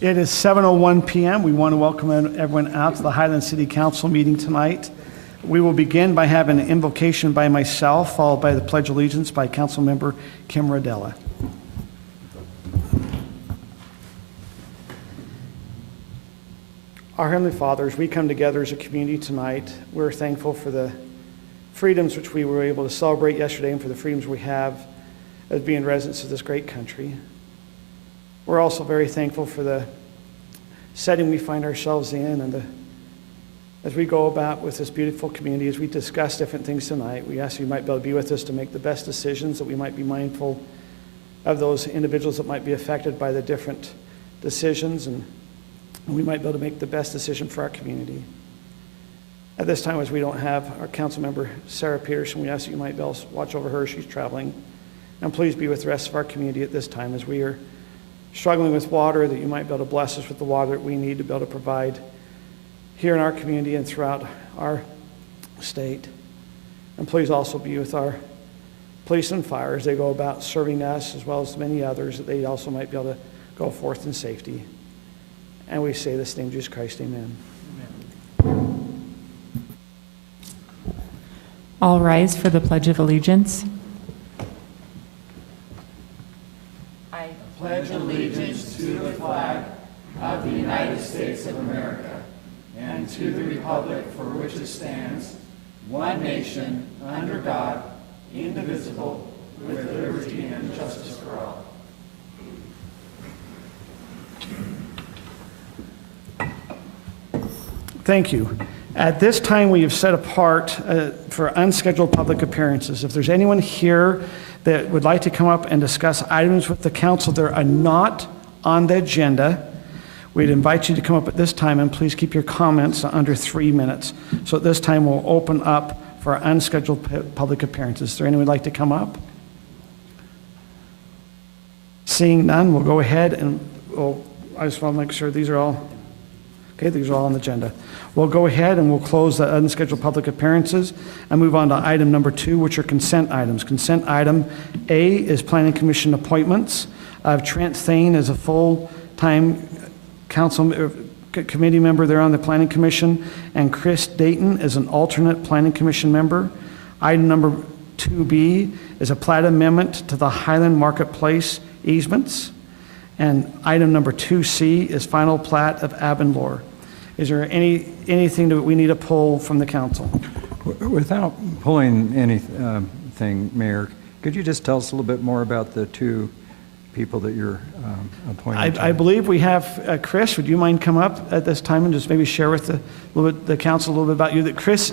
It is 7:01 p.m. We want to welcome everyone out to the Highland City Council meeting tonight. We will begin by having an invocation by myself, followed by the Pledge of Allegiance by Council Member Kim Rodela. Our Heavenly Father, as we come together as a community tonight, we're thankful for the freedoms which we were able to celebrate yesterday and for the freedoms we have as being residents of this great country. We're also very thankful for the setting we find ourselves in and as we go about with this beautiful community, as we discuss different things tonight, we ask you might be able to be with us to make the best decisions, that we might be mindful of those individuals that might be affected by the different decisions, and we might be able to make the best decision for our community. At this time, as we don't have our council member, Sarah Peterson, we ask that you might be able to watch over her. She's traveling. And please be with the rest of our community at this time as we are struggling with water, that you might be able to bless us with the water that we need to be able to provide here in our community and throughout our state. And please also be with our police and fire as they go about serving us as well as many others, that they also might be able to go forth in safety. And we say this in the name of Jesus Christ, amen. Amen. All rise for the Pledge of Allegiance. Pledge allegiance to the flag of the United States of America and to the republic for which it stands, one nation, under God, indivisible, with liberty and justice for all. Thank you. At this time, we have set apart for unscheduled public appearances. If there's anyone here that would like to come up and discuss items with the council that are not on the agenda, we'd invite you to come up at this time, and please keep your comments under 3 minutes. So at this time, we'll open up for unscheduled public appearances. Is there anyone who'd like to come up? Seeing none, we'll go ahead and I just want to make sure these are all, okay, these are all on the agenda. We'll go ahead and we'll close the unscheduled public appearances and move on to item number 2, which are consent items. Consent item A is Planning Commission appointments of Trent Thayn as a full-time council committee member there on the Planning Commission, and Chris Dayton as an alternate Planning Commission member. Item number 2B is a plat amendment to the Highland Marketplace easements. And item number 2C is final plat of Aberlour. Is there anything that we need to pull from the council? Without pulling anything, Mayor, could you just tell us a little bit more about the two people that you're appointing? I believe we have Chris. Would you mind come up at this time and just maybe share with the council a little bit about you? That Chris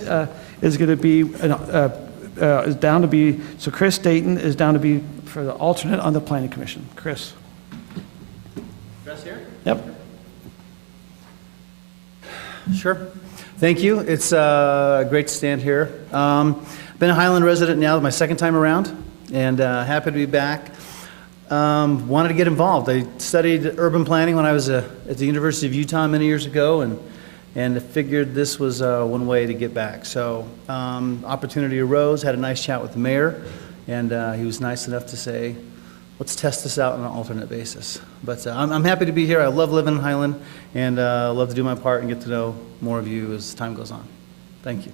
is going to be is down to be. So Chris Dayton is down to be for the alternate on the Planning Commission. Chris. Chris here? Yep. Sure. Thank you. It's great to stand here. Been a Highland resident now, my second time around, and happy to be back. Wanted to get involved. I studied urban planning when I was at the University of Utah many years ago, and figured this was one way to get back. So opportunity arose, had a nice chat with the mayor, and he was nice enough to say, let's test this out on an alternate basis. But I'm happy to be here. I love living in Highland, and love to do my part and get to know more of you as time goes on. Thank you.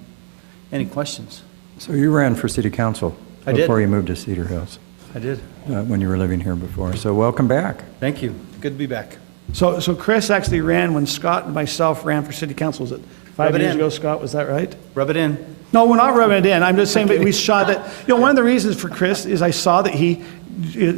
Any questions? So you ran for city council before you moved to Cedar Hills. I did. When you were living here before. So welcome back. Thank you. Good to be back. So Chris actually ran when Scott and myself ran for city council. Was it 5 years ago, Scott? Was that right? Rub it in. No, we're not rubbing it in. I'm just saying, but we saw that, one of the reasons for Chris is I saw that he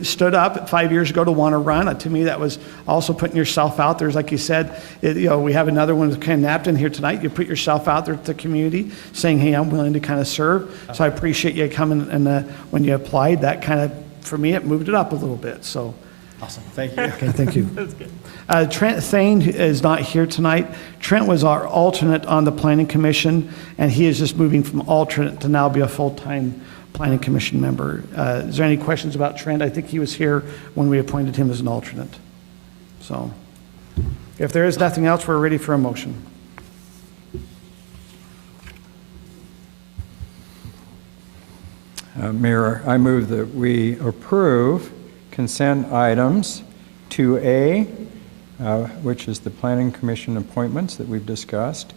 stood up 5 years ago to want to run. To me, that was also putting yourself out there. Like you said, we have another one kind of napped in here tonight. You put yourself out there to the community saying, hey, I'm willing to kind of serve. So I appreciate you coming, and when you applied, that kind of, for me, it moved it up a little bit. So. Awesome. Thank you. Okay, thank you. That's good. Trent Thayn is not here tonight. Trent was our alternate on the Planning Commission, and he is just moving from alternate to now be a full-time Planning Commission member. Is there any questions about Trent? I think he was here when we appointed him as an alternate. So if there is nothing else, we're ready for a motion. Mayor, I move that we approve consent items 2A, which is the Planning Commission appointments that we've discussed.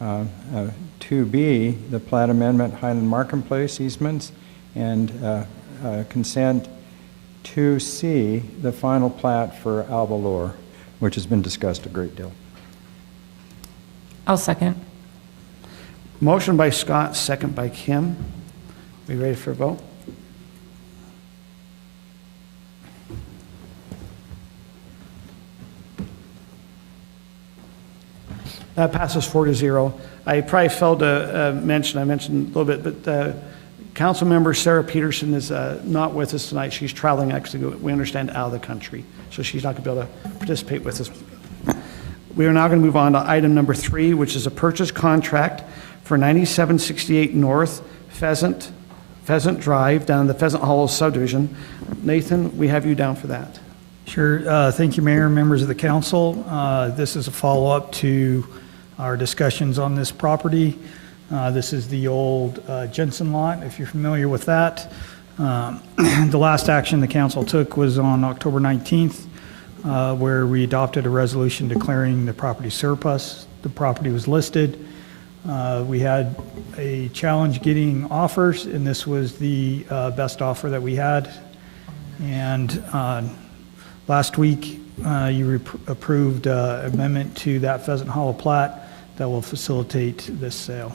2B, the Plat Amendment Highland Marketplace easements, and consent 2C, the final plat for Aberlour, which has been discussed a great deal. I'll second. Motion by Scott, second by Kim. We ready for a vote? That passes 4-0. I probably failed to mention, I mentioned a little bit, but Council Member Sarah Peterson is not with us tonight. She's traveling, actually, we understand, out of the country, so she's not going to be able to participate with us. We are now going to move on to item number 3, which is a purchase contract for 9768 North Pheasant Drive down in the Pheasant Hollow Subdivision. Nathan, we have you down for that. Sure. Thank you, Mayor and members of the council. This is a follow-up to our discussions on this property. This is the old Jensen lot, if you're familiar with that. The last action the council took was on October 19th, where we adopted a resolution declaring the property surplus. The property was listed. We had a challenge getting offers, and this was the best offer that we had. And last week, you approved amendment to that Pheasant Hollow plat that will facilitate this sale.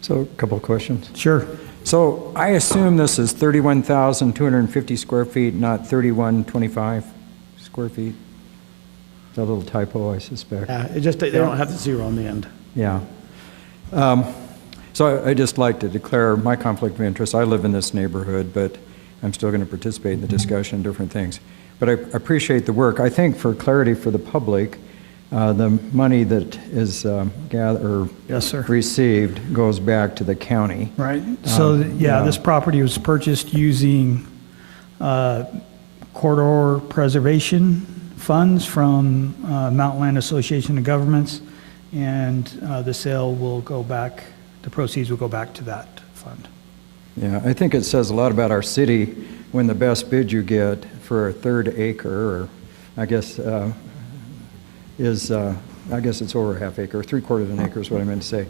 So a couple of questions. Sure. So I assume this is 31,250 square feet, not 3125 square feet? It's a little typo, I suspect. Yeah, it just, they don't have the zero on the end. Yeah. So I'd just like to declare my conflict of interest. I live in this neighborhood, but I'm still going to participate in the discussion, different things. But I appreciate the work. I think for clarity for the public, the money that is Yes, sir. received goes back to the county. Right. So, yeah. this property was purchased using corridor preservation funds from Mountain Land Association of Governments, and the sale will go back, the proceeds will go back to that fund. Yeah, I think it says a lot about our city when the best bid you get for a third acre, or I guess it's over a half acre, 3/4 of an acre is what I meant to say,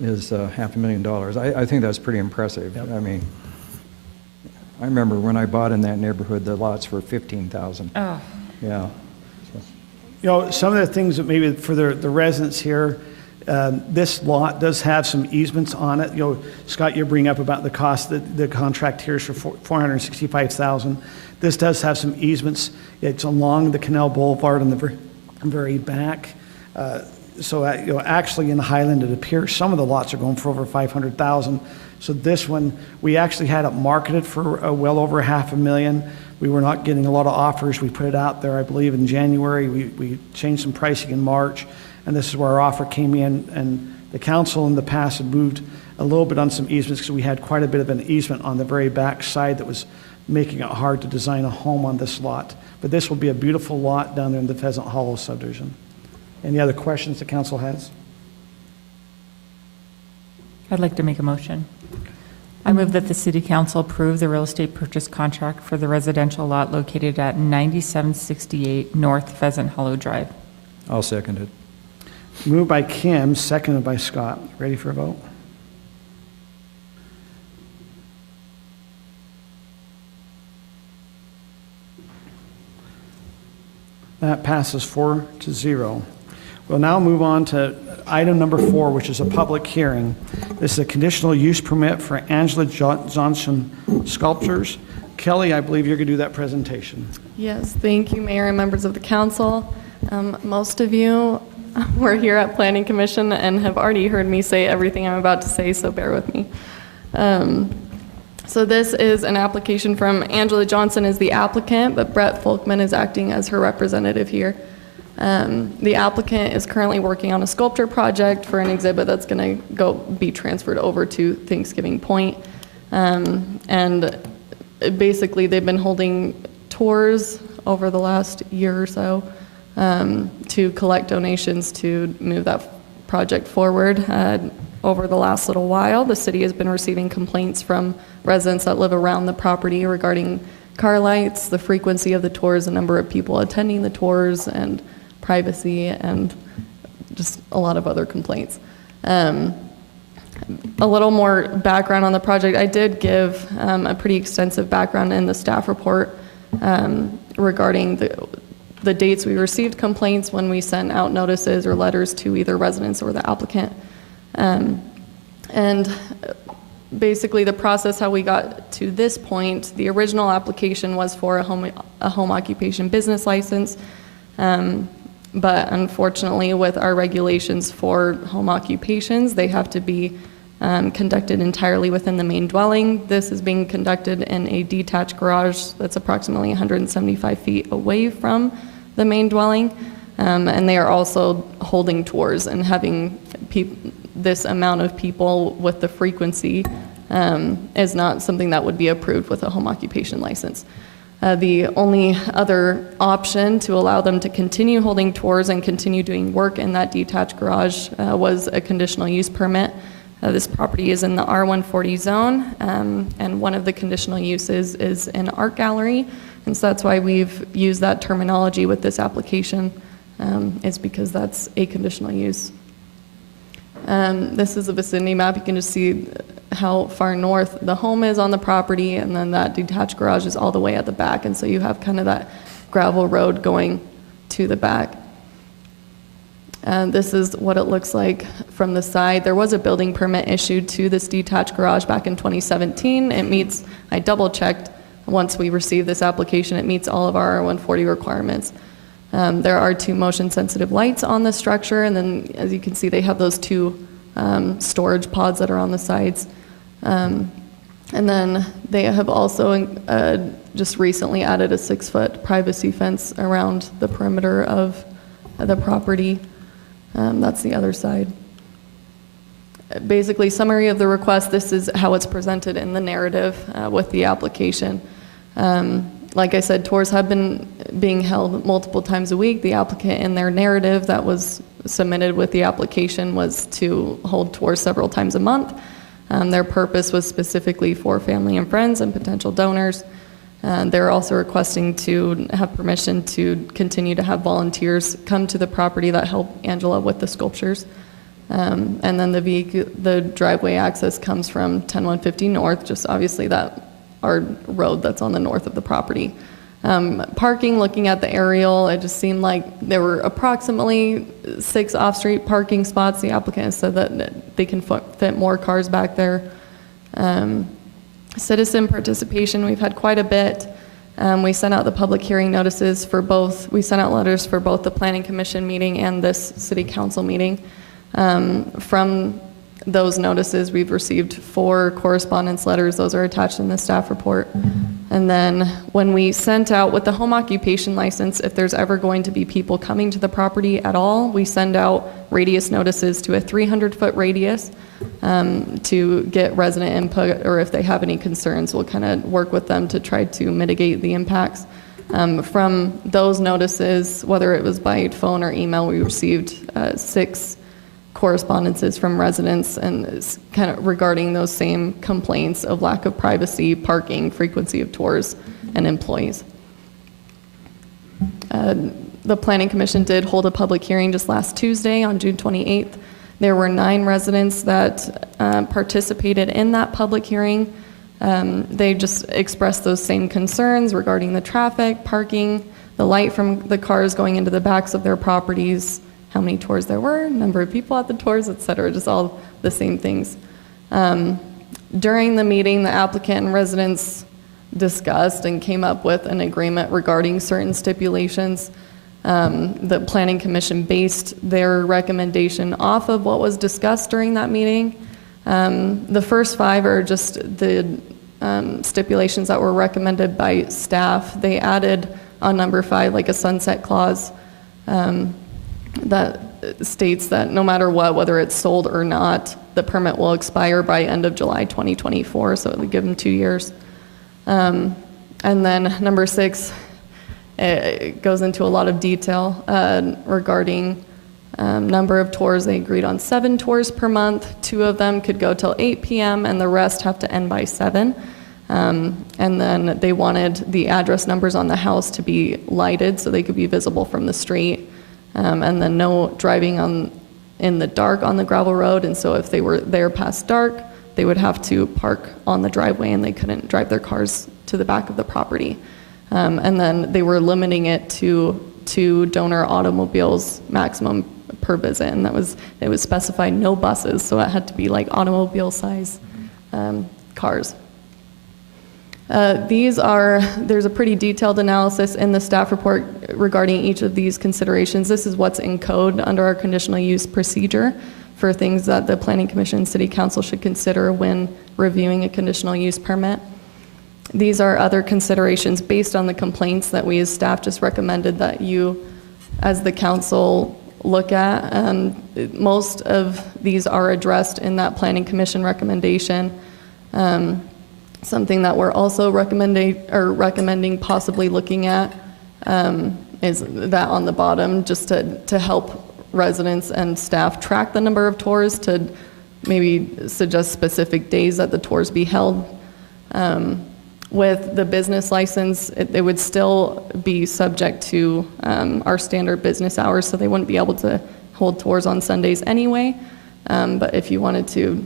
is $500,000. I think that's pretty impressive. Yep. I mean, I remember when I bought in that neighborhood, the lots were $15,000. Oh, Yeah. You know, some of the things that maybe for the residents here, this lot does have some easements on it. You know, Scott, you bring up about the cost, the contract here is for $465,000. This does have some easements. It's along the Canal Boulevard in the very back. So, you know, actually in Highland, it appears some of the lots are going for over $500,000. So this one, we actually had it marketed for well over $500,000. We were not getting a lot of offers. We put it out there, I believe, in January. We changed some pricing in March, and this is where our offer came in. And the council in the past had moved a little bit on some easements because we had quite a bit of an easement on the very back side that was making it hard to design a home on this lot. But this will be a beautiful lot down there in the Pheasant Hollow subdivision. Any other questions the council has? I'd like to make a motion. I move that the City Council approve the real estate purchase contract for the residential lot located at 9768 North Pheasant Hollow Drive. I'll second it. Moved by Kim, seconded by Scott. Ready for a vote? That passes 4-0. We'll now move on to item number 4, which is a public hearing. This is a conditional use permit for Angela Johnson Sculptures. Kelly, I believe you're going to do that presentation. Yes, thank you, Mayor and members of the council. Most of you were here at Planning Commission and have already heard me say everything I'm about to say, so bear with me. So this is an application from Angela Johnson as the applicant, but Brett Folkman is acting as her representative here. The applicant is currently working on a sculpture project for an exhibit that's going to be transferred over to Thanksgiving Point. And basically they've been holding tours over the last year or so to collect donations to move that project forward. Over the last little while, the city has been receiving complaints from residents that live around the property regarding car lights, the frequency of the tours, the number of people attending the tours, and privacy, and just a lot of other complaints. A little more background on the project. I did give a pretty extensive background in the staff report regarding the dates we received complaints, when we sent out notices or letters to either residents or the applicant. And basically the process, how we got to this point, the original application was for a home occupation business license. But unfortunately, with our regulations for home occupations, they have to be conducted entirely within the main dwelling. This is being conducted in a detached garage that's approximately 175 feet away from the main dwelling. And they are also holding tours, and having this amount of people with the frequency is not something that would be approved with a home occupation license. The only other option to allow them to continue holding tours and continue doing work in that detached garage was a conditional use permit. This property is in the R140 zone, and one of the conditional uses is an art gallery, and so that's why we've used that terminology with this application, is because that's a conditional use. This is a vicinity map. You can just see how far north the home is on the property, and then that detached garage is all the way at the back, and so you have kind of that gravel road going to the back. And this is what it looks like from the side. There was a building permit issued to this detached garage back in 2017. It meets, I double checked once we received this application, it meets all of our R140 requirements. There are 2 motion sensitive lights on the structure, and then as you can see, they have those 2 storage pods that are on the sides. And then they have also just recently added a 6-foot privacy fence around the perimeter of the property. That's the other side. Basically, summary of the request, this is how it's presented in the narrative with the application. Like I said, tours have been being held multiple times a week. The applicant in their narrative that was submitted with the application was to hold tours several times a month. Their purpose was specifically for family and friends and potential donors. They're also requesting to have permission to continue to have volunteers come to the property that help Angela with the sculptures. And then the driveway access comes from 10150 North, just obviously that our road that's on the north of the property. Parking, looking at the aerial, it just seemed like there were approximately 6 off-street parking spots. The applicant said that they can fit more cars back there. Citizen participation, we've had quite a bit. We sent out the public hearing notices for both. We sent out letters for both the Planning Commission meeting and this City Council meeting. From those notices, we've received 4 correspondence letters. Those are attached in the staff report. And then when we sent out with the home occupation license, if there's ever going to be people coming to the property at all, we send out radius notices to a 300-foot radius to get resident input, or if they have any concerns, we'll kind of work with them to try to mitigate the impacts. From those notices, whether it was by phone or email, we received 6 correspondences from residents, and it's kind of regarding those same complaints of lack of privacy, parking, frequency of tours, and employees. The Planning Commission did hold a public hearing just last Tuesday on June 28th. There were 9 residents that participated in that public hearing. They just expressed those same concerns regarding the traffic, parking, the light from the cars going into the backs of their properties, how many tours there were, number of people at the tours, et cetera, just all the same things. During the meeting, the applicant and residents discussed and came up with an agreement regarding certain stipulations. The Planning Commission based their recommendation off of what was discussed during that meeting. The first 5 are just the stipulations that were recommended by staff. They added on number 5 like a sunset clause that states that no matter what, whether it's sold or not, the permit will expire by end of July 2024, so it would give them 2 years. And then number 6, it goes into a lot of detail regarding number of tours. They agreed on 7 tours per month. 2 of them could go till 8 p.m. and the rest have to end by 7. And then they wanted the address numbers on the house to be lighted so they could be visible from the street. And then no driving in the dark on the gravel road. And so if they were there past dark, they would have to park on the driveway and they couldn't drive their cars to the back of the property. And then they were limiting it to 2 donor automobiles maximum per visit. And it was specified no buses, so it had to be like automobile size cars. There's a pretty detailed analysis in the staff report regarding each of these considerations. This is what's in code under our conditional use procedure for things that the Planning Commission and City Council should consider when reviewing a conditional use permit. These are other considerations based on the complaints that we as staff just recommended that you, as the council, look at. Most of these are addressed in that Planning Commission recommendation. Something that we're also recommending possibly looking at is that on the bottom, just to help residents and staff track the number of tours, to maybe suggest specific days that the tours be held. With the business license, it would still be subject to our standard business hours, so they wouldn't be able to hold tours on Sundays anyway. But if you wanted to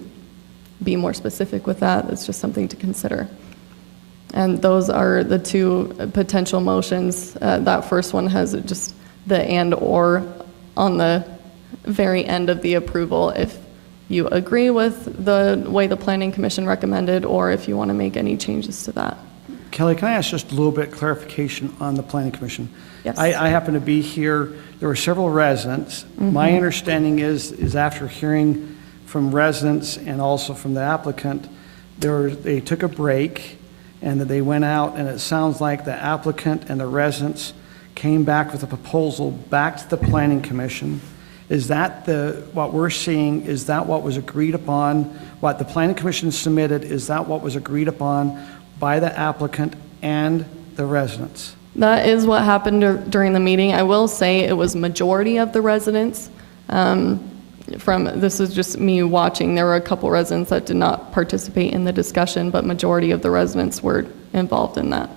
be more specific with that, it's just something to consider. And those are the 2 potential motions. That first one has just the and or on the very end of the approval if you agree with the way the Planning Commission recommended, or if you want to make any changes to that. Kelly, can I ask just a little bit clarification on the Planning Commission? Yes. I happen to be here. There were several residents. My understanding is after hearing from residents and also from the applicant, they took a break and that they went out, and it sounds like the applicant and the residents came back with a proposal back to the Planning Commission. Is that what we're seeing? Is that what was agreed upon? What the Planning Commission submitted, is that what was agreed upon by the applicant and the residents? That is what happened during the meeting. I will say it was majority of the residents. This is just me watching. There were a couple residents that did not participate in the discussion, but majority of the residents were involved in that.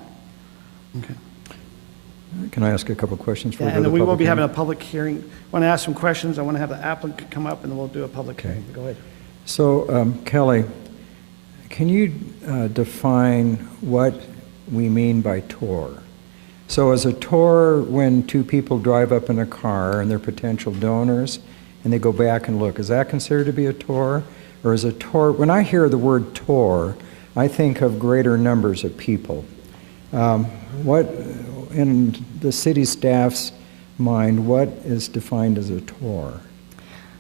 Okay. Can I ask a couple of questions for you? And then we will be having a public hearing. I want to ask some questions. I want to have the applicant come up, and then we'll do a public hearing. Go ahead. So, Kelly, can you define what we mean by tour? So is a tour when 2 people drive up in a car and they're potential donors and they go back and look? Is that considered to be a tour? Or is a tour, when I hear the word tour, I think of greater numbers of people. What, in the city staff's mind, what is defined as a tour?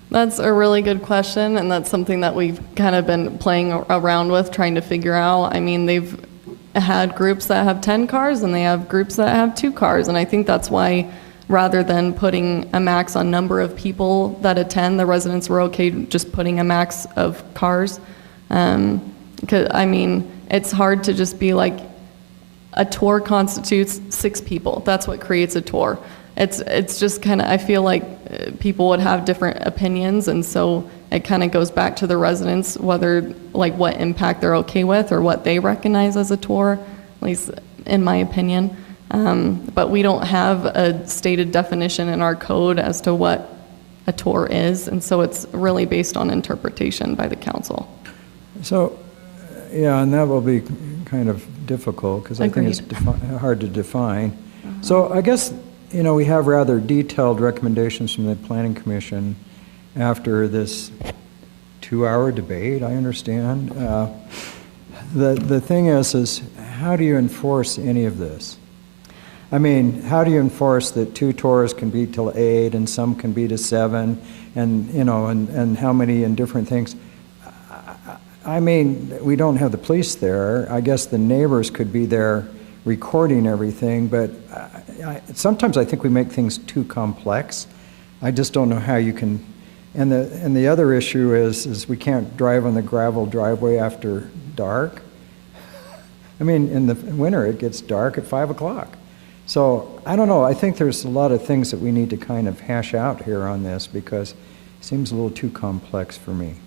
That's a really good question, and that's something that we've kind of been playing around with, trying to figure out. I mean, they've had groups that have 10 cars, and they have groups that have 2 cars, and I think that's why, rather than putting a max on number of people that attend, the residents were okay just putting a max of cars. 'Cause, I mean, it's hard to just be like, a tour constitutes 6 people. That's what creates a tour. It's just kind of, I feel like people would have different opinions, and so it kind of goes back to the residents, whether, like, what impact they're okay with or what they recognize as a tour, at least in my opinion. But we don't have a stated definition in our code as to what a tour is, and so it's really based on interpretation by the council. So, yeah, and that will be kind of difficult because I think it's hard to define. So I guess, you know, we have rather detailed recommendations from the Planning Commission after this 2-hour debate, I understand. The thing is how do you enforce any of this? I mean, how do you enforce that 2 tours can be till 8 and some can be to 7 and, you know, and how many and different things? I mean, we don't have the police there. I guess the neighbors could be there recording everything, but sometimes I think we make things too complex. I just don't know how you can, and the other issue is we can't drive on the gravel driveway after dark. I mean, in the winter it gets dark at 5 o'clock. So I don't know, I think there's a lot of things that we need to kind of hash out here on this because it seems a little too complex for me.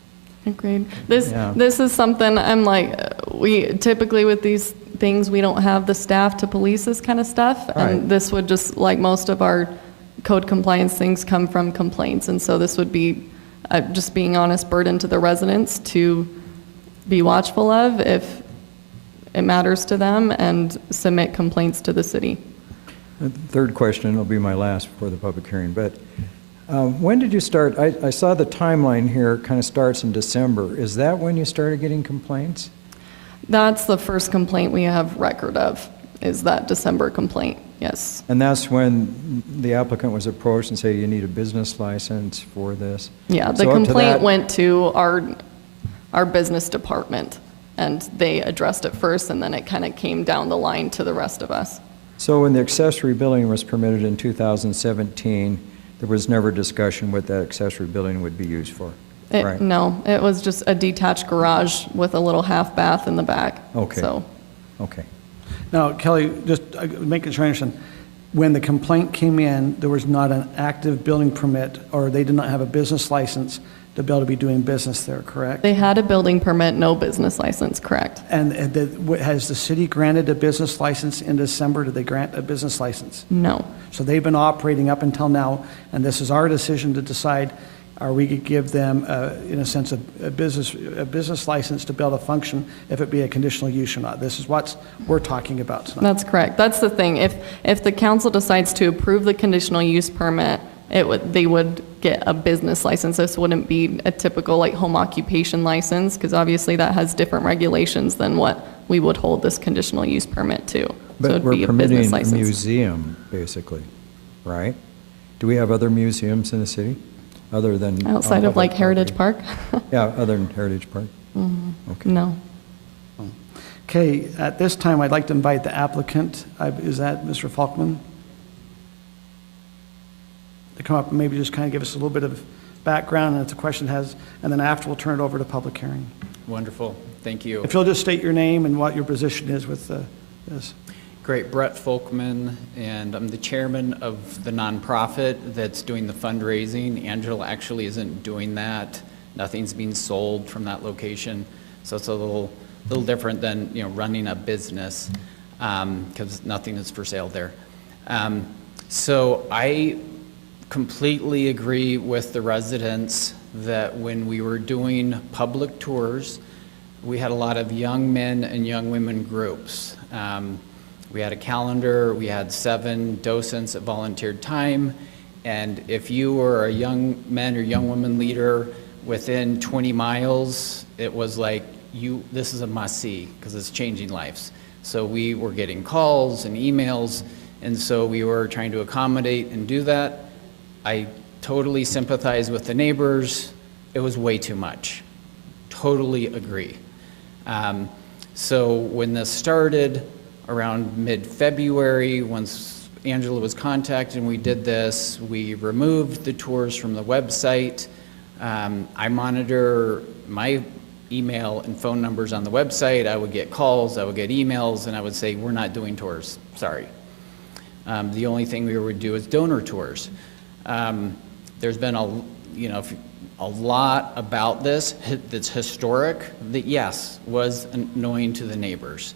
Agreed. This is something I'm like, we typically with these things, we don't have the staff to police this kind of stuff. Right. And this would just, like most of our code compliance things, come from complaints. And so this would be, just being honest, burden to the residents to be watchful of if it matters to them and submit complaints to the city. The third question will be my last before the public hearing, but when did you start? I saw the timeline here kind of starts in December. Is that when you started getting complaints? That's the first complaint we have record of, is that December complaint, yes. And that's when the applicant was approached and said, you need a business license for this? Yeah, the So up to complaint that- went to our business department, and they addressed it first, and then it kind of came down the line to the rest of us. So when the accessory building was permitted in 2017, there was never discussion what that accessory building would be used for? Right. No, it was just a detached garage with a little half bath in the back. Okay. So, Okay. Now, Kelly, just making sure I understand, when the complaint came in, there was not an active building permit, or they did not have a business license to be able to be doing business there, correct? they had a building permit, no business license, correct? And has the city granted a business license in December? Did they grant a business license? No. So they've been operating up until now, and this is our decision to decide, are we going to give them, in a sense, a business license to be able to function if it be a conditional use or not? This is what we're talking about tonight. That's correct. That's the thing. If the council decides to approve the conditional use permit, they would get a business license. This wouldn't be a typical like home occupation license, because obviously that has different regulations than what we would hold this conditional use permit to. So But it'd we're be a business permitting a license. museum, basically, right? Do we have other museums in the city, other than? Outside of like Heritage Park? Park? Yeah, other than Heritage Park? Okay. No. Okay, at this time, I'd like to invite the applicant, is that Mr. Falkman? To come up and maybe just kind of give us a little bit of background, and if the question has, and then after we'll turn it over to public hearing. Wonderful, thank you. If you'll just state your name and what your position is with this. Great, Brett Folkman, and I'm the chairman of the nonprofit that's doing the fundraising. Angela actually isn't doing that. Nothing's being sold from that location, so it's a little different than running a business, because nothing is for sale there. So I completely agree with the residents that when we were doing public tours, we had a lot of young men and young women groups. We had a calendar, we had 7 docents that volunteered time, and if you were a young man or young woman leader within 20 miles, it was like, this is a must-see, because it's changing lives. So we were getting calls and emails, and so we were trying to accommodate and do that. I totally sympathize with the neighbors. It was way too much. Totally agree. So when this started around mid-February, once Angela was contacted and we did this, we removed the tours from the website. I monitor my email and phone numbers on the website. I would get calls, I would get emails, and I would say, we're not doing tours, sorry. The only thing we would do is donor tours. There's been a lot about this that's historic that, yes, was annoying to the neighbors.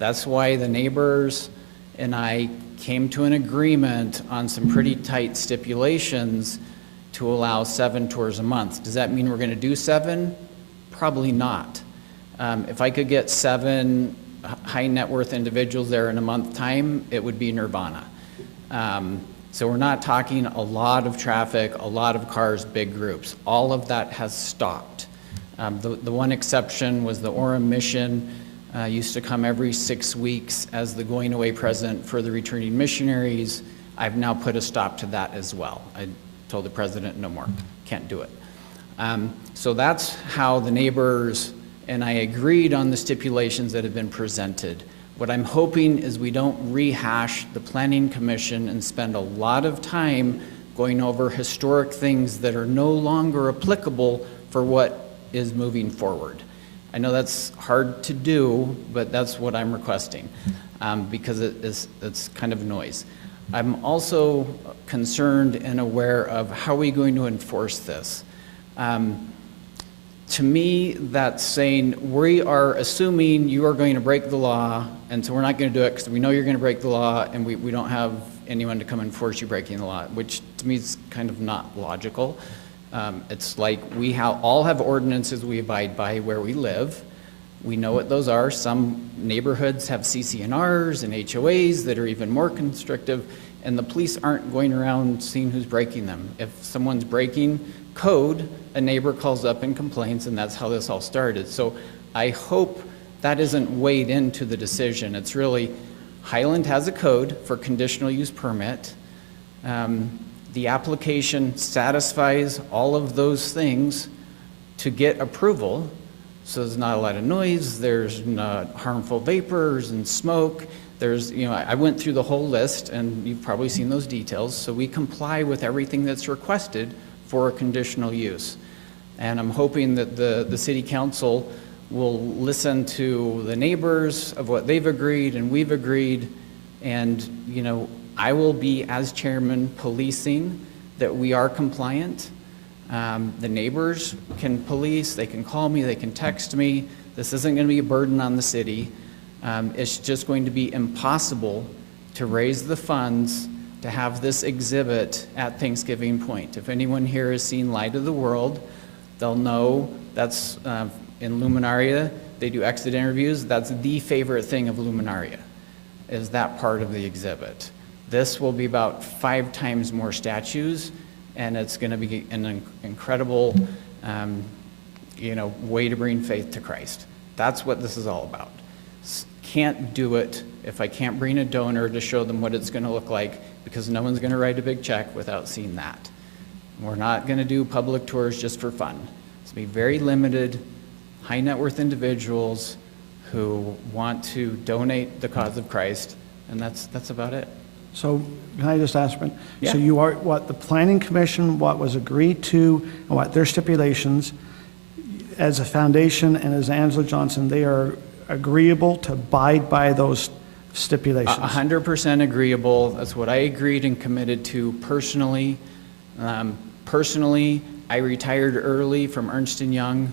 That's why the neighbors and I came to an agreement on some pretty tight stipulations to allow 7 tours a month. Does that mean we're going to do 7? Probably not. If I could get 7 high net worth individuals there in a month time, it would be nirvana. So we're not talking a lot of traffic, a lot of cars, big groups. All of that has stopped. The one exception was the Orem mission used to come every 6 weeks as the going away present for the returning missionaries. I've now put a stop to that as well. I told the president no more, can't do it. So that's how the neighbors and I agreed on the stipulations that have been presented. What I'm hoping is we don't rehash the Planning Commission and spend a lot of time going over historic things that are no longer applicable for what is moving forward. I know that's hard to do, but that's what I'm requesting because it's kind of noise. I'm also concerned and aware of how are we going to enforce this. To me, that's saying we are assuming you are going to break the law, and so we're not going to do it because we know you're going to break the law, and we don't have anyone to come and force you breaking the law, which to me is kind of not logical. It's like we all have ordinances we abide by where we live. We know what those are. Some neighborhoods have CCNRs and HOAs that are even more constrictive, and the police aren't going around seeing who's breaking them. If someone's breaking code, a neighbor calls up and complains, and that's how this all started. So I hope that isn't weighed into the decision. It's really, Highland has a code for conditional use permit. The application satisfies all of those things to get approval. So there's not a lot of noise, there's not harmful vapors and smoke. There's, I went through the whole list, and you've probably seen those details. So we comply with everything that's requested for a conditional use. And I'm hoping that the city council will listen to the neighbors of what they've agreed and we've agreed. And, I will be, as chairman, policing that we are compliant. The neighbors can police, they can call me, they can text me. This isn't going to be a burden on the city. It's just going to be impossible to raise the funds to have this exhibit at Thanksgiving Point. If anyone here has seen Light of the World, they'll know that's in Luminaria. They do exit interviews. That's the favorite thing of Luminaria, is that part of the exhibit. This will be about 5 times more statues, and it's going to be an incredible, way to bring faith to Christ. That's what this is all about. Can't do it if I can't bring a donor to show them what it's going to look like, because no one's going to write a big check without seeing that. We're not going to do public tours just for fun. It's going to be very limited, high net worth individuals who want to donate the cause of Christ, and that's about it. So can I just ask, Yeah. so you are, what the planning commission, what was agreed to, and what their stipulations, as a foundation and as Angela Johnson, they are agreeable to abide by those stipulations? 100% agreeable. That's what I agreed and committed to personally. Personally, I retired early from Ernst & Young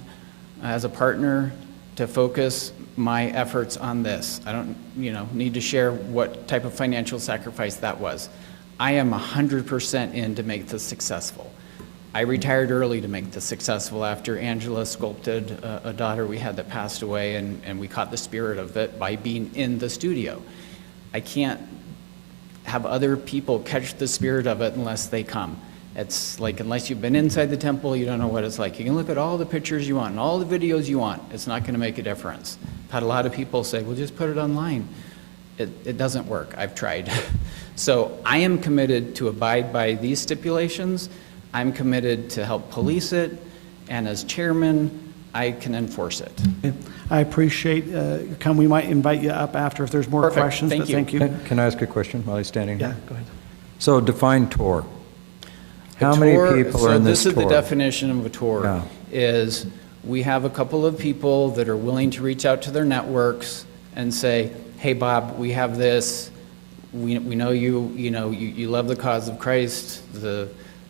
as a partner to focus my efforts on this. I don't, need to share what type of financial sacrifice that was. I am 100% in to make this successful. I retired early to make this successful after Angela sculpted a daughter we had that passed away, and we caught the spirit of it by being in the studio. I can't have other people catch the spirit of it unless they come. It's like, unless you've been inside the temple, you don't know what it's like. You can look at all the pictures you want and all the videos you want. It's not going to make a difference. I've had a lot of people say, well, just put it online. It doesn't work. I've tried. So I am committed to abide by these stipulations. I'm committed to help police it, and as chairman, I can enforce it. I appreciate, we might invite you up after if there's more Perfect. questions. Thank but you. Thank you. Can I ask a question while he's standing here? Yeah, go ahead. So define tour. A How many tour- people are in this So this is tour? the definition of a tour, Yeah. is we have a couple of people that are willing to reach out to their networks and say, hey, Bob, we have this. We know you love the cause of Christ, the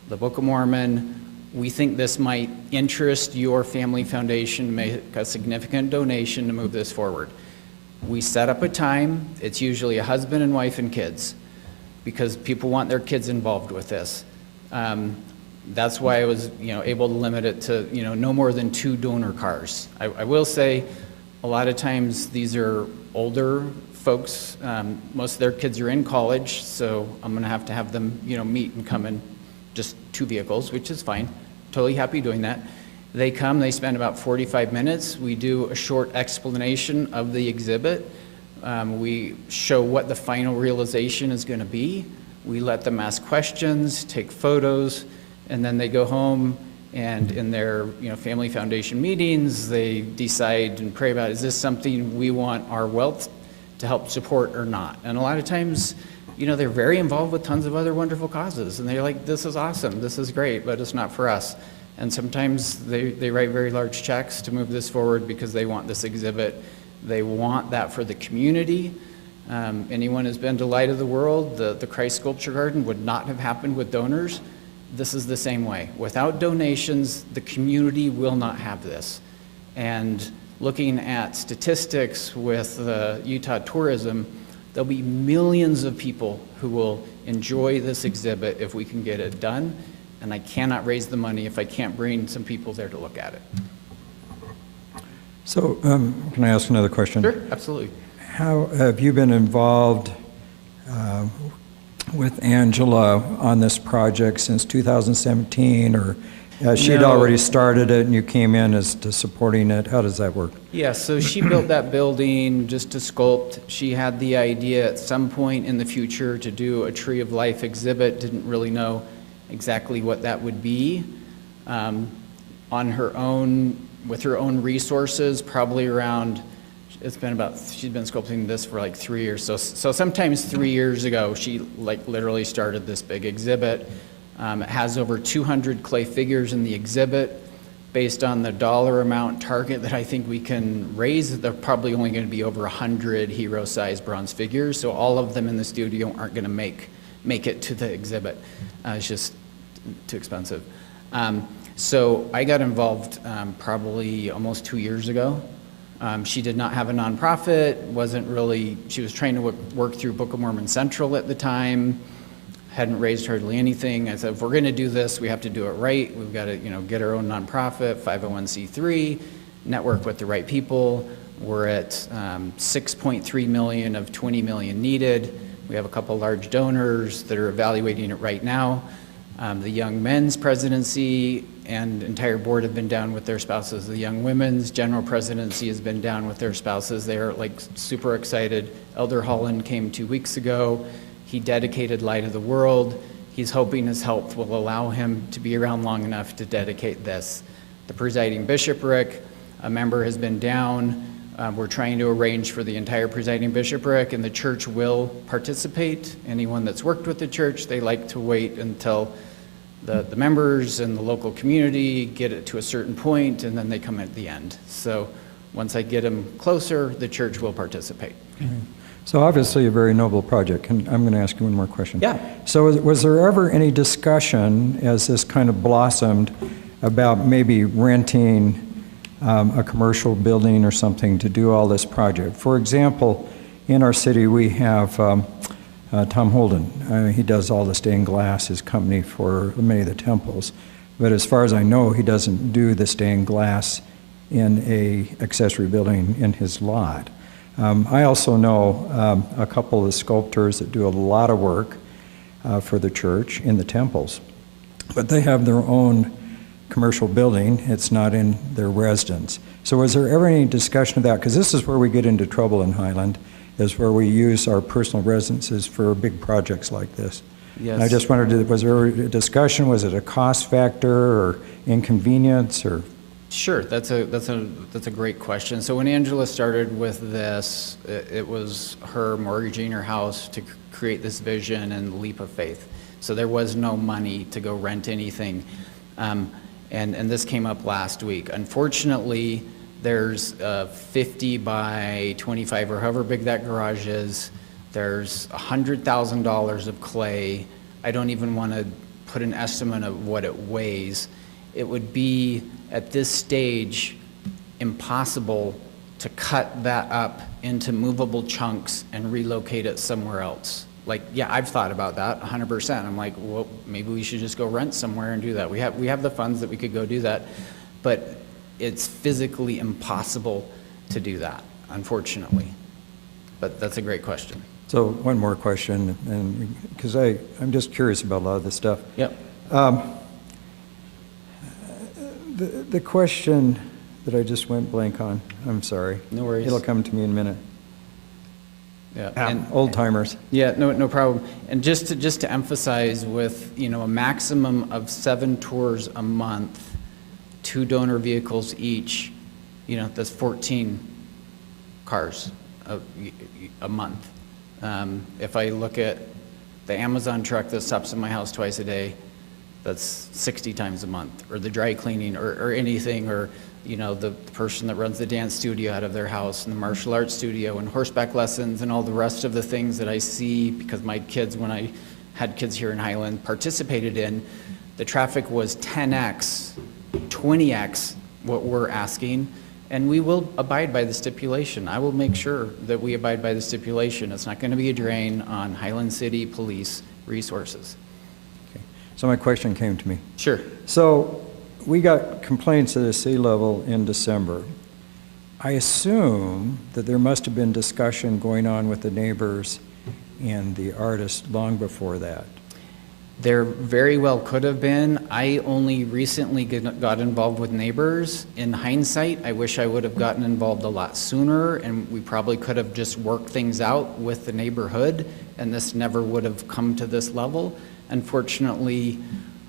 Book of Mormon. We think this might interest your family foundation to make a significant donation to move this forward. We set up a time. It's usually a husband and wife and kids, because people want their kids involved with this. That's why I was, able to limit it to, no more than 2 donor cars. I will say, a lot of times these are older folks. Most of their kids are in college, so I'm going to have them, meet and come in just 2 vehicles, which is fine. Totally happy doing that. They come, they spend about 45 minutes. We do a short explanation of the exhibit. We show what the final realization is going to be. We let them ask questions, take photos, and then they go home, and in their family foundation meetings, they decide and pray about, is this something we want our wealth to help support or not? And a lot of times, they're very involved with tons of other wonderful causes, and they're like, this is awesome, this is great, but it's not for us. And sometimes they write very large checks to move this forward because they want this exhibit. They want that for the community. Anyone who's been to Light of the World, the Christ Sculpture Garden would not have happened with donors. this is the same way. Without donations, the community will not have this. And looking at statistics with Utah tourism, there'll be millions of people who will enjoy this exhibit if we can get it done. And I cannot raise the money if I can't bring some people there to look at it. So can I ask another question? Sure, absolutely. How have you been involved with Angela on this project since 2017, or she'd No. already started it and you came in as to supporting it? How does that work? Yeah, so she built that building just to sculpt. She had the idea at some point in the future to do a Tree of Life exhibit, didn't really know exactly what that would be. On her own, with her own resources, probably around, she's been sculpting this for like 3 years. So sometimes 3 years ago, she like literally started this big exhibit. It has over 200 clay figures in the exhibit. Based on the dollar amount target that I think we can raise, they're probably only going to be over 100 hero-sized bronze figures. So all of them in the studio aren't going to make it to the exhibit. It's just too expensive. So I got involved probably almost 2 years ago. She did not have a nonprofit, she was trying to work through Book of Mormon Central at the time, hadn't raised hardly anything. I said, if we're going to do this, we have to do it right. We've got to, get our own nonprofit, 501c3, network with the right people. We're at 6.3 million of 20 million needed. We have a couple large donors that are evaluating it right now. The Young Men's Presidency and entire board have been down with their spouses. The Young Women's General Presidency has been down with their spouses. They're like super excited. Elder Holland came 2 weeks ago. He dedicated Light of the World. He's hoping his health will allow him to be around long enough to dedicate this. The presiding bishopric, a member has been down. We're trying to arrange for the entire presiding bishopric, and the church will participate. Anyone that's worked with the church, they like to wait until the members and the local community get it to a certain point, and then they come at the end. So once I get them closer, the church will participate. Mm-hmm. So obviously a very noble project. I'm going to ask you one more question. Yeah. So was there ever any discussion as this kind of blossomed about maybe renting a commercial building or something to do all this project? For example, in our city we have Tom Holden. He does all the stained glass, his company for many of the temples. But as far as I know, he doesn't do the stained glass in a accessory building in his lot. I also know a couple of sculptors that do a lot of work for the church in the temples, but they have their own commercial building. It's not in their residence. So was there ever any discussion of that? Because this is where we get into trouble in Highland, is where we use our personal residences for big projects like this. Yes. And I just wondered, was there a discussion? Was it a cost factor or inconvenience or? Sure, that's a great question. So when Angela started with this, it was her mortgaging her house to create this vision and leap of faith. So there was no money to go rent anything. And this came up last week. Unfortunately, there's 50 by 25 or however big that garage is. There's $100,000 of clay. I don't even want to put an estimate of what it weighs. It would be, at this stage, impossible to cut that up into movable chunks and relocate it somewhere else. Like, yeah, I've thought about that 100%. I'm like, well, maybe we should just go rent somewhere and do that. We have the funds that we could go do that, but it's physically impossible to do that, unfortunately. But that's a great question. So one more question, and because I'm just curious about a lot of this stuff. Yep. The question that I just went blank on, I'm sorry. No worries. It'll come to me in a minute. Yeah. Old timers. Yeah, no problem. And just to emphasize, with a maximum of 7 tours a month, 2 donor vehicles each, that's 14 cars a month. If I look at the Amazon truck that stops at my house twice a day, that's 60 times a month, or the dry cleaning, or anything, or the person that runs the dance studio out of their house, and the martial arts studio, and horseback lessons, and all the rest of the things that I see, because my kids, when I had kids here in Highland, participated in. The traffic was 10x, 20x what we're asking, and we will abide by the stipulation. I will make sure that we abide by the stipulation. It's not going to be a drain on Highland City Police resources. Okay. So my question came to me. Sure. So we got complaints at the city level in December. I assume that there must have been discussion going on with the neighbors and the artist long before that. There very well could have been. I only recently got involved with neighbors. In hindsight, I wish I would have gotten involved a lot sooner, and we probably could have just worked things out with the neighborhood, and this never would have come to this level. Unfortunately,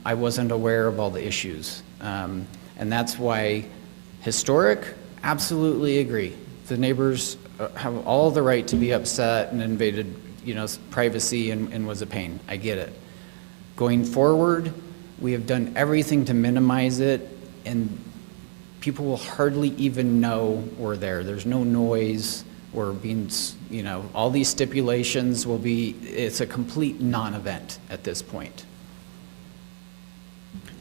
I wasn't aware of all the issues. And that's why historic, absolutely agree. The neighbors have all the right to be upset and invaded, privacy and was a pain. I get it. Going forward, we have done everything to minimize it, and people will hardly even know we're there. There's no noise. We're being, all these stipulations will be, it's a complete non-event at this point.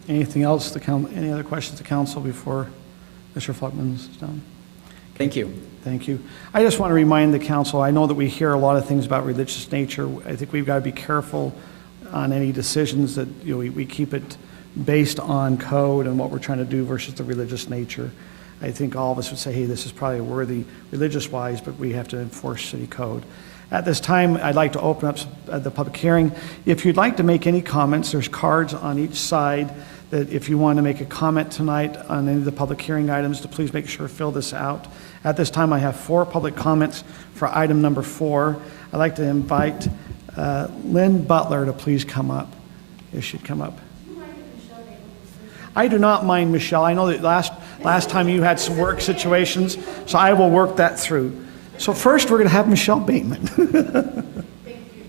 Anything else, any other questions to council before Mr. Fluckman's done? Thank you. Thank you. I just want to remind the council, I know that we hear a lot of things about religious nature. I think we've got to be careful on any decisions that we keep it based on code and what we're trying to do versus the religious nature. I think all of us would say, hey, this is probably worthy religious-wise, but we have to enforce city code. At this time, I'd like to open up the public hearing. If you'd like to make any comments, there's cards on each side that if you want to make a comment tonight on any of the public hearing items, to please make sure to fill this out. At this time, I have 4 public comments for item number 4. I'd like to invite Lynn Butler to please come up, if she'd come up. I do not mind Michelle. I know that last time you had some work situations, so I will work that through. So first, we're going to have Michelle Bateman. Thank you.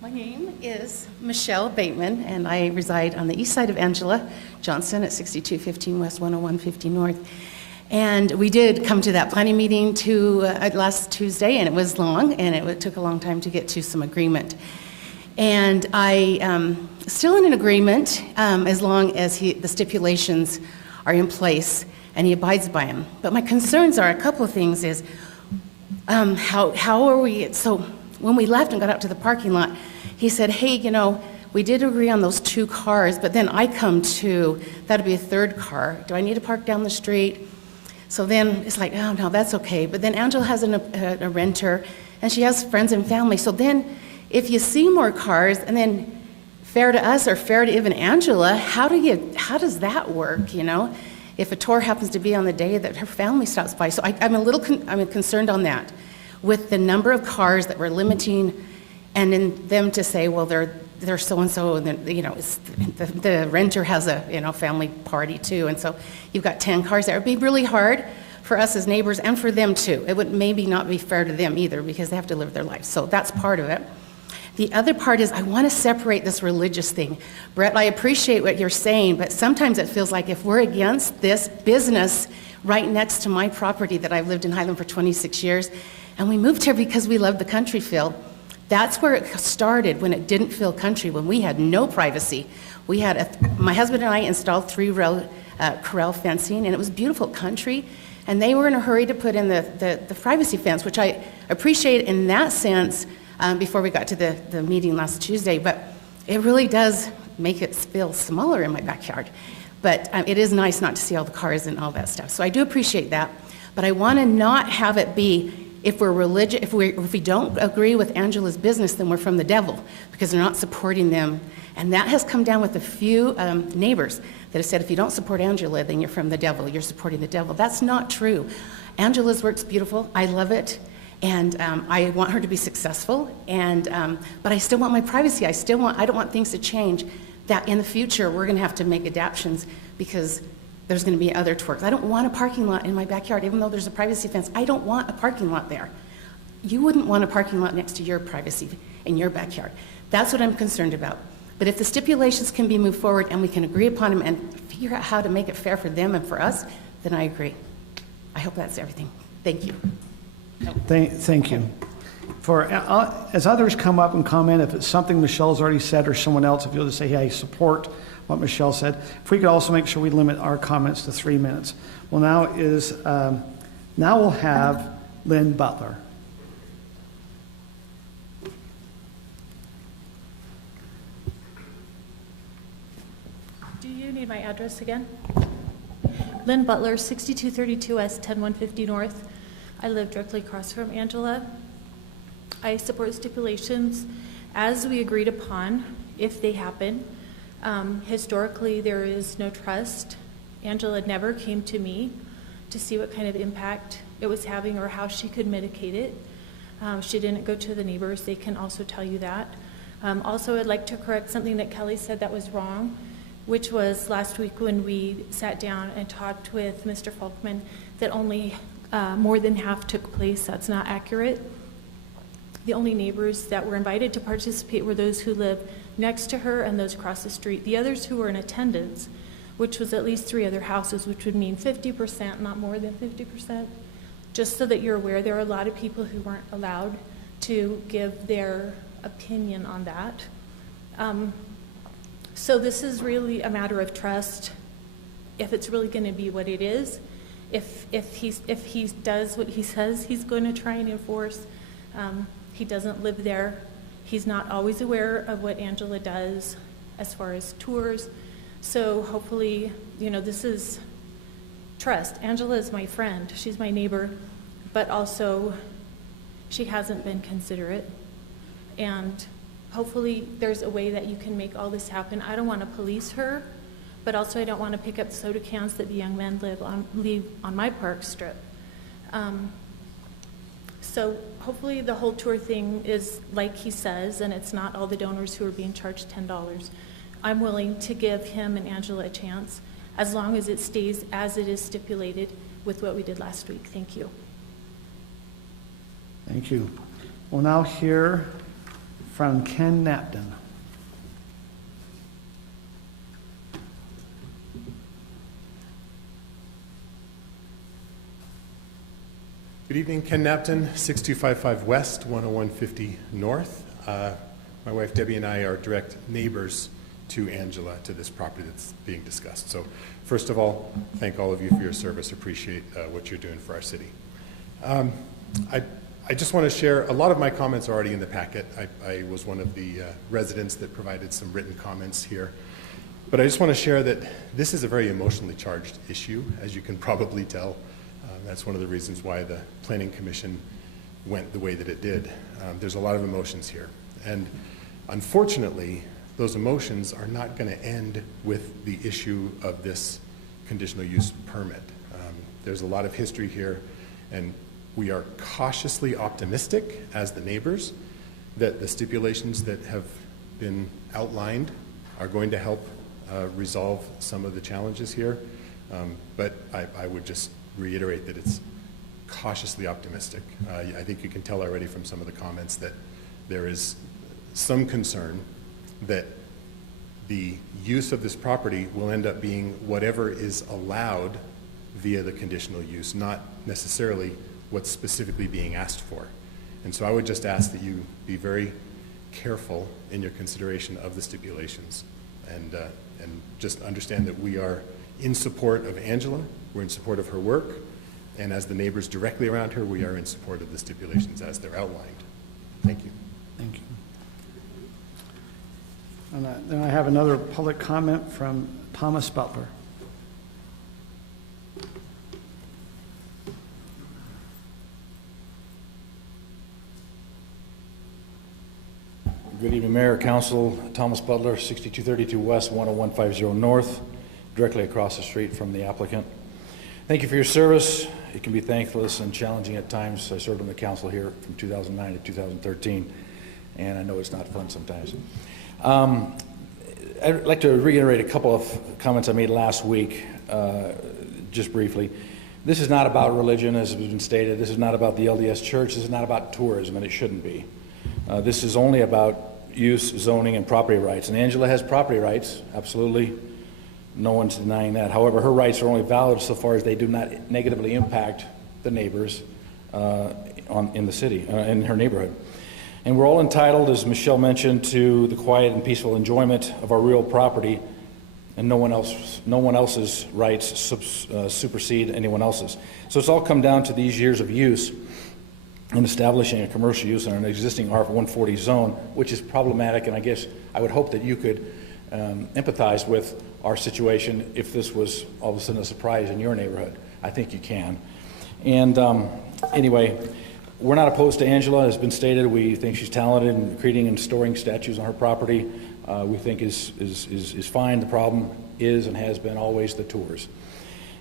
My name is Michelle Bateman, and I reside on the east side of Angela Johnson at 6215 West 10150 North. And we did come to that planning meeting last Tuesday, and it was long, and it took a long time to get to some agreement. And I am still in an agreement as long as the stipulations are in place and he abides by them. But my concerns are a couple of things is how are we, so when we left and got out to the parking lot, he said, hey, we did agree on those 2 cars, but then I come to, that'd be a 3rd car. Do I need to park down the street? So then it's like, oh, no, that's okay. But then Angela has a renter, and she has friends and family. So then if you see more cars, and then fair to us or fair to even Angela, how does that work, If a tour happens to be on the day that her family stops by. So I'm concerned on that with the number of cars that we're limiting, and then them to say, well, they're so-and-so, and then, the renter has a, family party too, and so you've got 10 cars there. It'd be really hard for us as neighbors and for them too. It would maybe not be fair to them either because they have to live their life. So that's part of it. The other part is I want to separate this religious thing. Brett, I appreciate what you're saying, but sometimes it feels like if we're against this business right next to my property that I've lived in Highland for 26 years, and we moved here because we loved the country feel. That's where it started, when it didn't feel country, when we had no privacy. We had my husband and I installed 3-rail corral fencing, and it was beautiful country. And they were in a hurry to put in the privacy fence, which I appreciate in that sense before we got to the meeting last Tuesday. But it really does make it feel smaller in my backyard. But it is nice not to see all the cars and all that stuff. So I do appreciate that. But I want to not have it be, if we're religious, if we don't agree with Angela's business, then we're from the devil because they're not supporting them. And that has come down with a few neighbors that have said, if you don't support Angela, then you're from the devil. You're supporting the devil. That's not true. Angela's work's beautiful. I love it. And I want her to be successful. And but I still want my privacy. I don't want things to change. That in the future, we're going to have to make adaptions because there's going to be other twerks. I don't want a parking lot in my backyard, even though there's a privacy fence. I don't want a parking lot there. You wouldn't want a parking lot next to your privacy in your backyard. That's what I'm concerned about. But if the stipulations can be moved forward and we can agree upon them and figure out how to make it fair for them and for us, then I agree. I hope that's everything. Thank you. Thank you. As others come up and comment, if it's something Michelle's already said or someone else, if you'll just say, hey, I support what Michelle said. If we could also make sure we limit our comments to 3 minutes. Well, now we'll have Lynn Butler. Do you need my address again? Lynn Butler, 6232 West, 10150 North. I live directly across from Angela. I support stipulations as we agreed upon, if they happen. Historically, there is no trust. Angela never came to me to see what kind of impact it was having or how she could mitigate it. She didn't go to the neighbors. They can also tell you that. Also, I'd like to correct something that Kellie said that was wrong, which was last week when we sat down and talked with Mr. Folkman that only more than half took place. That's not accurate. The only neighbors that were invited to participate were those who live next to her and those across the street. The others who were in attendance, which was at least 3 other houses, which would mean 50%, not more than 50%. Just so that you're aware, there are a lot of people who weren't allowed to give their opinion on that. So this is really a matter of trust. If it's really going to be what it is, if he does what he says he's going to try and enforce, he doesn't live there. He's not always aware of what Angela does as far as tours. So hopefully, this is trust. Angela is my friend. She's my neighbor, but also she hasn't been considerate. And hopefully there's a way that you can make all this happen. I don't want to police her, but also I don't want to pick up soda cans that the young men leave on my park strip. So hopefully the whole tour thing is like he says, and it's not all the donors who are being charged $10. I'm willing to give him and Angela a chance as long as it stays as it is stipulated with what we did last week. Thank you. Thank you. We'll now hear from Ken Napton. Good evening, Ken Napton, 6255 West, 10150 North. My wife Debbie and I are direct neighbors to Angela, to this property that's being discussed. So first of all, thank all of you for your service. Appreciate what you're doing for our city. I just want to share, a lot of my comments are already in the packet. I was one of the residents that provided some written comments here. But I just want to share that this is a very emotionally charged issue, as you can probably tell. That's one of the reasons why the Planning Commission went the way that it did. There's a lot of emotions here. And unfortunately, those emotions are not going to end with the issue of this conditional use permit. There's a lot of history here, and we are cautiously optimistic as the neighbors that the stipulations that have been outlined are going to help resolve some of the challenges here. But I would just reiterate that it's cautiously optimistic. I think you can tell already from some of the comments that there is some concern that the use of this property will end up being whatever is allowed via the conditional use, not necessarily what's specifically being asked for. And so I would just ask that you be very careful in your consideration of the stipulations, and just understand that we are in support of Angela, we're in support of her work, and as the neighbors directly around her, we are in support of the stipulations as they're outlined. Thank you. Thank you. And then I have another public comment from Thomas Butler. Good evening, Mayor, Council. Thomas Butler, 6232 West, 10150 North, directly across the street from the applicant. Thank you for your service. It can be thankless and challenging at times. I served on the council here from 2009 to 2013, and I know it's not fun sometimes. I'd like to reiterate a couple of comments I made last week, just briefly. This is not about religion, as has been stated. This is not about the LDS Church. This is not about tourism, and it shouldn't be. This is only about use, zoning, and property rights. And Angela has property rights, absolutely. No one's denying that. However, her rights are only valid so far as they do not negatively impact the neighbors in the city, in her neighborhood. And we're all entitled, as Michelle mentioned, to the quiet and peaceful enjoyment of our real property, and no one else's rights supersede anyone else's. So it's all come down to these years of use in establishing a commercial use in an existing R140 zone, which is problematic, and I guess I would hope that you could empathize with our situation if this was all of a sudden a surprise in your neighborhood. I think you can. And anyway, we're not opposed to Angela. As has been stated, we think she's talented in creating and storing statues on her property. We think is fine. The problem is and has been always the tours.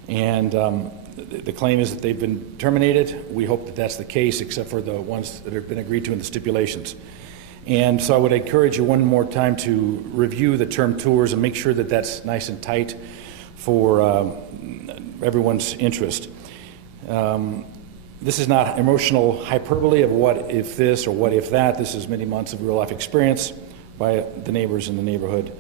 And the claim is that they've been terminated. We hope that that's the case, except for the ones that have been agreed to in the stipulations. And so I would encourage you one more time to review the term tours and make sure that that's nice and tight for everyone's interest. This is not emotional hyperbole of what if this or what if that. This is many months of real life experience by the neighbors in the neighborhood.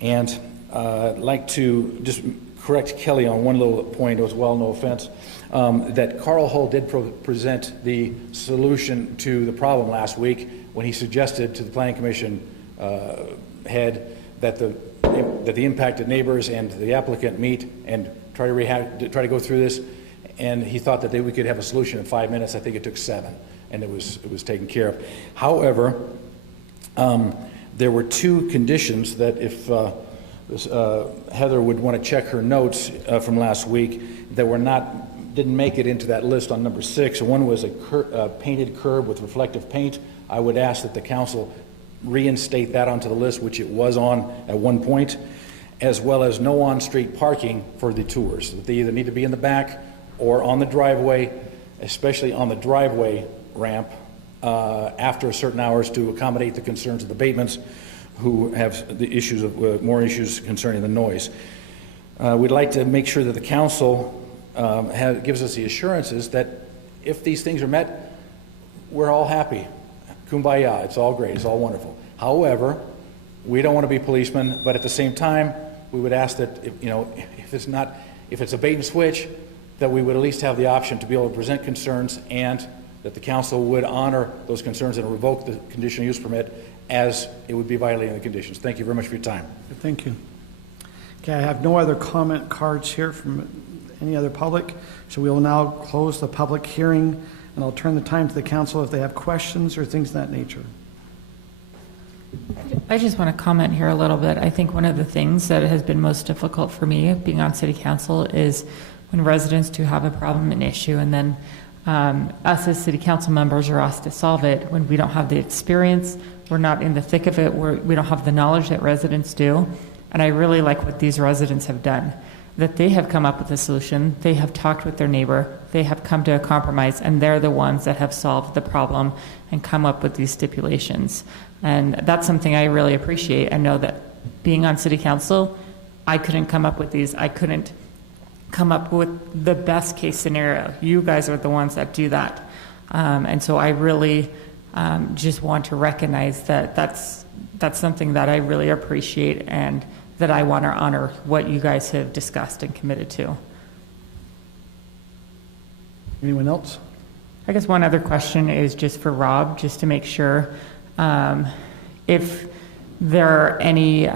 And I'd like to just correct Kelly on one little point as well, no offense, that Carl Hull did present the solution to the problem last week when he suggested to the Planning Commission head that the impacted neighbors and the applicant meet and try to go through this, and he thought that we could have a solution in 5 minutes. I think it took 7, and it was taken care of. However, there were 2 conditions that if Heather would want to check her notes from last week that didn't make it into that list on number 6. One was a painted curb with reflective paint. I would ask that the council reinstate that onto the list, which it was on at one point, as well as no on-street parking for the tours. They either need to be in the back or on the driveway, especially on the driveway ramp after certain hours to accommodate the concerns of the abatements who have the issues of more issues concerning the noise. We'd like to make sure that the council gives us the assurances that if these things are met, we're all happy. Kumbaya, it's all great, it's all wonderful. However, we don't want to be policemen, but at the same time, we would ask that if it's a bait and switch, that we would at least have the option to be able to present concerns and that the council would honor those concerns and revoke the conditional use permit as it would be violating the conditions. Thank you very much for your time. Thank you. Okay, I have no other comment cards here from any other public, so we will now close the public hearing, and I'll turn the time to the council if they have questions or things of that nature. I just want to comment here a little bit. I think one of the things that has been most difficult for me being on city council is when residents do have a problem, an issue, and then us as city council members are asked to solve it when we don't have the experience, we're not in the thick of it, we don't have the knowledge that residents do. And I really like what these residents have done, that they have come up with a solution, they have talked with their neighbor, they have come to a compromise, and they're the ones that have solved the problem and come up with these stipulations. And that's something I really appreciate. I know that being on city council, I couldn't come up with these. I couldn't come up with the best case scenario. You guys are the ones that do that. And so I really just want to recognize that that's something that I really appreciate and that I want to honor what you guys have discussed and committed to. Anyone else? I guess one other question is just for Rob, just to make sure if there are any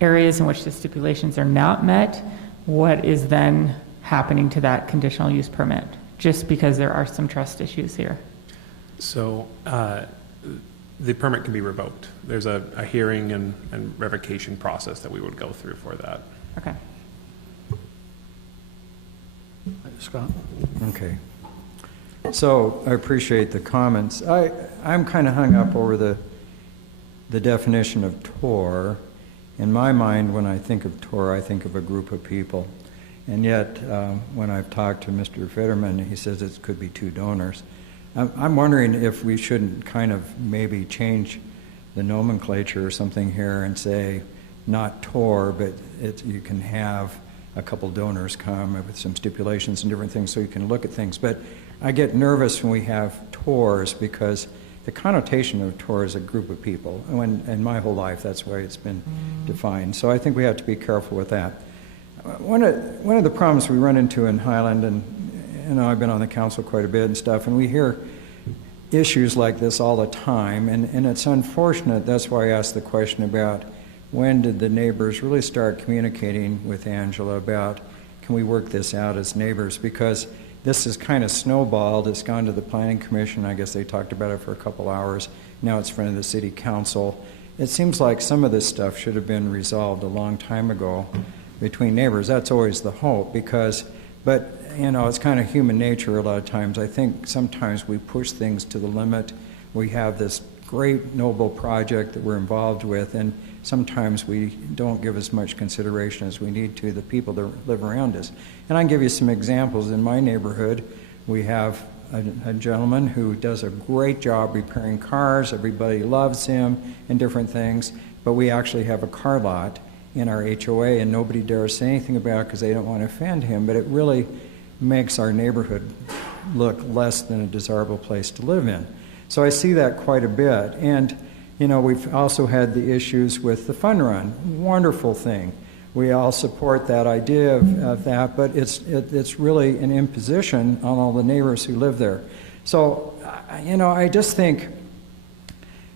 areas in which the stipulations are not met, what is then happening to that conditional use permit? Just because there are some trust issues here. So the permit can be revoked. There's a hearing and revocation process that we would go through for that. Okay. Scott? Okay. So I appreciate the comments. I'm kind of hung up over the definition of tour. In my mind, when I think of tour, I think of a group of people. And yet, when I've talked to Mr. Fetterman, he says it could be 2 donors. I'm wondering if we shouldn't kind of maybe change the nomenclature or something here and say not tour, but you can have a couple donors come with some stipulations and different things so you can look at things. But I get nervous when we have tours because the connotation of tour is a group of people. And my whole life, that's why it's been defined. So I think we have to be careful with that. One of the problems we run into in Highland, and I've been on the council quite a bit and stuff, and we hear issues like this all the time, and it's unfortunate. That's why I asked the question about when did the neighbors really start communicating with Angela about, can we work this out as neighbors? Because this is kind of snowballed. It's gone to the Planning Commission. I guess they talked about it for a couple hours. Now it's in front of the City Council. It seems like some of this stuff should have been resolved a long time ago between neighbors. That's always the hope, but it's kind of human nature a lot of times. I think sometimes we push things to the limit. We have this great noble project that we're involved with, and sometimes we don't give as much consideration as we need to the people that live around us. And I can give you some examples. In my neighborhood, we have a gentleman who does a great job repairing cars. Everybody loves him and different things, but we actually have a car lot in our HOA, and nobody dares say anything about it because they don't want to offend him, but it really makes our neighborhood look less than a desirable place to live in. So I see that quite a bit. And we've also had the issues with the fun run. Wonderful thing. We all support that idea of that, but it's really an imposition on all the neighbors who live there. So, I just think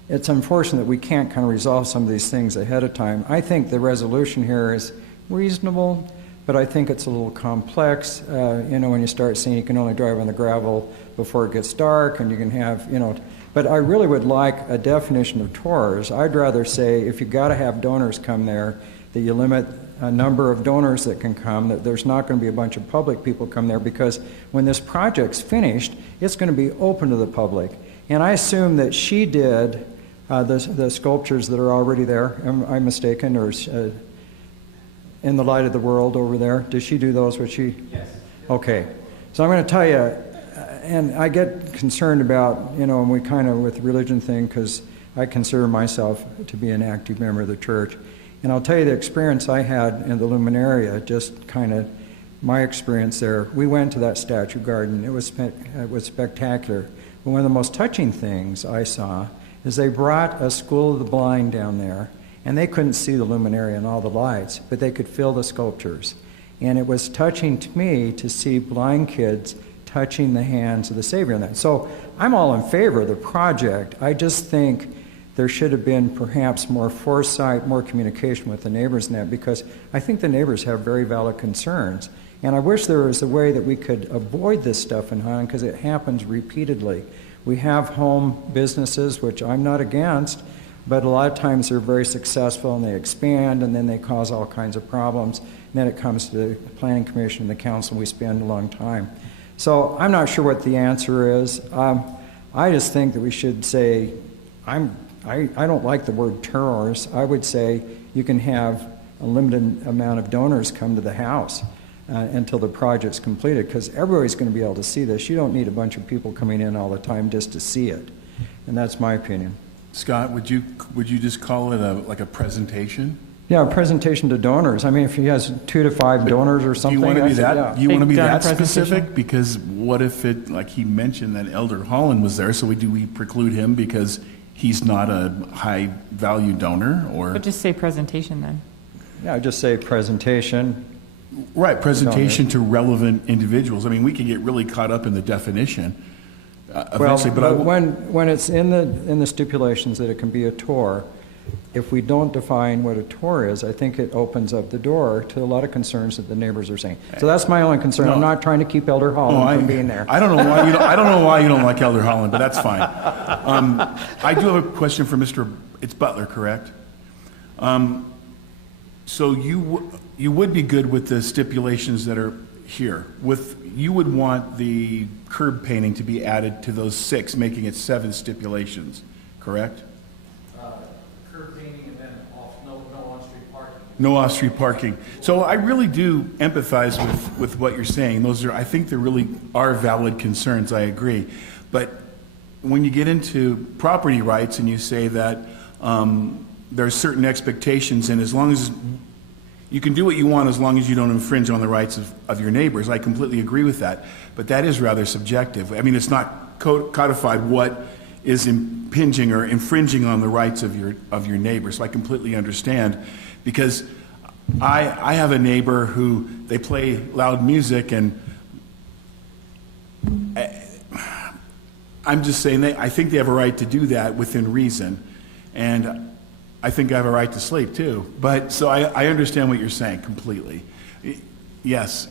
it's unfortunate that we can't kind of resolve some of these things ahead of time. I think the resolution here is reasonable, but I think it's a little complex. When you start saying you can only drive on the gravel before it gets dark, and you can have, but I really would like a definition of tours. I'd rather say if you've got to have donors come there, that you limit a number of donors that can come, that there's not going to be a bunch of public people come there, because when this project's finished, it's going to be open to the public. And I assume that she did the sculptures that are already there. Am I mistaken? Or in the Light of the World over there, did she do those? Yes. Okay. So I'm going to tell you, and I get concerned about, and we kind of with the religion thing, because I consider myself to be an active member of the church. And I'll tell you the experience I had in the Luminaria, just kind of my experience there. We went to that statue garden. It was spectacular. But one of the most touching things I saw is they brought a School of the Blind down there, and they couldn't see the Luminaria and all the lights, but they could feel the sculptures. And it was touching to me to see blind kids touching the hands of the Savior in that. So I'm all in favor of the project. I just think there should have been perhaps more foresight, more communication with the neighbors in that, because I think the neighbors have very valid concerns. And I wish there was a way that we could avoid this stuff in Highland, because it happens repeatedly. We have home businesses, which I'm not against, but a lot of times they're very successful and they expand, and then they cause all kinds of problems. And then it comes to the Planning Commission and the Council, and we spend a long time. So I'm not sure what the answer is. I just think that we should say, I don't like the word tours. I would say you can have a limited amount of donors come to the house until the project's completed, because everybody's going to be able to see this. You don't need a bunch of people coming in all the time just to see it. And that's my opinion. Scott, would you just call it like a presentation? Yeah, a presentation to donors. I mean, if he has 2 to 5 donors or something. Do you want to be that? Yeah. You want to be that specific? Because what if it, like he mentioned, that Elder Holland was there? So do we preclude him because he's not a high value donor? Or just say presentation then. Yeah, just say presentation. Right, presentation to relevant individuals. I mean, we can get really caught up in the definition. Eventually, but when it's in the stipulations that it can be a tour, if we don't define what a tour is, I think it opens up the door to a lot of concerns that the neighbors are saying. So that's my only concern. I'm not trying to keep Elder Holland from being there. I don't know why you don't like Elder Holland, but that's fine. I do have a question for it's Butler, correct? So you would be good with the stipulations that are here. You would want the curb painting to be added to those 6, making it 7 stipulations, correct? Curb painting and then no on-street parking. No off-street parking. So I really do empathize with what you're saying. I think there really are valid concerns, I agree. But when you get into property rights and you say that there are certain expectations, and as long as you can do what you want as long as you don't infringe on the rights of your neighbors, I completely agree with that. But that is rather subjective. I mean, it's not codified what is impinging or infringing on the rights of your neighbors. So I completely understand, because I have a neighbor who they play loud music, and I'm just saying, I think they have a right to do that within reason. And I think I have a right to sleep too. But, so I understand what you're saying completely. Yes.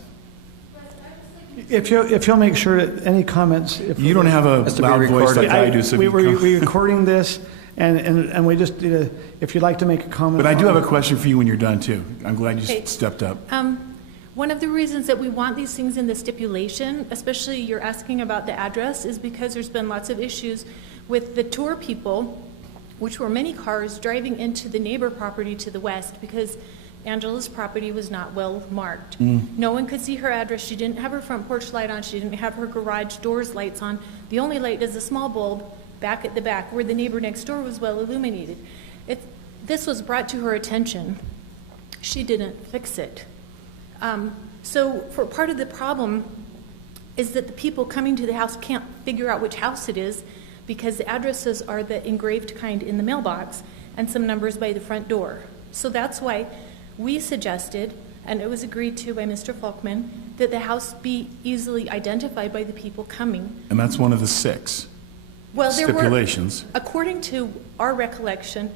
If you'll make sure that any comments. You don't have a loud voice like I do, so we're recording this, and we just, if you'd like to make a comment. But I do have a question for you when you're done too. I'm glad you stepped up. One of the reasons that we want these things in the stipulation, especially you're asking about the address, is because there's been lots of issues with the tour people, which were many cars driving into the neighbor property to the west because Angela's property was not well marked. No one could see her address. She didn't have her front porch light on. She didn't have her garage doors lights on. The only light is a small bulb back at the back where the neighbor next door was well illuminated. This was brought to her attention. She didn't fix it. So for part of the problem is that the people coming to the house can't figure out which house it is because the addresses are the engraved kind in the mailbox and some numbers by the front door. So that's why we suggested, and it was agreed to by Mr. Folkman, that the house be easily identified by the people coming. And that's one of the 6 stipulations. According to our recollection,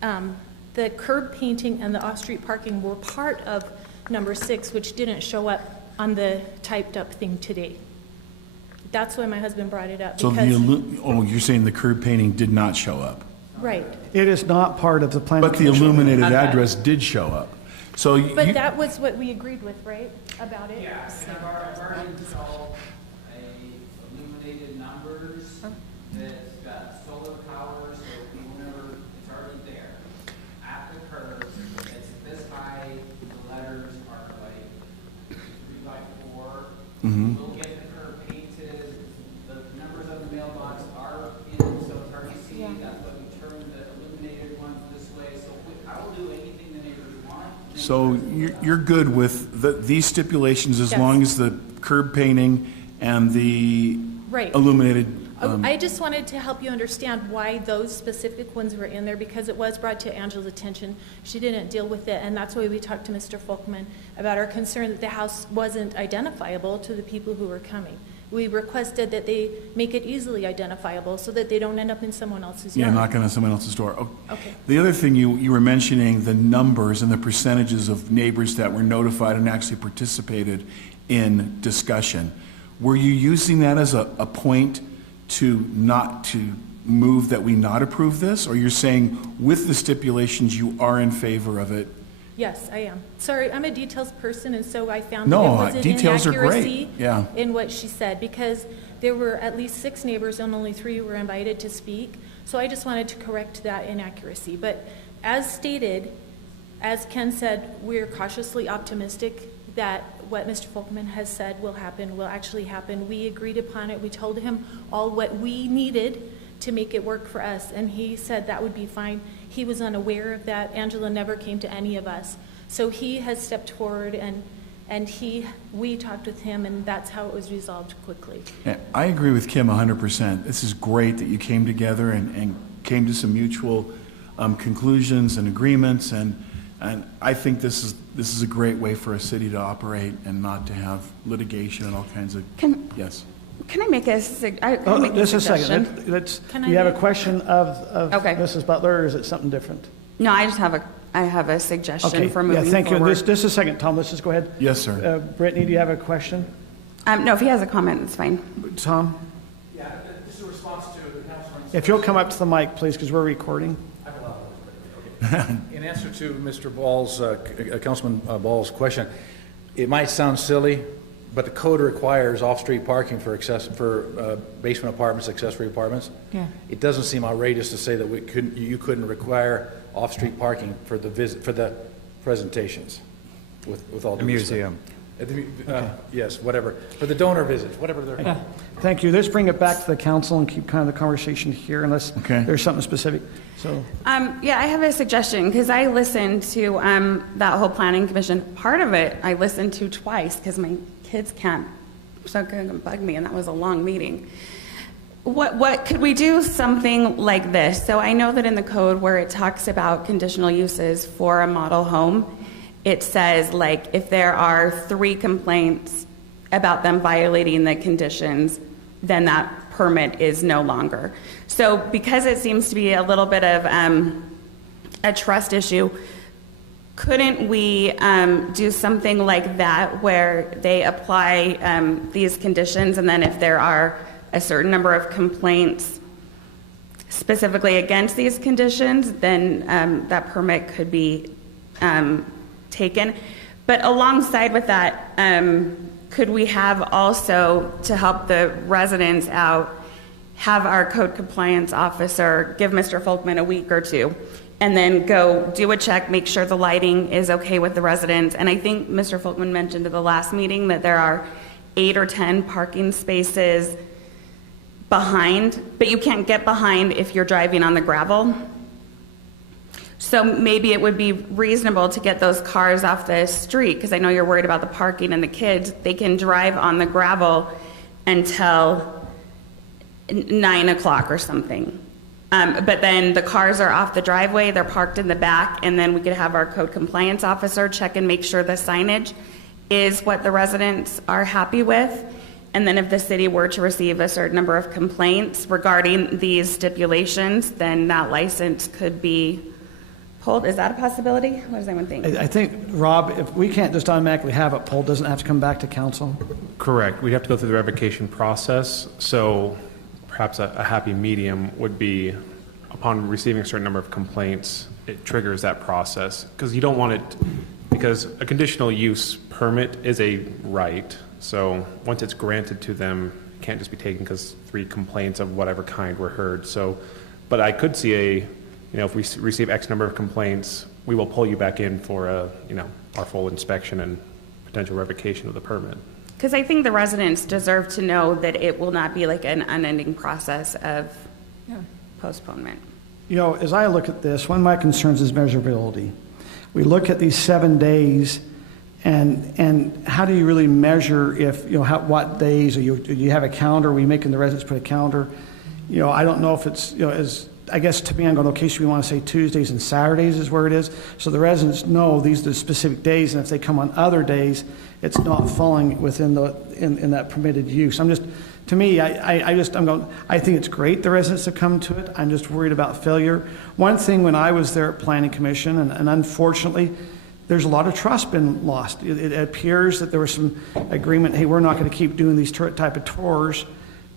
the curb painting and the off-street parking were part of number 6, which didn't show up on the typed up thing today. That's why my husband brought it up. So you're saying the curb painting did not show up? Right. It is not part of the plan. But the illuminated address did show up. So but that was what we agreed with, right, about it? Yeah, and I've already installed illuminated numbers that's got solar power, so whenever it's already there. At the curb, it's this high, the letters are like 3 by 4. We'll get the curb painted, the numbers of the mailbox are in, so it's already seen. That's what we turn the illuminated ones this way. So I will do anything the neighbors want. So you're good with these stipulations as long as the curb painting and the illuminated. I just wanted to help you understand why those specific ones were in there because it was brought to Angela's attention. She didn't deal with it, and that's why we talked to Mr. Folkman about our concern that the house wasn't identifiable to the people who were coming. We requested that they make it easily identifiable so that they don't end up in someone else's yard. Yeah, knocking on someone else's door. Oh. Okay. The other thing you were mentioning, the numbers and the percentages of neighbors that were notified and actually participated in discussion. Were you using that as a point to not to move that we not approve this? Or you're saying with the stipulations you are in favor of it? Yes, I am. Sorry, I'm a details person, and so I found that No, there was an details are inaccuracy great. in what she said, because there were at least 6 neighbors and only 3 were invited to speak. So I just wanted to correct that inaccuracy. But as stated, as Ken said, we're cautiously optimistic that what Mr. Folkman has said will actually happen. We agreed upon it. We told him all what we needed to make it work for us, and he said that would be fine. He was unaware of that. Angela never came to any of us. So he has stepped forward, and we talked with him, and that's how it was resolved quickly. Yeah, I agree with Kim 100%. This is great that you came together and came to some mutual conclusions and agreements, and I think this is a great way for a city to operate and not to have litigation and all kinds of. Yes. Can I make a suggestion? Just a second. You have a question of Mrs. Butler, or is it something different? No, I have a suggestion for moving thank forward. you. Just a second, Tom. Let's just go ahead. Yes, sir. Brittany, do you have a question? No, if he has a comment, it's fine. Tom? Yeah, just a response to the councilman's. If you'll come up to the mic, please, because we're recording. In answer to Mr. Ball's, Councilman Ball's question, it might sound silly, but the code requires off-street parking for basement apartments, accessory apartments. Yeah. It doesn't seem outrageous to say that you couldn't require off-street parking for the presentations with all the due museum. Yes, whatever. For the donor visits, whatever they're. Okay. Thank you. Let's bring it back to the council and keep kind of the conversation here unless there's something specific. So. Yeah, I have a suggestion because I listened to that whole planning commission. Part of it I listened to twice because my kids can't bug me, and that was a long meeting. What could we do something like this? So I know that in the code where it talks about conditional uses for a model home, it says like if there are 3 complaints about them violating the conditions, then that permit is no longer. So because it seems to be a little bit of a trust issue, couldn't we do something like that where they apply these conditions, and then if there are a certain number of complaints specifically against these conditions, then that permit could be taken? But alongside with that, could we have also, to help the residents out, have our code compliance officer give Mr. Folkman a week or two and then go do a check, make sure the lighting is okay with the residents? And I think Mr. Folkman mentioned at the last meeting that there are 8 or 10 parking spaces behind, but you can't get behind if you're driving on the gravel. So maybe it would be reasonable to get those cars off the street, because I know you're worried about the parking and the kids. They can drive on the gravel until 9 o'clock or something. But then the cars are off the driveway, they're parked in the back, and then we could have our code compliance officer check and make sure the signage is what the residents are happy with. And then if the city were to receive a certain number of complaints regarding these stipulations, then that license could be pulled. Is that a possibility? What does anyone think? I think, Rob, if we can't just automatically have it pulled, doesn't it have to come back to council? Correct. We'd have to go through the revocation process. So perhaps a happy medium would be, upon receiving a certain number of complaints, it triggers that process. Because you don't want it, because a conditional use permit is a right. So once it's granted to them, it can't just be taken because 3 complaints of whatever kind were heard. So, but I could see if we receive X number of complaints, we will pull you back in for our full inspection and potential revocation of the permit. Because I think the residents deserve to know that it will not be like an unending process of postponement. As I look at this, one of my concerns is measurability. We look at these 7 days, and how do you really measure if, what days? Do you have a calendar? Are we making the residents put a calendar? I don't know if it's, I guess to me, I'm going, okay, so we want to say Tuesdays and Saturdays is where it is. So the residents know these are the specific days, and if they come on other days, it's not falling within in that permitted use. I'm going, I think it's great the residents have come to it. I'm just worried about failure. One thing when I was there at Planning Commission, and unfortunately, there's a lot of trust been lost. It appears that there was some agreement, hey, we're not going to keep doing these type of tours,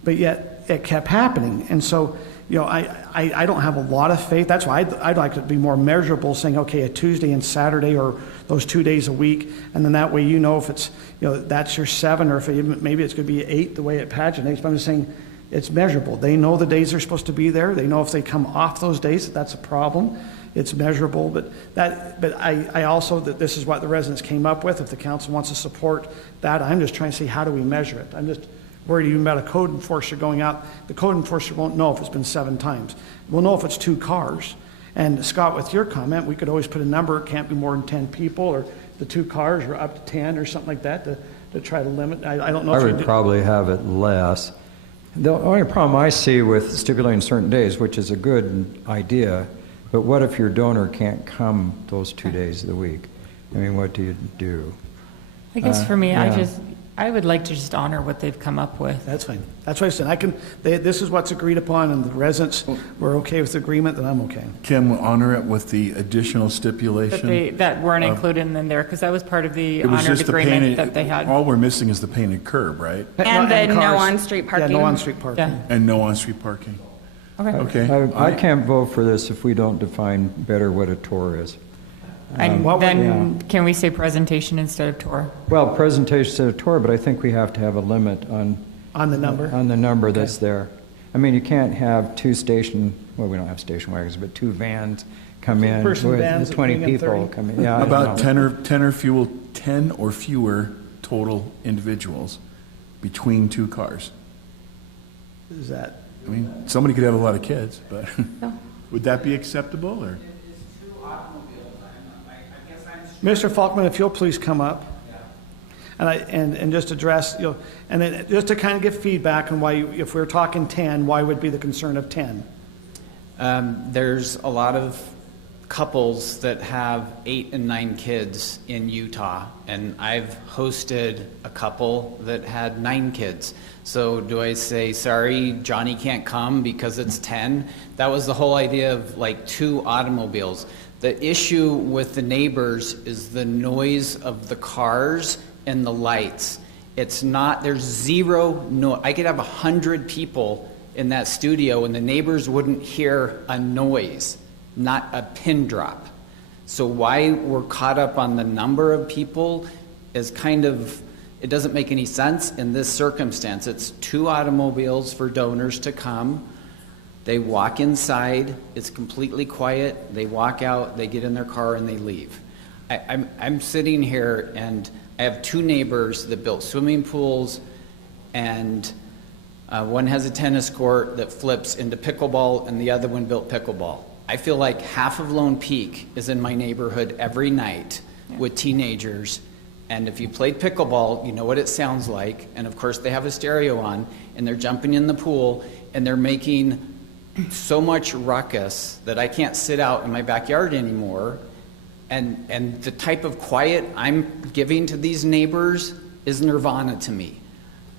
but yet it kept happening. And so, I don't have a lot of faith. That's why I'd like to be more measurable, saying, okay, a Tuesday and Saturday or those 2 days a week, and then that way if it's, that's your 7, or if maybe it's going to be 8 the way it paginates. But I'm just saying it's measurable. They know the days they're supposed to be there. They know if they come off those days, that's a problem. It's measurable, but I also, that this is what the residents came up with. If the council wants to support that, I'm just trying to see how do we measure it. I'm just worried even about a code enforcer going out. The code enforcer won't know if it's been 7 times. We'll know if it's 2 cars. And Scott, with your comment, we could always put a number. It can't be more than 10 people, or the 2 cars, or up to 10 or something like that to try to limit. I don't know. I would probably have it less. The only problem I see with stipulating certain days, which is a good idea, but what if your donor can't come those 2 days of the week? I mean, what do you do? I guess for me, I would like to just honor what they've come up with. That's fine. That's what I said. This is what's agreed upon, and the residents were okay with the agreement, then I'm okay. Can we honor it with the additional stipulation? That weren't included in there, because that was part of the honored agreement that they had. All we're missing is the painted curb, right? And the no on-street parking. Yeah, no on-street parking. Yeah. And no on-street parking. Okay. I can't vote for this if we don't define better what a tour is. And can we say presentation instead of tour? Well, presentation instead of tour, but I think we have to have a limit on the number? On the number that's there. I mean, you can't have 2 well, we don't have station wagons, but 2 vans come in with 20 people come in. Yeah, about 10 or fewer total individuals between 2 cars. Is that? I mean, somebody could have a lot of kids, but would that be acceptable, or? Mr. Falkman, if you'll please come up, and just address, and then just to kind of give feedback on why, if we're talking 10, why would be the concern of 10? There's a lot of couples that have 8 and 9 kids in Utah, and I've hosted a couple that had 9 kids. So do I say, sorry, Johnny can't come because it's 10? That was the whole idea of like 2 automobiles. The issue with the neighbors is the noise of the cars and the lights. It's not, there's zero noise. I could have 100 people in that studio and the neighbors wouldn't hear a noise, not a pin drop. So why we're caught up on the number of people is kind of, it doesn't make any sense in this circumstance. It's 2 automobiles for donors to come. They walk inside, it's completely quiet, they walk out, they get in their car and they leave. I'm sitting here and I have 2 neighbors that built swimming pools, and one has a tennis court that flips into pickleball and the other one built pickleball. I feel like half of Lone Peak is in my neighborhood every night with teenagers, and if you played pickleball, you know what it sounds like, and of course they have a stereo on, and they're jumping in the pool, and they're making so much ruckus that I can't sit out in my backyard anymore, and the type of quiet I'm giving to these neighbors is nirvana to me.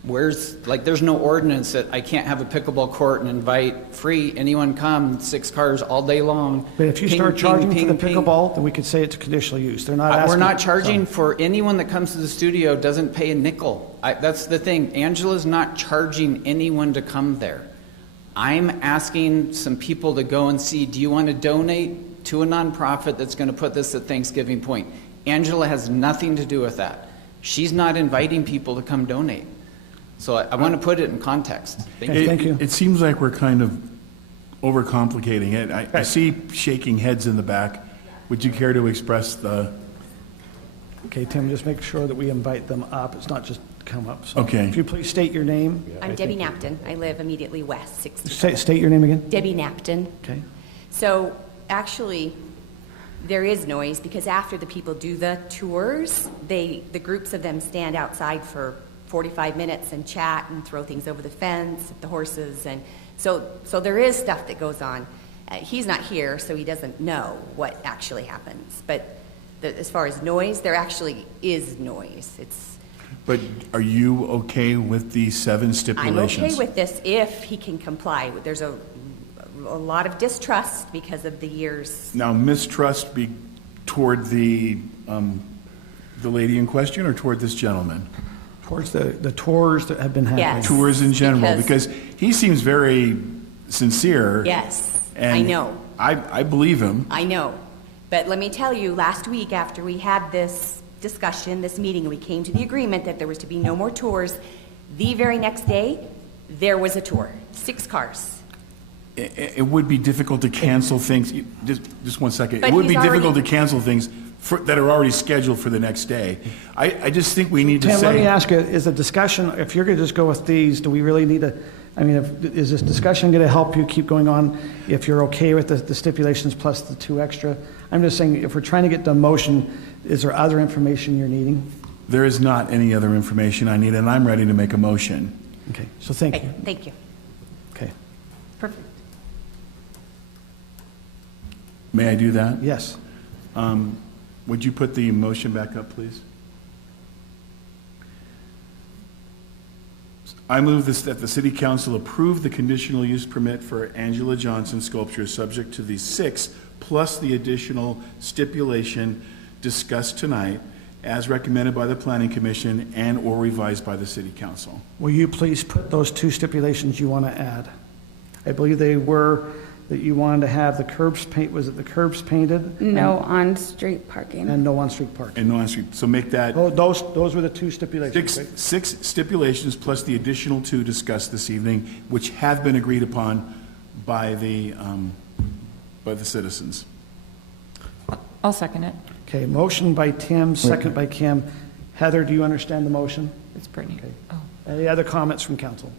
There's no ordinance that I can't have a pickleball court and invite free, anyone come, 6 cars all day long. But if you start charging for the pickleball, then we could say it's a conditional use. They're not asking. We're not charging for anyone that comes to the studio doesn't pay a nickel. That's the thing. Angela's not charging anyone to come there. I'm asking some people to go and see, do you want to donate to a nonprofit that's going to put this at Thanksgiving Point? Angela has nothing to do with that. She's not inviting people to come donate. So I want to put it in context. Thank you. It seems like we're kind of overcomplicating it. I see shaking heads in the back. Would you care to express the... Okay, Tim, just make sure that we invite them up. It's not just come up. So okay. If you please state your name. I'm Debbie Napton. I live immediately west, 60. State your name again. Debbie Napton. Okay. So actually, there is noise because after the people do the tours, the groups of them stand outside for 45 minutes and chat and throw things over the fence, the horses, and so there is stuff that goes on. He's not here, so he doesn't know what actually happens. But as far as noise, there actually is noise. But are you okay with the 7 stipulations? I'm okay with this if he can comply. There's a lot of distrust because of the years. Now, mistrust be toward the lady in question or toward this gentleman? Towards the tours that have been happening. Yes, tours in general, because he seems very sincere. Yes, and I know. I believe him. I know. But let me tell you, last week after we had this discussion, this meeting, we came to the agreement that there was to be no more tours. The very next day, there was a tour, 6 cars. It would be difficult to cancel things. Just 1 second. But it would be already difficult to cancel things that are already scheduled for the next day. I just think we need to Tim, say... let me ask you, is the discussion, if you're going to just go with these, do we really need to, is this discussion going to help you keep going on if you're okay with the stipulations plus the 2 extra? I'm just saying, if we're trying to get the motion, is there other information you're needing? There is not any other information I need, and I'm ready to make a motion. Okay, so thank you. Thank you. Okay. Perfect. May I do that? Yes. Would you put the motion back up, please? I move that the City Council approve the conditional use permit for Angela Johnson sculpture subject to the 6 plus the additional stipulation discussed tonight as recommended by the Planning Commission and or revised by the City Council. Will you please put those 2 stipulations you want to add? I believe they were that you wanted to have the curbs paint, was it the curbs painted? No on-street parking. And no on-street parking. And no on-street, so make that... Oh, those were the 2 stipulations. 6 stipulations plus the additional 2 discussed this evening, which have been agreed upon by the citizens. I'll second it. Okay, motion by Tim, second by Kim. Heather, do you understand the motion? It's Brittany. Okay. Oh. Any other comments from council?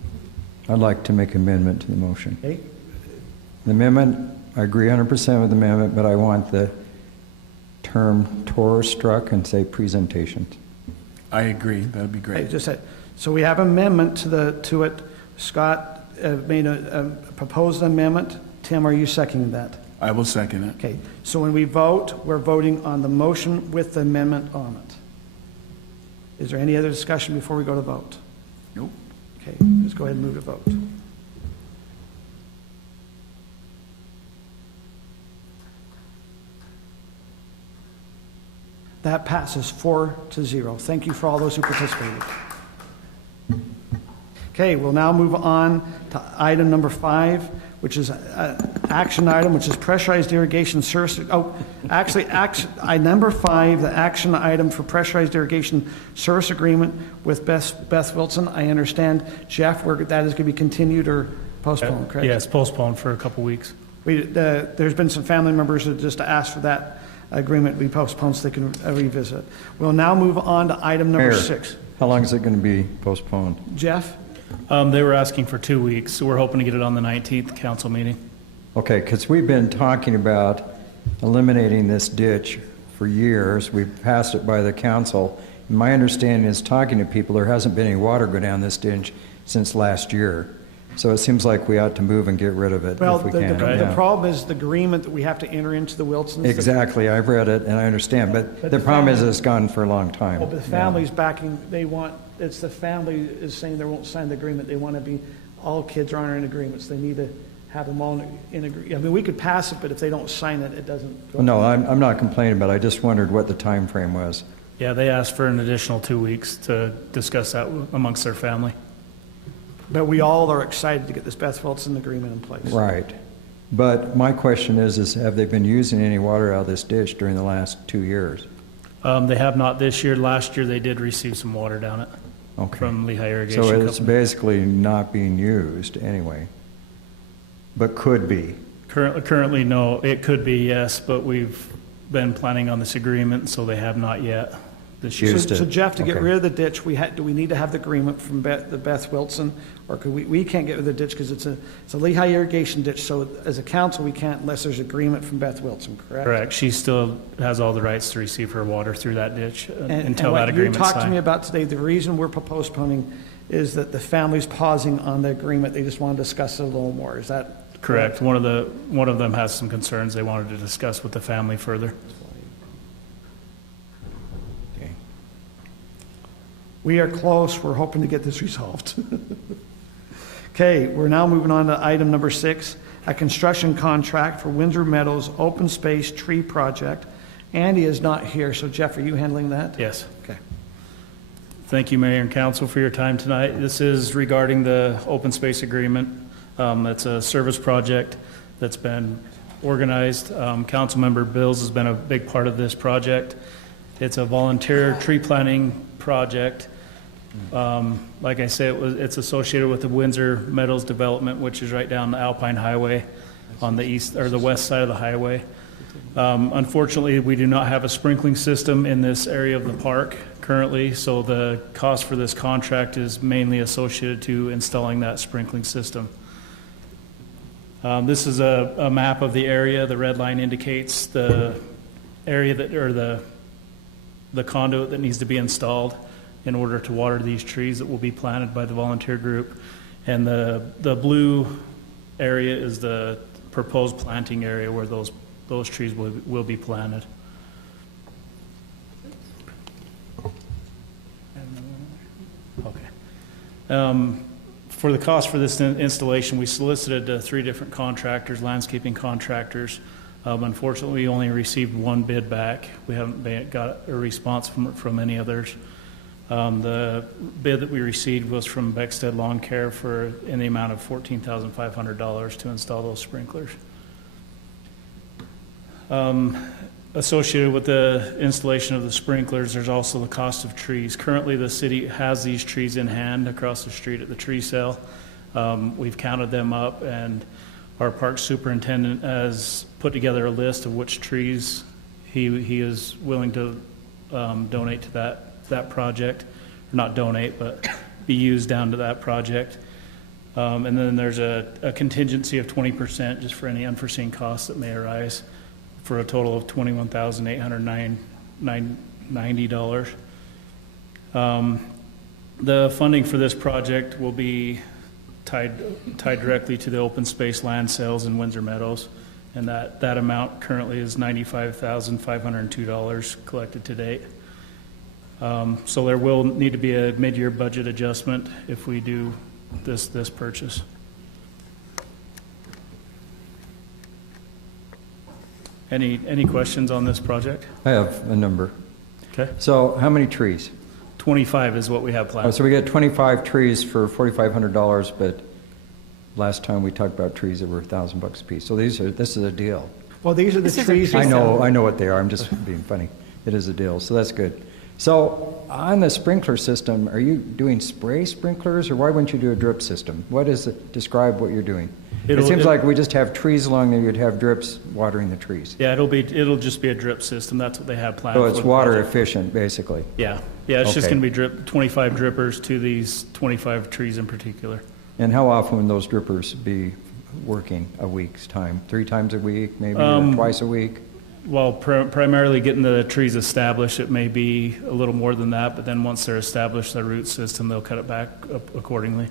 I'd like to make an amendment to the motion. Okay. The amendment, I agree 100% with the amendment, but I want the term tour struck and say presentations. I agree. That would be great. Okay, just said, so we have amendment to it. Scott made a proposed amendment. Tim, are you seconding that? I will second it. Okay, so when we vote, we're voting on the motion with the amendment on it. Is there any other discussion before we go to vote? Nope. Okay, let's go ahead and move to vote. That passes 4-0. Thank you for all those who participated. Okay, we'll now move on to item number 5, which is an action item, which is pressurized irrigation service. Oh, actually, number 5, the action item for pressurized irrigation service agreement with Beth Wilson. I understand, Jeff, that is going to be continued or postponed, correct? Yes, postponed for a couple weeks. There's been some family members that just asked for that agreement to be postponed so they can revisit. We'll now move on to item number Mayor, 6. How long is it going to be postponed? Jeff? They were asking for 2 weeks, so we're hoping to get it on the 19th council meeting. Okay, because we've been talking about eliminating this ditch for years. We've passed it by the council. And my understanding is, talking to people, there hasn't been any water go down this ditch since last year. So it seems like we ought to move and get rid of it Well, if we can. the problem is the agreement that we have to enter into the Wilsons. Exactly, I've read it and I understand, but the problem is it's gone for a long time. Well, but the family's backing, it's the family is saying they won't sign the agreement. They want to be, all kids are in agreements. They need to have them all in agreement. I mean, we could pass it, but if they don't sign it, it doesn't go. No, I'm not complaining, but I just wondered what the time frame was. Yeah, they asked for an additional 2 weeks to discuss that amongst their family. But we all are excited to get this Beth Wilson agreement in place. Right. But my question is have they been using any water out of this ditch during the last 2 years? They have not this year. Last year they did receive some water down it from Lehigh Irrigation So Company. it's basically not being used anyway, but could be. Currently, no. It could be, yes, but we've been planning on this agreement, so they have not yet this year. So Jeff, to get rid of the ditch, do we need to have the agreement from the Beth Wilson, or could we can't get rid of the ditch because it's a Lehigh irrigation ditch, so as a council we can't unless there's agreement from Beth Wilson, correct? Correct. She still has all the rights to receive her water through that ditch until that agreement's signed. And what you talked to me about today, the reason we're postponing is that the family's pausing on the agreement. They just want to discuss it a little more. Is that correct? One of them has some concerns they wanted to discuss with the family further. We are close. We're hoping to get this resolved. Okay, we're now moving on to item number 6, a construction contract for Windsor Meadows Open Space Tree Project. Andy is not here, so Jeff, are you handling that? Yes. Okay. Thank you, Mayor and Council, for your time tonight. This is regarding the open space agreement. That's a service project that's been organized. Councilmember Bills has been a big part of this project. It's a volunteer tree planting project. Like I said, it's associated with the Windsor Meadows development, which is right down the Alpine Highway on the east or the west side of the highway. Unfortunately, we do not have a sprinkling system in this area of the park currently, so the cost for this contract is mainly associated to installing that sprinkling system. This is a map of the area. The red line indicates the area that, or the conduit that needs to be installed in order to water these trees that will be planted by the volunteer group. And the blue area is the proposed planting area where those trees will be planted. Okay. For the cost for this installation, we solicited 3 different contractors, landscaping contractors. Unfortunately, we only received 1 bid back. We haven't got a response from any others. The bid that we received was from Beckstead Lawn Care in the amount of $14,500 to install those sprinklers. Associated with the installation of the sprinklers, there's also the cost of trees. Currently, the city has these trees in hand across the street at the tree sale. We've counted them up, and our park superintendent has put together a list of which trees he is willing to donate to that project. Not donate, but be used down to that project. And then there's a contingency of 20% just for any unforeseen costs that may arise, for a total of $21,890. The funding for this project will be tied directly to the open space land sales in Windsor Meadows. And that amount currently is $95,502 collected to date. So there will need to be a mid-year budget adjustment if we do this purchase. Any questions on this project? I have a number. Okay. So how many trees? 25 is what we have planned. So we get 25 trees for $4,500, but last time we talked about trees that were $1,000 a piece. So this is a deal. Well, these are the trees. I know what they are. I'm just being funny. It is a deal, so that's good. So on the sprinkler system, are you doing spray sprinklers, or why wouldn't you do a drip system? What is it? Describe what you're doing. It seems like we just have trees along there. You'd have drips watering the trees. Yeah, it'll just be a drip system. That's what they have planned. So it's water efficient, basically. Yeah, it's just Okay. going to be 25 drippers to these 25 trees in particular. And how often would those drippers be working a week's time? 3 times a week, maybe, or twice a week? Well, primarily getting the trees established, it may be a little more than that, but then once they're established, their root system, they'll cut it back up accordingly.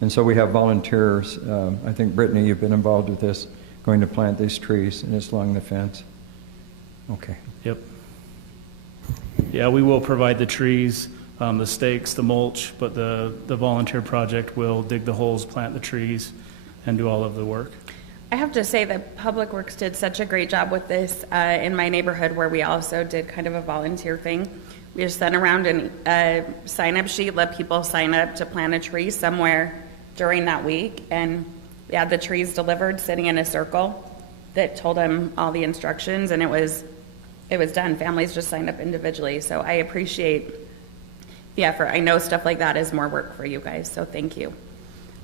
And so we have volunteers. I think, Brittany, you've been involved with this, going to plant these trees, and it's along the fence. Okay. Yep. Yeah, we will provide the trees, the stakes, the mulch, but the volunteer project will dig the holes, plant the trees, and do all of the work. I have to say that Public Works did such a great job with this in my neighborhood, where we also did kind of a volunteer thing. We just sent around a sign-up sheet, let people sign up to plant a tree somewhere during that week, and we had the trees delivered sitting in a circle that told them all the instructions, and it was done. Families just signed up individually, so I appreciate the effort. I know stuff like that is more work for you guys, so thank you.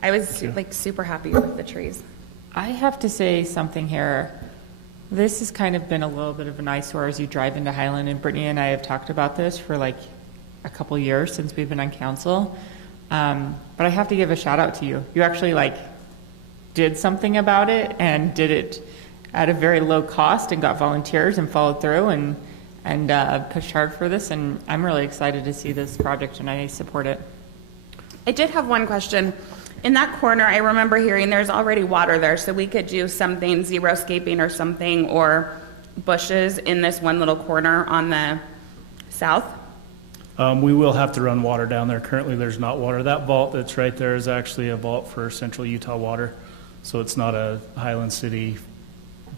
I was super happy with the trees. I have to say something here. This has kind of been a little bit of an eyesore as you drive into Highland, and Brittany and I have talked about this for like a couple years since we've been on council. But I have to give a shout out to you. You actually did something about it, and did it at a very low cost, and got volunteers and followed through and pushed hard for this. And I'm really excited to see this project, and I support it. I did have one question. In that corner, I remember hearing there's already water there, so we could do something, xeriscaping or something, or bushes in this one little corner on the south. We will have to run water down there. Currently, there's not water. That vault that's right there is actually a vault for Central Utah Water, so it's not a Highland City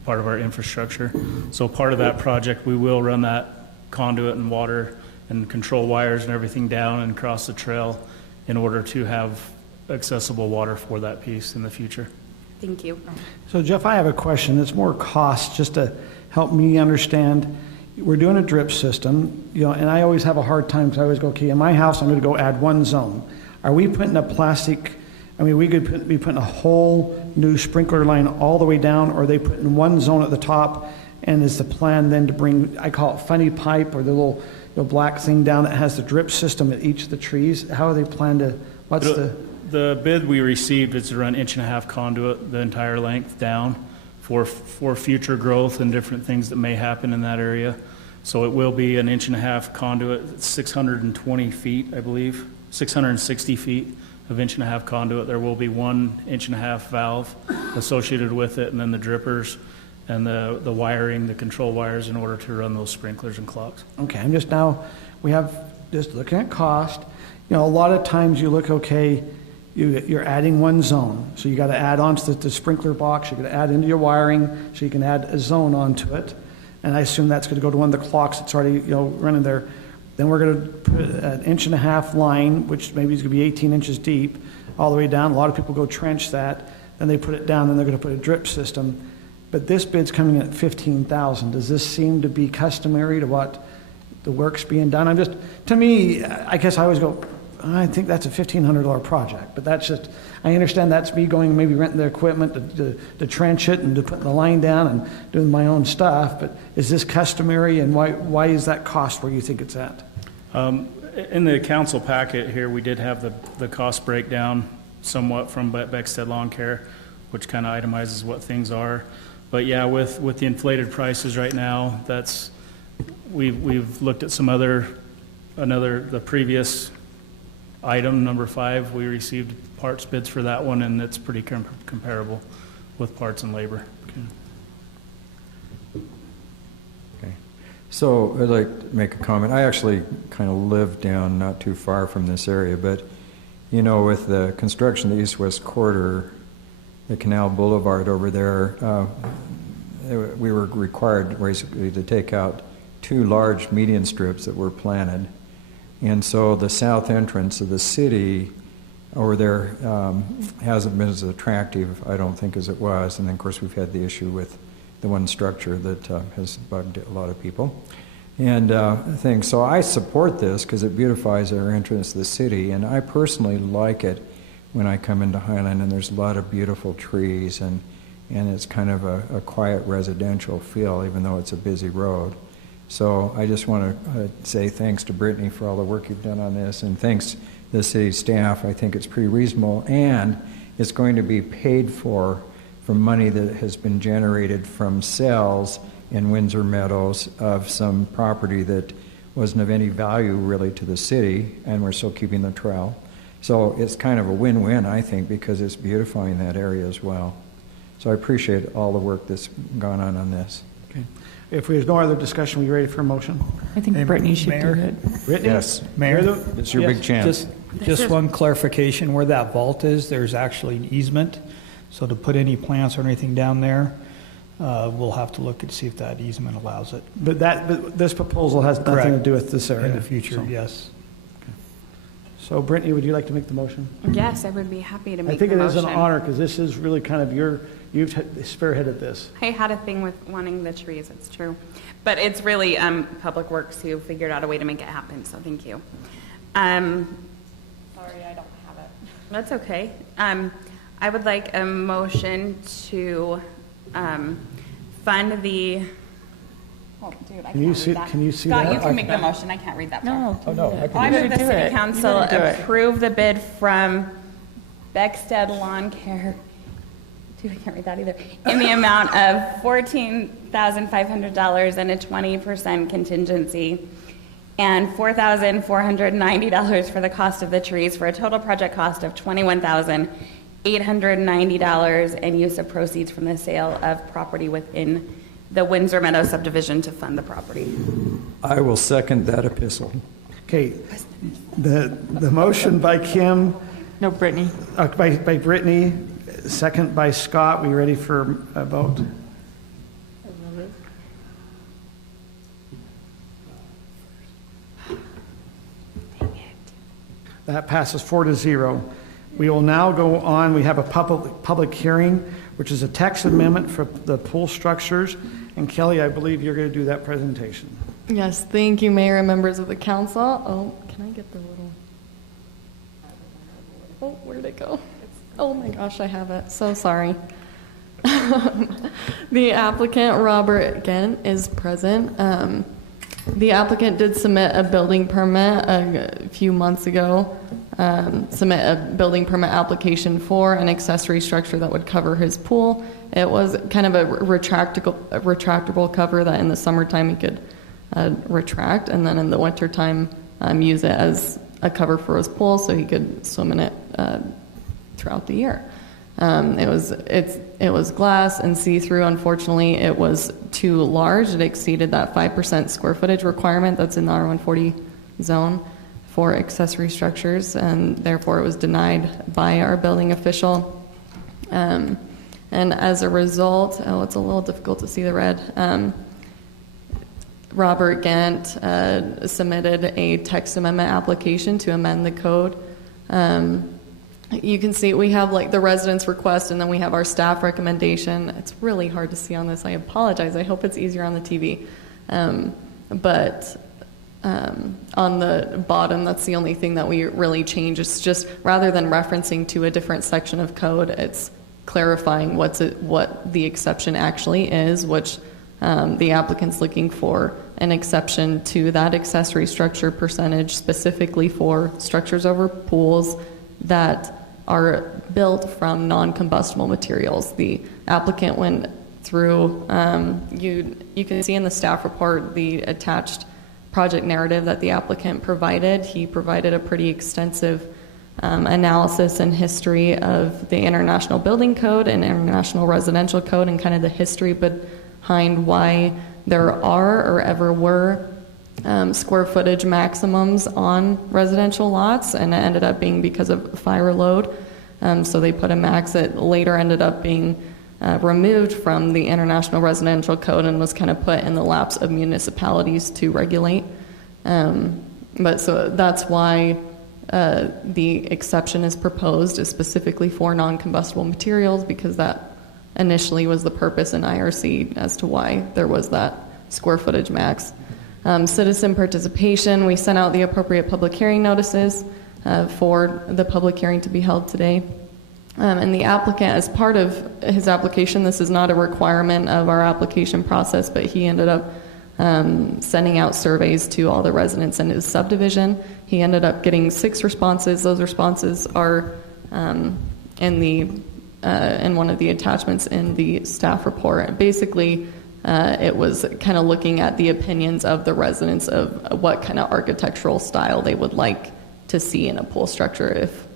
part of our infrastructure. So part of that project, we will run that conduit and water and control wires and everything down and cross the trail in order to have accessible water for that piece in the future. Thank you. So Jeff, I have a question. It's more cost, just to help me understand. We're doing a drip system, and I always have a hard time, because I always go, okay, in my house, I'm going to go add one zone. Are we putting a plastic, we could be putting a whole new sprinkler line all the way down, or are they putting one zone at the top, and is the plan then to bring, I call it funny pipe, or the little black thing down that has the drip system at each of the trees? How are they planned to, what's The bid we received is to run 1.5 inch conduit the entire length down for future growth and different things that may happen in that area. So it will be 1.5 inch conduit, 620 feet, I believe, 660 feet of 1.5 inch conduit. There will be 1.5 inch valve associated with it, and then the drippers and the wiring, the control wires in order to run those sprinklers and clocks. Okay, we have just looking at cost. A lot of times you look, okay, you're adding one zone, so you got to add on to the sprinkler box. You're going to add into your wiring, so you can add a zone onto it. And I assume that's going to go to one of the clocks that's already running there. Then we're going to put an 1.5 inch line, which maybe is going to be 18 inches deep, all the way down. A lot of people go trench that, then they put it down, then they're going to put a drip system. But this bid's coming in at $15,000. Does this seem to be customary to what the work's being done? To me, I guess I always go, I think that's a $1,500 project, but that's just, I understand that's me going, maybe renting the equipment to trench it and to put the line down and doing my own stuff, but is this customary, and why is that cost where you think it's at? In the council packet here, we did have the cost breakdown somewhat from Beckstead Lawn Care, which kind of itemizes what things are. But yeah, with the inflated prices right now, we've looked at the previous item, number 5, we received parts bids for that one, and it's pretty comparable with parts and labor. So I'd like to make a comment. I actually kind of live down not too far from this area, but you know, with the construction of the east-west corridor, the Canal Boulevard over there, we were required basically to take out 2 large median strips that were planted. And so the south entrance of the city over there hasn't been as attractive, I don't think, as it was. And then, of course, we've had the issue with the one structure that has bugged a lot of people. And things. So I support this because it beautifies our entrance to the city. And I personally like it when I come into Highland, and there's a lot of beautiful trees, and it's kind of a quiet residential feel, even though it's a busy road. So I just want to say thanks to Brittany for all the work you've done on this, and thanks to the city staff. I think it's pretty reasonable, and it's going to be paid for from money that has been generated from sales in Windsor Meadows of some property that wasn't of any value really to the city, and we're still keeping the trail. So it's kind of a win-win, I think, because it's beautifying that area as well. So I appreciate all the work that's gone on this. Okay. If there's no other discussion, we ready for a motion? I think Brittany should do it. Brittany? Yes. Mayor? It's your big chance. Just one clarification, where that vault is, there's actually an easement. So to put any plants or anything down there, we'll have to look and see if that easement allows it. But this proposal has nothing to do with this area? In the future, so. Yes. Okay. So Brittany, would you like to make the motion? Yes, I would be happy to make the motion. I think it is an motion. honor because this is really kind of you've spearheaded this. I had a thing with wanting the trees, it's true. But it's really Public Works who figured out a way to make it happen, so thank you. Sorry, I don't have it. That's okay. I would like a motion to fund the... Oh, dude, I can't read that. Can you see Scott, that? you can make the motion. I can't read that. No. Oh, no. I move the City Council approve the bid from Beckstead Lawn Care. Dude, I can't read that either. In the amount of $14,500 and a 20% contingency, and $4,490 for the cost of the trees, for a total project cost of $21,890, and use of proceeds from the sale of property within the Windsor Meadows subdivision to fund the property. I will second that epistle. Okay. The motion by Kim. No, Brittany. By Brittany, second by Scott. We ready for a vote? That passes 4-0. We will now go on. We have a public hearing, which is a text amendment for the pool structures. And Kelly, I believe you're going to do that presentation. Yes, thank you, Mayor and members of the council. Oh, can I get the little... Oh, where'd it go? Oh my gosh, I have it. So sorry. The applicant, Robert Ghent, is present. The applicant did submit a building permit a few months ago, submit a building permit application for an accessory structure that would cover his pool. It was kind of a retractable cover that in the summertime he could retract, and then in the wintertime use it as a cover for his pool so he could swim in it throughout the year. It was glass and see-through. Unfortunately, it was too large. It exceeded that 5% square footage requirement that's in the R140 zone for accessory structures, and therefore it was denied by our building official. And as a result, it's a little difficult to see the red. Robert Ghent submitted a text amendment application to amend the code. You can see we have like the residents' request, and then we have our staff recommendation. It's really hard to see on this. I apologize. I hope it's easier on the TV. But on the bottom, that's the only thing that we really change. It's just rather than referencing to a different section of code, it's clarifying what the exception actually is, which the applicant's looking for an exception to that accessory structure percentage specifically for structures over pools that are built from non-combustible materials. The applicant went through, you can see in the staff report the attached project narrative that the applicant provided. He provided a pretty extensive analysis and history of the International Building Code and International Residential Code and kind of the history behind why there are or ever were square footage maximums on residential lots, and it ended up being because of fire load. So they put a max that later ended up being removed from the International Residential Code and was kind of put in the laps of municipalities to regulate. But so that's why the exception is proposed, is specifically for non-combustible materials, because that initially was the purpose in IRC as to why there was that square footage max. Citizen participation, we sent out the appropriate public hearing notices for the public hearing to be held today. And the applicant, as part of his application, this is not a requirement of our application process, but he ended up sending out surveys to all the residents in his subdivision. He ended up getting 6 responses. Those responses are in one of the attachments in the staff report. Basically, it was kind of looking at the opinions of the residents of what kind of architectural style they would like to see in a pool structure if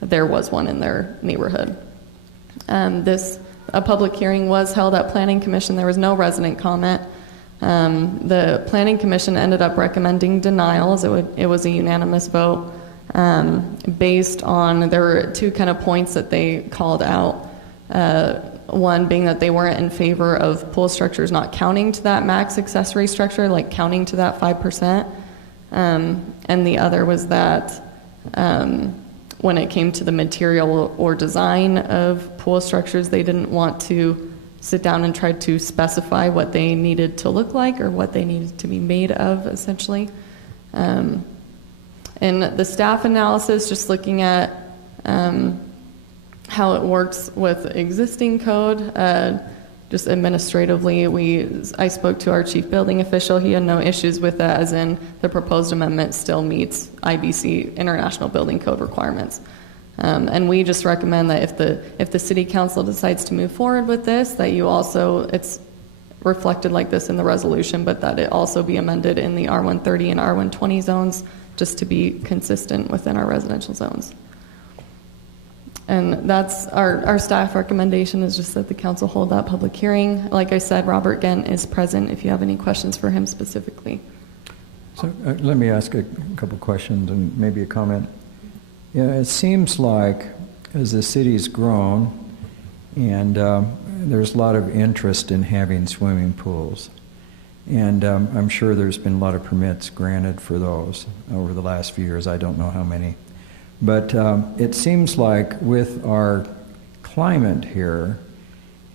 there was one in their neighborhood. A public hearing was held at Planning Commission. There was no resident comment. The Planning Commission ended up recommending denial, as it was a unanimous vote, based on, there were 2 kind of points that they called out. One being that they weren't in favor of pool structures not counting to that max accessory structure, like counting to that 5%. And the other was that when it came to the material or design of pool structures, they didn't want to sit down and try to specify what they needed to look like or what they needed to be made of, essentially. In the staff analysis, just looking at how it works with existing code, just administratively, I spoke to our chief building official. He had no issues with that, as in the proposed amendment still meets IBC International Building Code requirements. And we just recommend that if the city council decides to move forward with this, that you also, it's reflected like this in the resolution, but that it also be amended in the R130 and R120 zones, just to be consistent within our residential zones. And that's our staff recommendation, is just that the council hold that public hearing. Like I said, Robert Ghent is present if you have any questions for him specifically. So let me ask a couple questions and maybe a comment. Yeah, it seems like as the city's grown, and there's a lot of interest in having swimming pools. And I'm sure there's been a lot of permits granted for those over the last few years. I don't know how many. But it seems like with our climate here,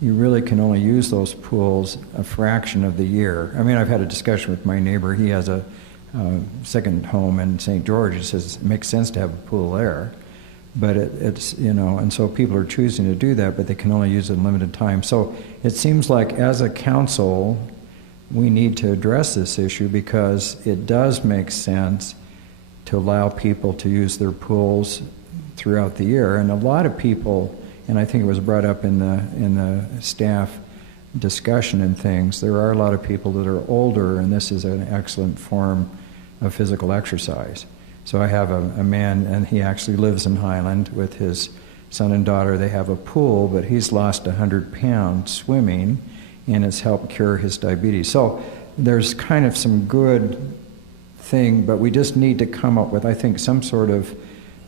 you really can only use those pools a fraction of the year. I mean, I've had a discussion with my neighbor. He has a second home in St. George. He says it makes sense to have a pool there. But it's, you know, and so people are choosing to do that, but they can only use it in limited time. So it seems like as a council, we need to address this issue, because it does make sense to allow people to use their pools throughout the year. And a lot of people, and I think it was brought up in the staff discussion and things, there are a lot of people that are older, and this is an excellent form of physical exercise. So I have a man, and he actually lives in Highland with his son and daughter. They have a pool, but he's lost 100 pounds swimming, and it's helped cure his diabetes. So there's kind of some good thing, but we just need to come up with, I think, some sort of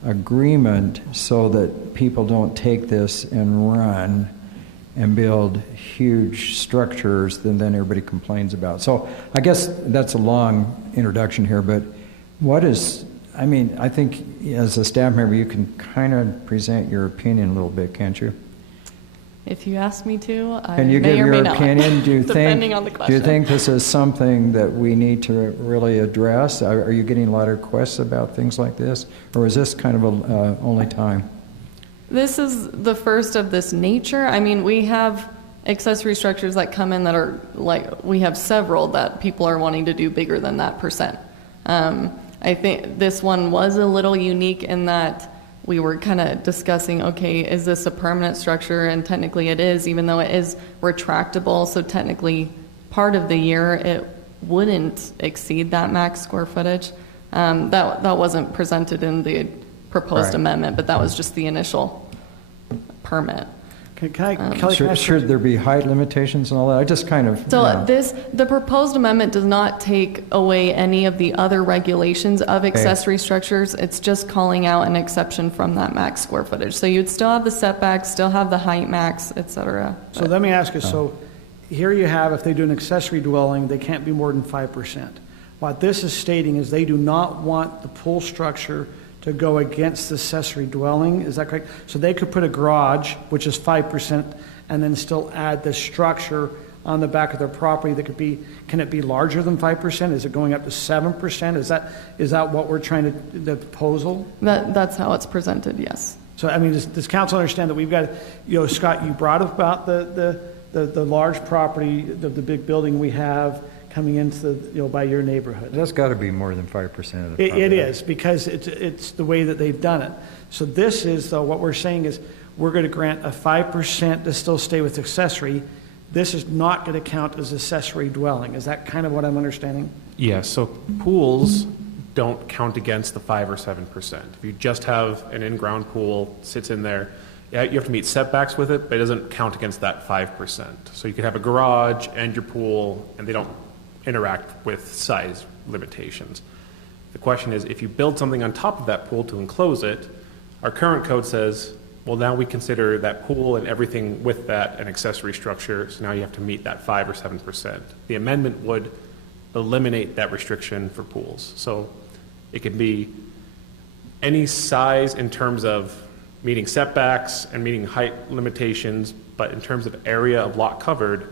agreement so that people don't take this and run and build huge structures that then everybody complains about. So I guess that's a long introduction here, but what is, I mean, I think as a staff member, you can kind of present your opinion a little bit, can't you? If you ask me to, I Can you may give or may your not, opinion? Do you depending on the do question. you think this is something that we need to really address? Are you getting a lot of requests about things like this, or is this kind of a only time? This is the first of this nature. I mean, we have accessory structures that come in that are like, we have several that people are wanting to do bigger than that percent. I think this one was a little unique in that we were kind of discussing, okay, is this a permanent structure? And technically it is, even though it is retractable. So technically part of the year it wouldn't exceed that max square footage. That wasn't presented in the proposed amendment, but that was just the initial permit. Kelly, Should there be height limitations and all that? I just kind of. So the proposed amendment does not take away any of the other regulations of accessory structures. It's just calling out an exception from that max square footage. So you'd still have the setbacks, still have the height max, et cetera. So let me ask you, so here you have, if they do an accessory dwelling, they can't be more than 5%. What this is stating is they do not want the pool structure to go against the accessory dwelling, is that correct? So they could put a garage, which is 5%, and then still add the structure on the back of their property that could be, can it be larger than 5%? Is it going up to 7%? Is that what we're trying to, the proposal? That's how it's presented, yes. So, I mean, does council understand that we've got, Scott, you brought up about the large property, the big building we have coming into by your neighborhood. That's got to be more than 5% of the It is, because it's the way that they've done it. So this is, though, what we're saying is we're going to grant a 5% to still stay with accessory. This is not going to count as accessory dwelling. Is that kind of what I'm understanding? Yes, so pools don't count against the 5 or 7%. If you just have an in-ground pool, sits in there, you have to meet setbacks with it, but it doesn't count against that 5%. So you could have a garage and your pool, and they don't interact with size limitations. The question is, if you build something on top of that pool to enclose it, our current code says, well, now we consider that pool and everything with that an accessory structure, so now you have to meet that 5 or 7%. The amendment would eliminate that restriction for pools. So it could be any size in terms of meeting setbacks and meeting height limitations, but in terms of area of lot covered,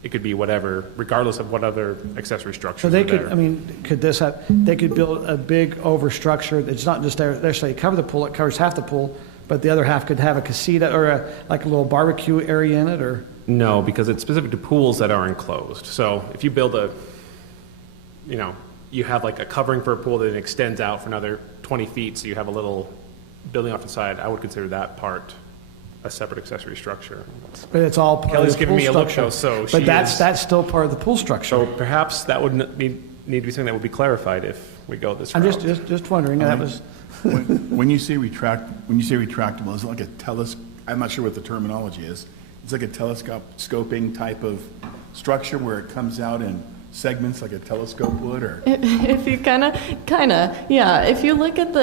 it could be whatever, regardless of what other accessory structures So they are could, there. I mean, could this have, they could build a big overstructure that's not just there, they say cover the pool, it covers half the pool, but the other half could have a casita or like a little barbecue area in it, or? No, because it's specific to pools that are enclosed. So if you build you have like a covering for a pool that extends out for another 20 feet, so you have a little building off the side, I would consider that part a separate accessory structure. But it's all part Kelly's of the giving pool me a look structure. though, so But she that's is, still part of the pool structure. so perhaps that would need to be something that would be clarified if we go this I'm route. just wondering, that was, When you say retractable, is it like a I'm not sure what the terminology is. It's like a telescoping type of structure where it comes out in segments like a telescope would, or? If you yeah. If you look at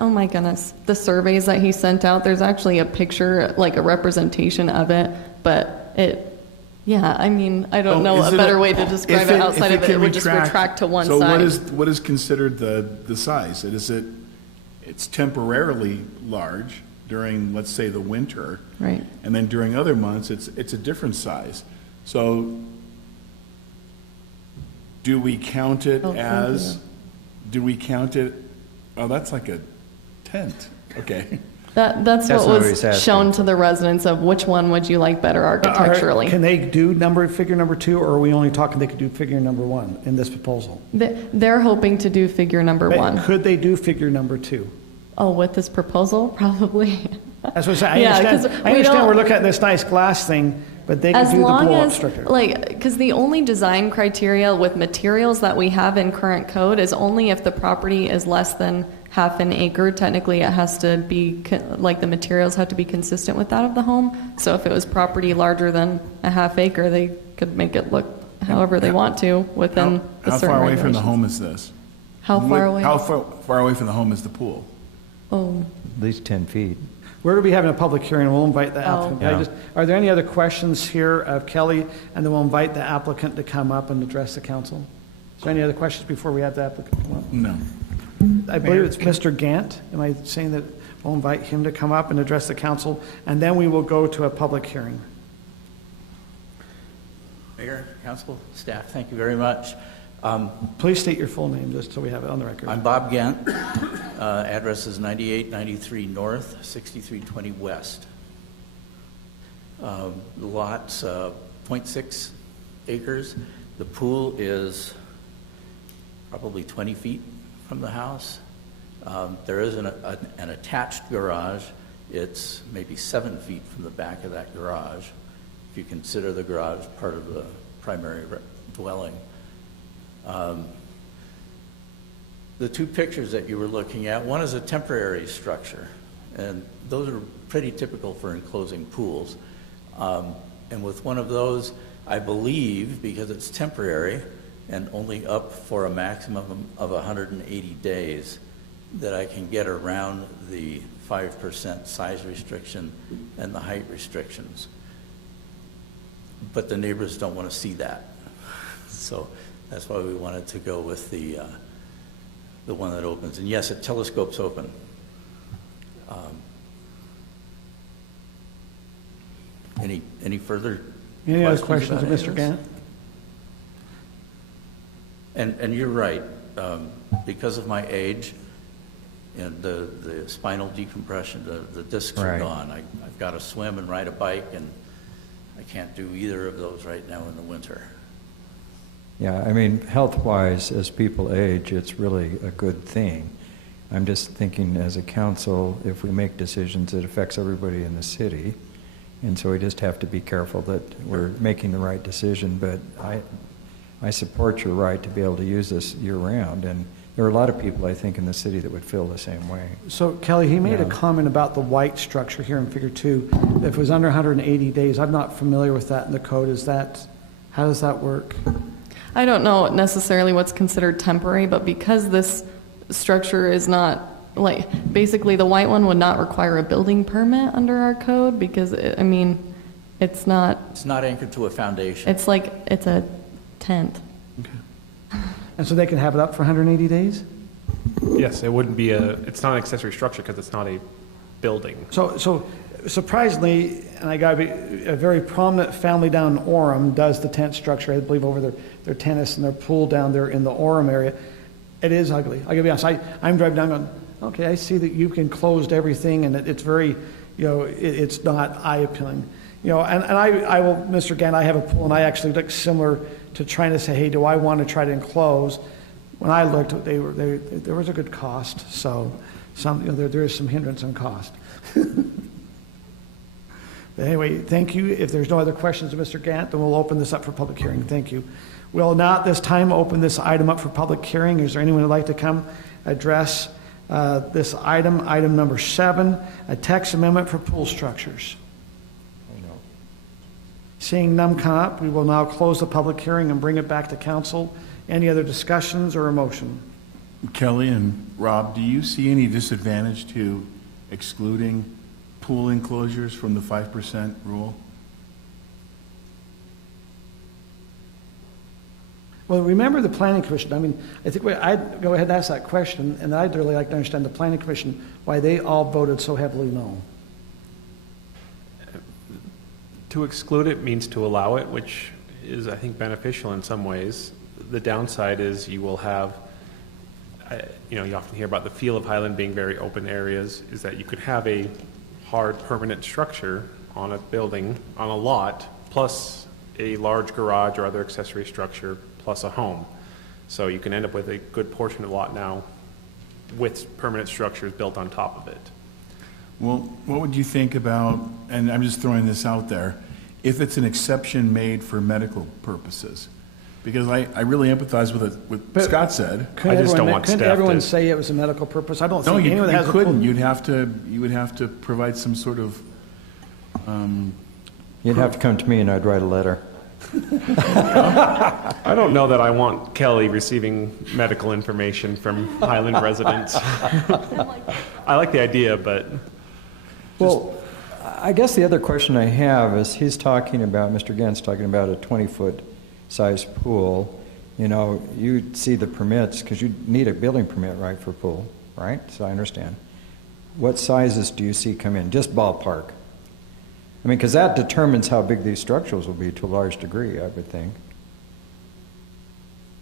oh my goodness, the surveys that he sent out, there's actually a picture, like a representation of it, but I mean, I don't know a better way to describe it outside of it would just retract to one side. So what is considered the size? It's temporarily large during, let's say, the winter. Right. And then during other months, it's a different size. So do we count it oh, that's like a tent. Okay. That's what was shown to the residents of which one would you like better architecturally. Can they do figure number 2, or are we only talking they could do figure number 1 in this proposal? They're hoping to do figure number 1. Could they do figure number 2? Oh, with this proposal? Probably. That's what I'm saying. I understand we're looking at this nice glass thing, but they can do the blow-up structure. Because the only design criteria with materials that we have in current code is only if the property is less than half an acre. Technically, it has to be, the materials have to be consistent with that of the home. So if it was property larger than a half acre, they could make it look however they want to within the certain regulations. How far away from the home is this? How far away? How far away from the home is the pool? Oh. At least 10 feet. We're going to be having a public hearing. We'll invite the applicant. Yeah. Are there any other questions here of Kelly? And then we'll invite the applicant to come up and address the council. Is there any other questions before we have the applicant come up? No. I believe it's Mr. Ghent. Am I saying that we'll invite him to come up and address the council? And then we will go to a public hearing. Mayor, council, staff, thank you very much. Please state your full name just so we have it on the record. I'm Bob Ghent. Address is 9893 North, 6320 West. The lot's 0.6 acres. The pool is probably 20 feet from the house. There is an attached garage. It's maybe 7 feet from the back of that garage, if you consider the garage part of the primary dwelling. The two pictures that you were looking at, one is a temporary structure, And those are pretty typical for enclosing pools. And with one of those, I believe, because it's temporary and only up for a maximum of 180 days, that I can get around the 5% size restriction and the height restrictions. But the neighbors don't want to see that. So that's why we wanted to go with the one that opens. And yes, it telescopes open. Any further Any other questions of Mr. Ghent? Ghent? And you're right. Because of my age and the spinal decompression, the discs are gone. I've got to swim and ride a bike, and I can't do either of those right now in the winter. Yeah, I mean, health-wise, as people age, it's really a good thing. I'm just thinking as a council, if we make decisions, it affects everybody in the city. And so we just have to be careful that we're making the right decision. But I support your right to be able to use this year-round. And there are a lot of people, I think, in the city that would feel the same way. So, Kelly, he made a comment about the white structure here in Figure 2. If it was under 180 days, I'm not familiar with that in the code. How does that work? I don't know necessarily what's considered temporary, but because this structure is not, like, basically the white one would not require a building permit under our code because, I mean, it's not. It's not anchored to a foundation. It's like, it's a tent. Okay. And so they can have it up for 180 days? Yes, it wouldn't be it's not an accessory structure because it's not a building. So surprisingly, and I got to be, a very prominent family down in Orem does the tent structure, I believe, over their tennis and their pool down there in the Orem area. It is ugly. I got to be honest. I'm driving down going, okay, I see that you've enclosed everything, and it's very, it's not eye-appealing. And I will, Mr. Ghent, I have a pool, and I actually look similar to trying to say, hey, do I want to try to enclose? When I looked, there was a good cost. So there is some hindrance on cost. But anyway, thank you. If there's no other questions of Mr. Ghent, then we'll open this up for public hearing. Thank you. We'll now at this time open this item up for public hearing. Is there anyone who'd like to come address this item number 7, a text amendment for pool structures? Seeing none come up, we will now close the public hearing and bring it back to council. Any other discussions or a motion? Kelly and Rob, do you see any disadvantage to excluding pool enclosures from the 5% rule? Well, remember the Planning Commission. I mean, I think I'd go ahead and ask that question, and I'd really like to understand the Planning Commission, why they all voted so heavily no. To exclude it means to allow it, which is, I think, beneficial in some ways. The downside is you will have, you often hear about the feel of Highland being very open areas, is that you could have a hard permanent structure on a building, on a lot, plus a large garage or other accessory structure, plus a home. So you can end up with a good portion of the lot now with permanent structures built on top of it. Well, what would you think about, and I'm just throwing this out there, if it's an exception made for medical purposes? Because I really empathize with what Scott said. I just don't want staff to. Couldn't everyone say it was a medical purpose? I don't think anyone you has couldn't. You would have to provide some sort of. You'd have to come to me and I'd write a letter. I don't know that I want Kelly receiving medical information from Highland residents. I like the idea, but. Well, I guess the other question I have is Mr. Ghent's talking about a 20-foot size pool. You see the permits because you need a building permit, right, for a pool, right? So I understand. What sizes do you see come in? Just ballpark. I mean, because that determines how big these structures will be to a large degree, I would think.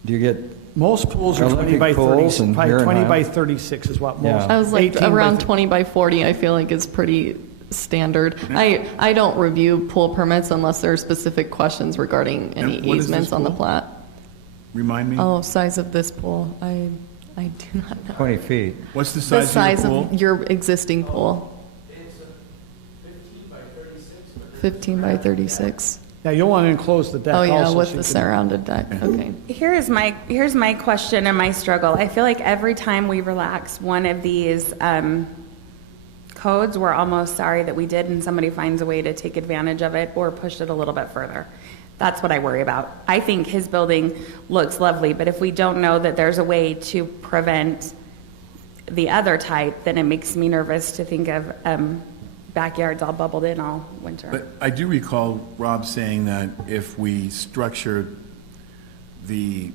Do you get most pools are 20 by 30, probably 20 by 36 is what most. Yeah. I was like around 20 by 40. I feel like is pretty standard. I don't review pool permits unless there are specific questions regarding any easements on the plat. Remind me. Oh, size of this pool. I do not know. 20 feet. What's the size, of your pool? Of your existing pool. It's a 15 by 36. 15 by 36. Yeah, you'll want to enclose the deck. Oh yeah, also, with so the surrounded deck. Okay. Here's my question and my struggle. I feel like every time we relax one of these codes, we're almost sorry that we did and somebody finds a way to take advantage of it or push it a little bit further. That's what I worry about. I think his building looks lovely, but if we don't know that there's a way to prevent the other type, then it makes me nervous to think of backyards all bubbled in all winter. But I do recall Rob saying that if we structure the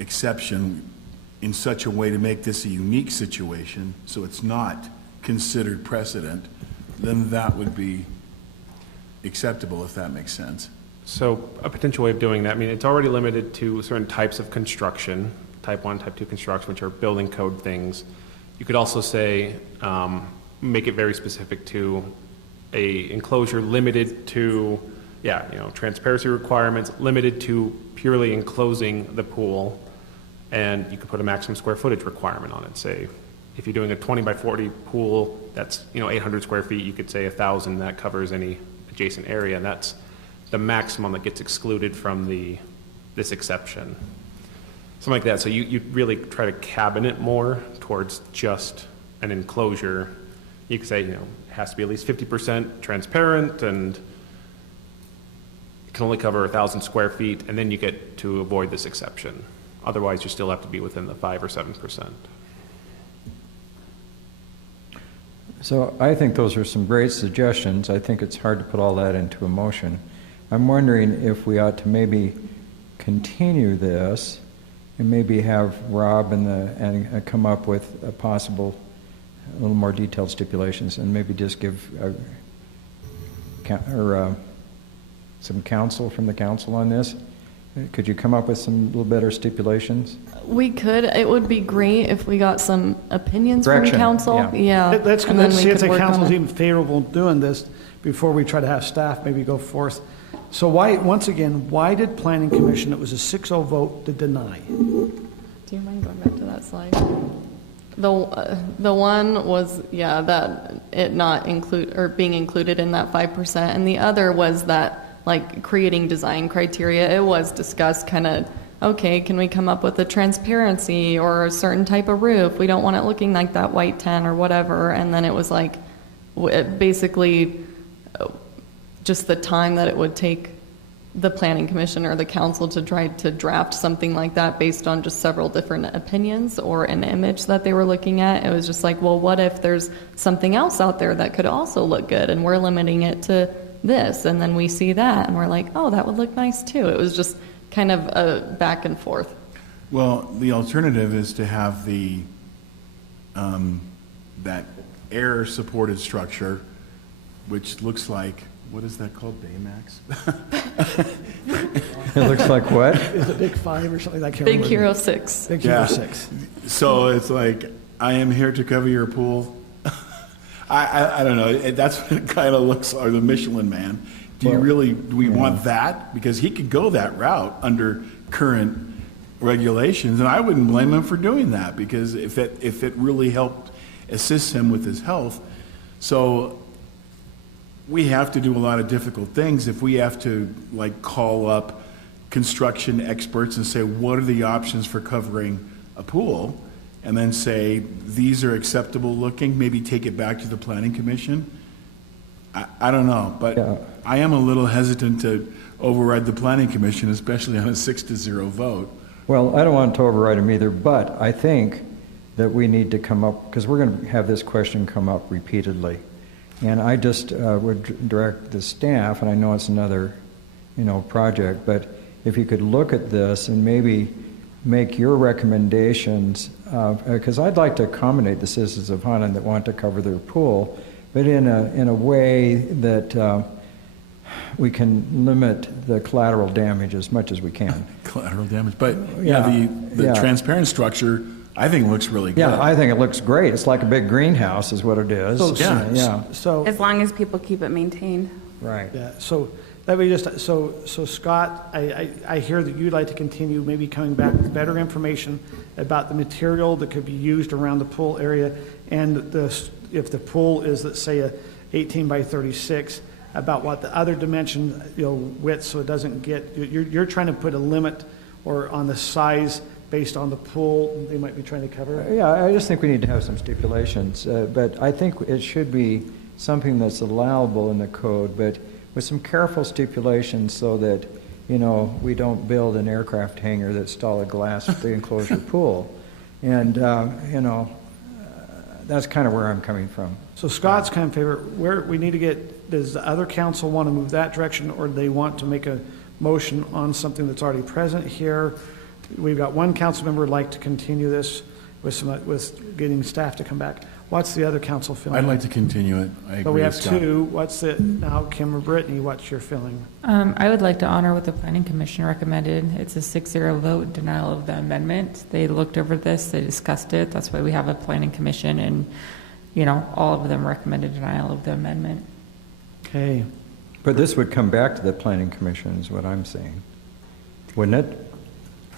exception in such a way to make this a unique situation, so it's not considered precedent, then that would be acceptable, if that makes sense. So a potential way of doing that, I mean, it's already limited to certain types of construction, type 1, type 2 construction, which are building code things. You could also say, make it very specific to a enclosure limited to, transparency requirements, limited to purely enclosing the pool. And you could put a maximum square footage requirement on it. Say, if you're doing a 20 by 40 pool, that's 800 square feet, you could say 1,000, that covers any adjacent area, and that's the maximum that gets excluded from this exception. Something like that. So you really try to cabin it more towards just an enclosure. You could say, it has to be at least 50% transparent and it can only cover 1,000 square feet, and then you get to avoid this exception. Otherwise, you still have to be within the 5 or 7%. So I think those are some great suggestions. I think it's hard to put all that into a motion. I'm wondering if we ought to maybe continue this and maybe have Rob and come up with a possible, a little more detailed stipulations, and maybe just give some counsel from the council on this. Could you come up with some little better stipulations? We could. It would be great if we got some opinions Direction, from council. Let's see if the council's on even favorable doing this before we try to have staff maybe go forth. So why did Planning Commission, it was a 6-0 vote to deny? Do you mind going back to that slide? The one was, that it not include, or being included in that 5%, and the other was that, like, creating design criteria. It was discussed kind of, okay, can we come up with a transparency or a certain type of roof? We don't want it looking like that white tent or whatever. And then it was like, basically, just the time that it would take the Planning Commission or the council to try to draft something like that based on just several different opinions or an image that they were looking at. It was just like, well, what if there's something else out there that could also look good, and we're limiting it to this, and then we see that and we're like, oh, that would look nice too. It was just kind of a back and forth. Well, the alternative is to have the that air supported structure, which looks like, what is that called, Baymax? It looks like what? Is it Big 5 or something like that? Big Hero 6. Big Hero 6. So it's like, I am here to cover your pool. I don't know. That's what it kind of looks like, the Michelin Man. Do we want that? Because he could go that route under current regulations, and I wouldn't blame him for doing that, because if it really helped assist him with his health. So we have to do a lot of difficult things. If we have to, like, call up construction experts and say, what are the options for covering a pool? And then say, these are acceptable looking, maybe take it back to the Planning Commission. I don't know, but I am a little hesitant to override the Planning Commission, especially on a 6-0 vote. Well, I don't want to override them either, but I think that we need to come up, because we're going to have this question come up repeatedly. And I just would direct the staff, and I know it's another, project, but if you could look at this and maybe make your recommendations, because I'd like to accommodate the citizens of Highland that want to cover their pool, but in a way that we can limit the collateral damage as much as we can. Collateral damage, but the transparent structure, I think, looks really good. Yeah, I think it looks great. It's like a big greenhouse is what it is. So as long as people keep it maintained. Right. Yeah. So let me just, so Scott, I hear that you'd like to continue maybe coming back with better information about the material that could be used around the pool area, and if the pool is, let's say, a 18 by 36, about what the other dimension, width, so it doesn't get, you're trying to put a limit or on the size based on the pool they might be trying to cover? Yeah, I just think we need to have some stipulations, but I think it should be something that's allowable in the code, but with some careful stipulations so that, you know, we don't build an aircraft hangar that's solid glass with the enclosure pool. And, you know, that's kind of where I'm coming from. So Scott's kind of favor, where we need to get, does the other council want to move that direction, or do they want to make a motion on something that's already present here? We've got one council member who'd like to continue this with getting staff to come back. What's the other council feeling? I'd like to continue it. I agree But we have with Scott. two. What's it now, Kim or Brittany? What's your feeling? I would like to honor what the Planning Commission recommended. It's a 6-0 vote, denial of the amendment. They looked over this, they discussed it. That's why we have a Planning Commission, and, you know, all of them recommended denial of the amendment. Okay. But this would come back to the Planning Commission is what I'm saying. Wouldn't it?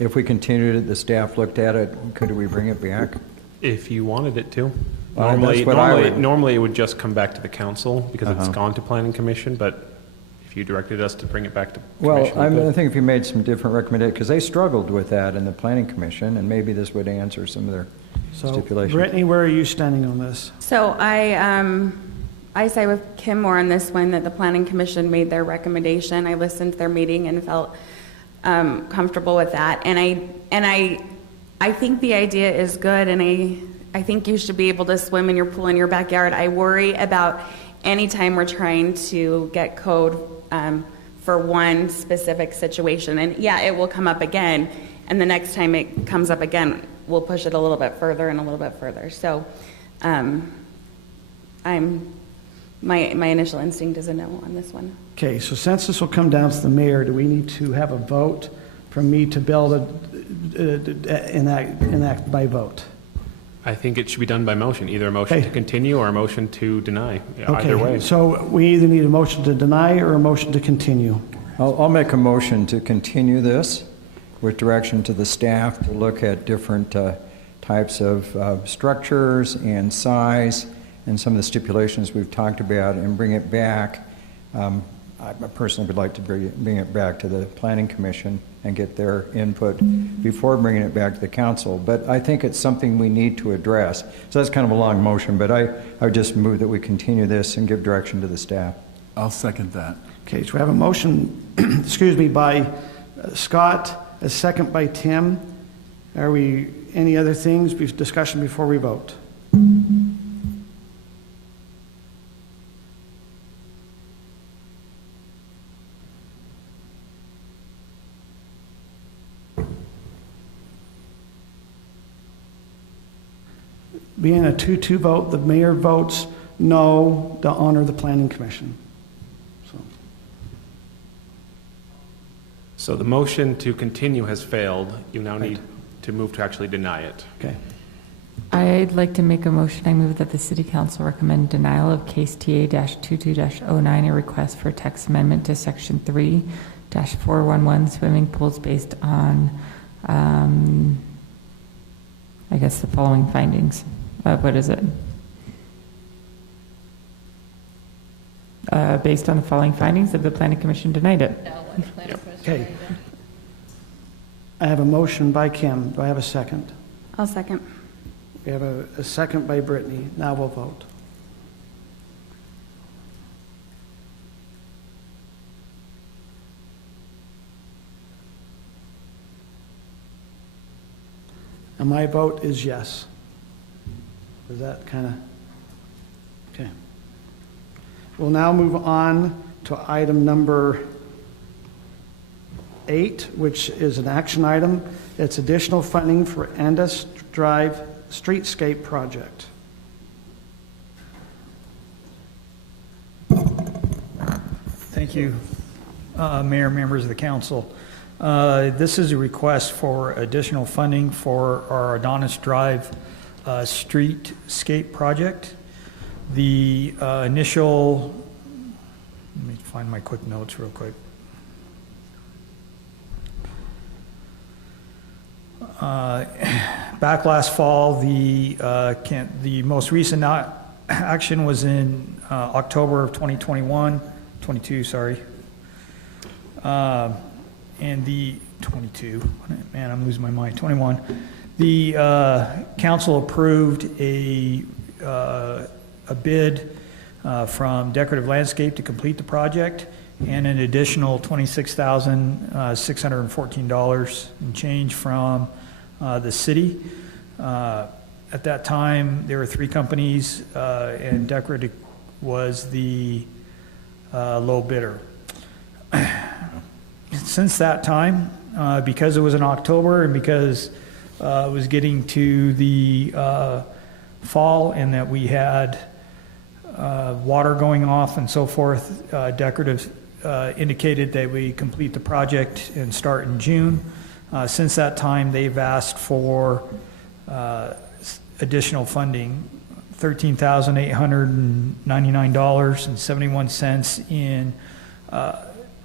If we continued it, the staff looked at it, could we bring it back? If you wanted it to. Well, that's what I would- Normally it would just come back to the council because it's gone to Planning Commission, but if you directed us to bring it back to Commission. Well, I think if you made some different recommendations, because they struggled with that in the Planning Commission, and maybe this would answer some of their stipulations. Brittany, where are you standing on this? So I say with Kim more on this one, that the Planning Commission made their recommendation. I listened to their meeting and felt comfortable with that. And I think the idea is good, and I think you should be able to swim in your pool in your backyard. I worry about any time we're trying to get code for one specific situation. And yeah, it will come up again. And the next time it comes up again, we'll push it a little bit further and a little bit further. So my initial instinct is a no on this one. Okay, so since this will come down to the mayor, do we need to have a vote from me to be able to enact by vote? I think it should be done by motion, either a motion to continue or a motion to deny, either way. So we either need a motion to deny or a motion to continue. I'll make a motion to continue this with direction to the staff to look at different types of structures and size and some of the stipulations we've talked about and bring it back. I personally would like to bring it back to the Planning Commission and get their input before bringing it back to the council. But I think it's something we need to address. So that's kind of a long motion, but I would just move that we continue this and give direction to the staff. I'll second that. Okay, so we have a motion, excuse me, by Scott, a second by Tim. Are we, any other things, discussion before we vote? Being a 2-2 vote, the mayor votes no to honor the Planning Commission. So the motion to continue has failed. You now need to move to actually deny it. Okay. I'd like to make a motion. I move that the City Council recommend denial of case TA-22-09, a request for text amendment to Section 3-411 swimming pools based on, I guess, the following findings. What is it? Based on the following findings, that the Planning Commission denied it. Okay. I have a motion by Kim. Do I have a second? I'll second. We have a second by Brittany. Now we'll vote. And my vote is yes. Is that kind of, okay. We'll now move on to item number 8, which is an action item. It's additional funding for Adonis Drive streetscape project. Thank you, Mayor, members of the council. This is a request for additional funding for our Adonis Drive streetscape project. The initial, let me find my quick notes real quick. Back last fall, the most recent action was in October of 22, sorry. and the 22, man, I'm losing my mind, 21. The council approved a bid from Decorative Landscape to complete the project, and an additional $26,614 and change from the city. At that time, there were 3 companies, and Decorative was the low bidder. Since that time, because it was in October and because it was getting to the fall and that we had water going off and so forth, Decorative indicated that we complete the project and start in June. Since that time, they've asked for additional funding, $13,899.71 in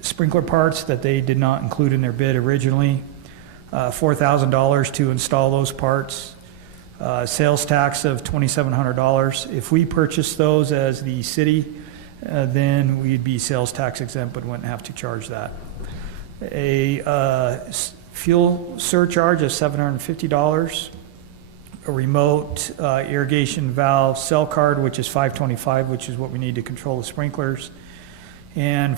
sprinkler parts that they did not include in their bid originally, $4,000 to install those parts, sales tax of $2,700. If we purchase those as the city, then we'd be sales tax exempt but wouldn't have to charge that. A fuel surcharge of $750, a remote irrigation valve cell card, which is $525, which is what we need to control the sprinklers, and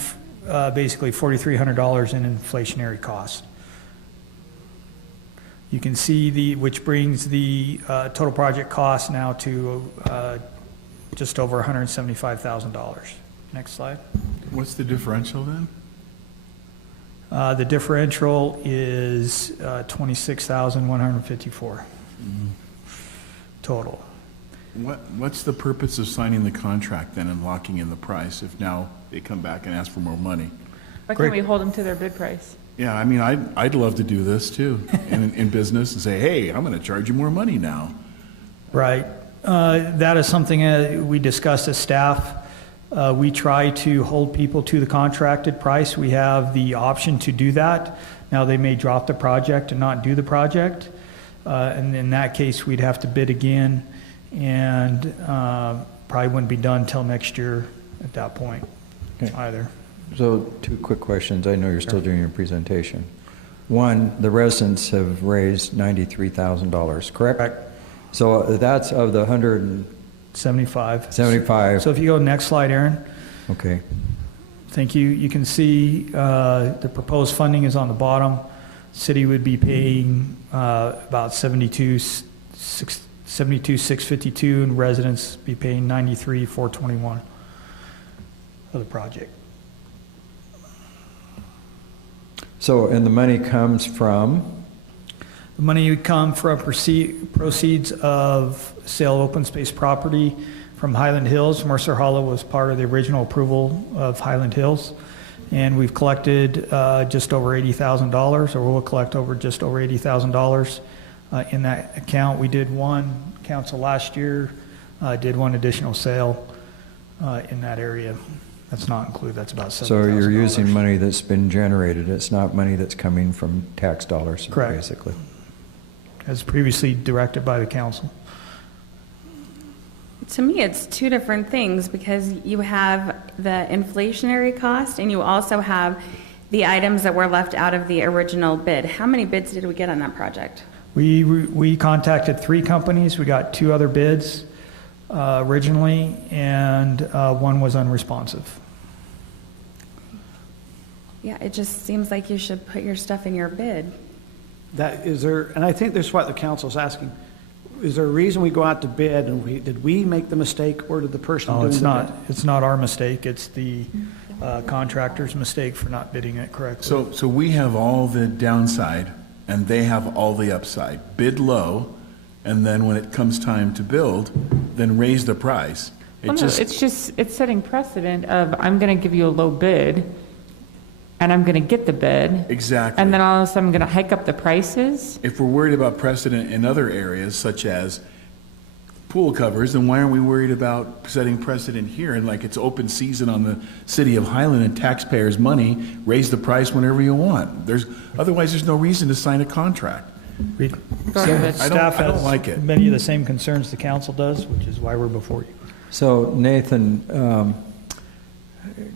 basically $4,300 in inflationary cost. You can see which brings the total project cost now to just over $175,000. Next slide. What's the differential then? The differential is $26,154 total. What's the purpose of signing the contract then and locking in the price if now they come back and ask for more money? Why can't we hold them to their bid price? Yeah, I mean, I'd love to do this too in business and say, hey, I'm going to charge you more money now. Right. That is something we discussed as staff. We try to hold people to the contracted price. We have the option to do that. Now they may drop the project and not do the project. And in that case, we'd have to bid again and probably wouldn't be done till next year at that point either. So 2 quick questions. I know you're still doing your presentation. One, the residents have raised $93,000, correct? Correct. So that's of the 175. 75. So if you go next slide, Aaron. Okay. Thank you. You can see the proposed funding is on the bottom. City would be paying about $72,652, and residents be paying $93,421 for the project. So, and the money comes from? The money would come from proceeds of sale of open space property from Highland Hills. Mercer Hollow was part of the original approval of Highland Hills. And we've collected just over $80,000, or we'll collect just over $80,000 in that account. We did one council last year, did one additional sale in that area. That's not included, that's about $7,000. So you're using money that's been generated. It's not money that's coming from tax dollars, correct, basically. As previously directed by the council. To me, it's 2 different things because you have the inflationary cost and you also have the items that were left out of the original bid. How many bids did we get on that project? We contacted 3 companies. We got 2 other bids originally, and 1 was unresponsive. Yeah, it just seems like you should put your stuff in your bid. That is there, and I think that's what the council's asking. Is there a reason we go out to bid, and did we make the mistake, or did the person doing the bid? It's not our mistake. It's the contractor's mistake for not bidding it correctly. So we have all the downside, and they have all the upside. Bid low, and then when it comes time to build, then raise the price. It's setting precedent of I'm going to give you a low bid, and I'm going to get the bid. Exactly. And then all of a sudden I'm going to hike up the prices. If we're worried about precedent in other areas, such as pool covers, then why aren't we worried about setting precedent here? And like it's open season on the city of Highland and taxpayers' money, raise the price whenever you want. Otherwise there's no reason to sign a contract. Staff I don't like it. Many of the same concerns the council does, which is why we're before you. So Nathan,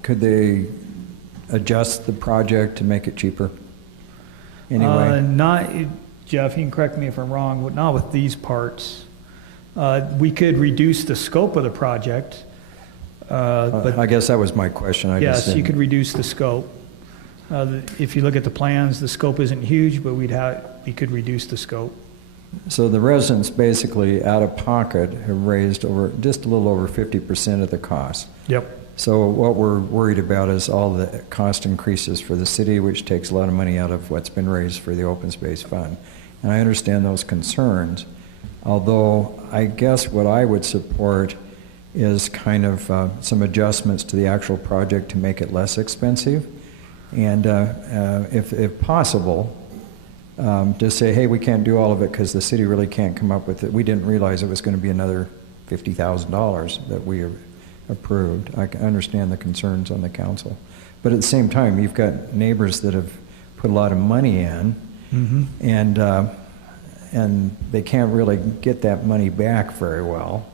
could they adjust the project to make it cheaper? anyway? Jeff, you can correct me if I'm wrong, but not with these parts. We could reduce the scope of the project. But I guess that was my question. Yes, you could reduce the scope. If you look at the plans, the scope isn't huge, but we could reduce the scope. So the residents basically out of pocket have raised just a little over 50% of the cost. Yep. So what we're worried about is all the cost increases for the city, which takes a lot of money out of what's been raised for the open space fund. And I understand those concerns, although I guess what I would support is kind of some adjustments to the actual project to make it less expensive. And if possible, just say, hey, we can't do all of it because the city really can't come up with it. We didn't realize it was going to be another $50,000 that we approved. I can understand the concerns on the council. But at the same time, you've got neighbors that have put a lot of money in, and they can't really get that money back very well.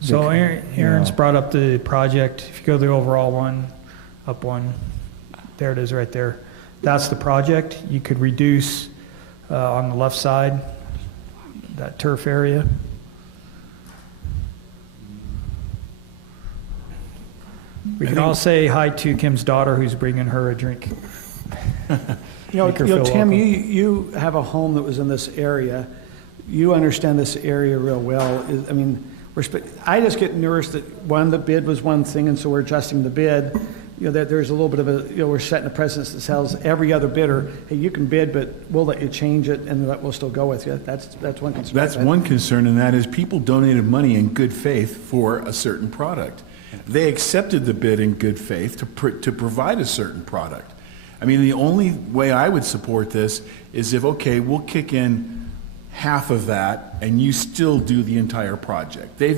So Aaron's brought up the project. If you go to the overall one, up one, there it is right there. That's the project. You could reduce on the left side, that turf area. We can all say hi to Kim's daughter who's bringing her a drink. Tim, you have a home that was in this area. You understand this area real well. I mean, I just get nervous that the bid was one thing, and so we're adjusting the bid. That there's a little bit of we're setting a precedent that tells every other bidder, hey, you can bid, but we'll let you change it, and we'll still go with you. That's one concern. That's one concern, and that is people donated money in good faith for a certain product. They accepted the bid in good faith to provide a certain product. I mean, the only way I would support this is if, okay, we'll kick in half of that, and you still do the entire project. They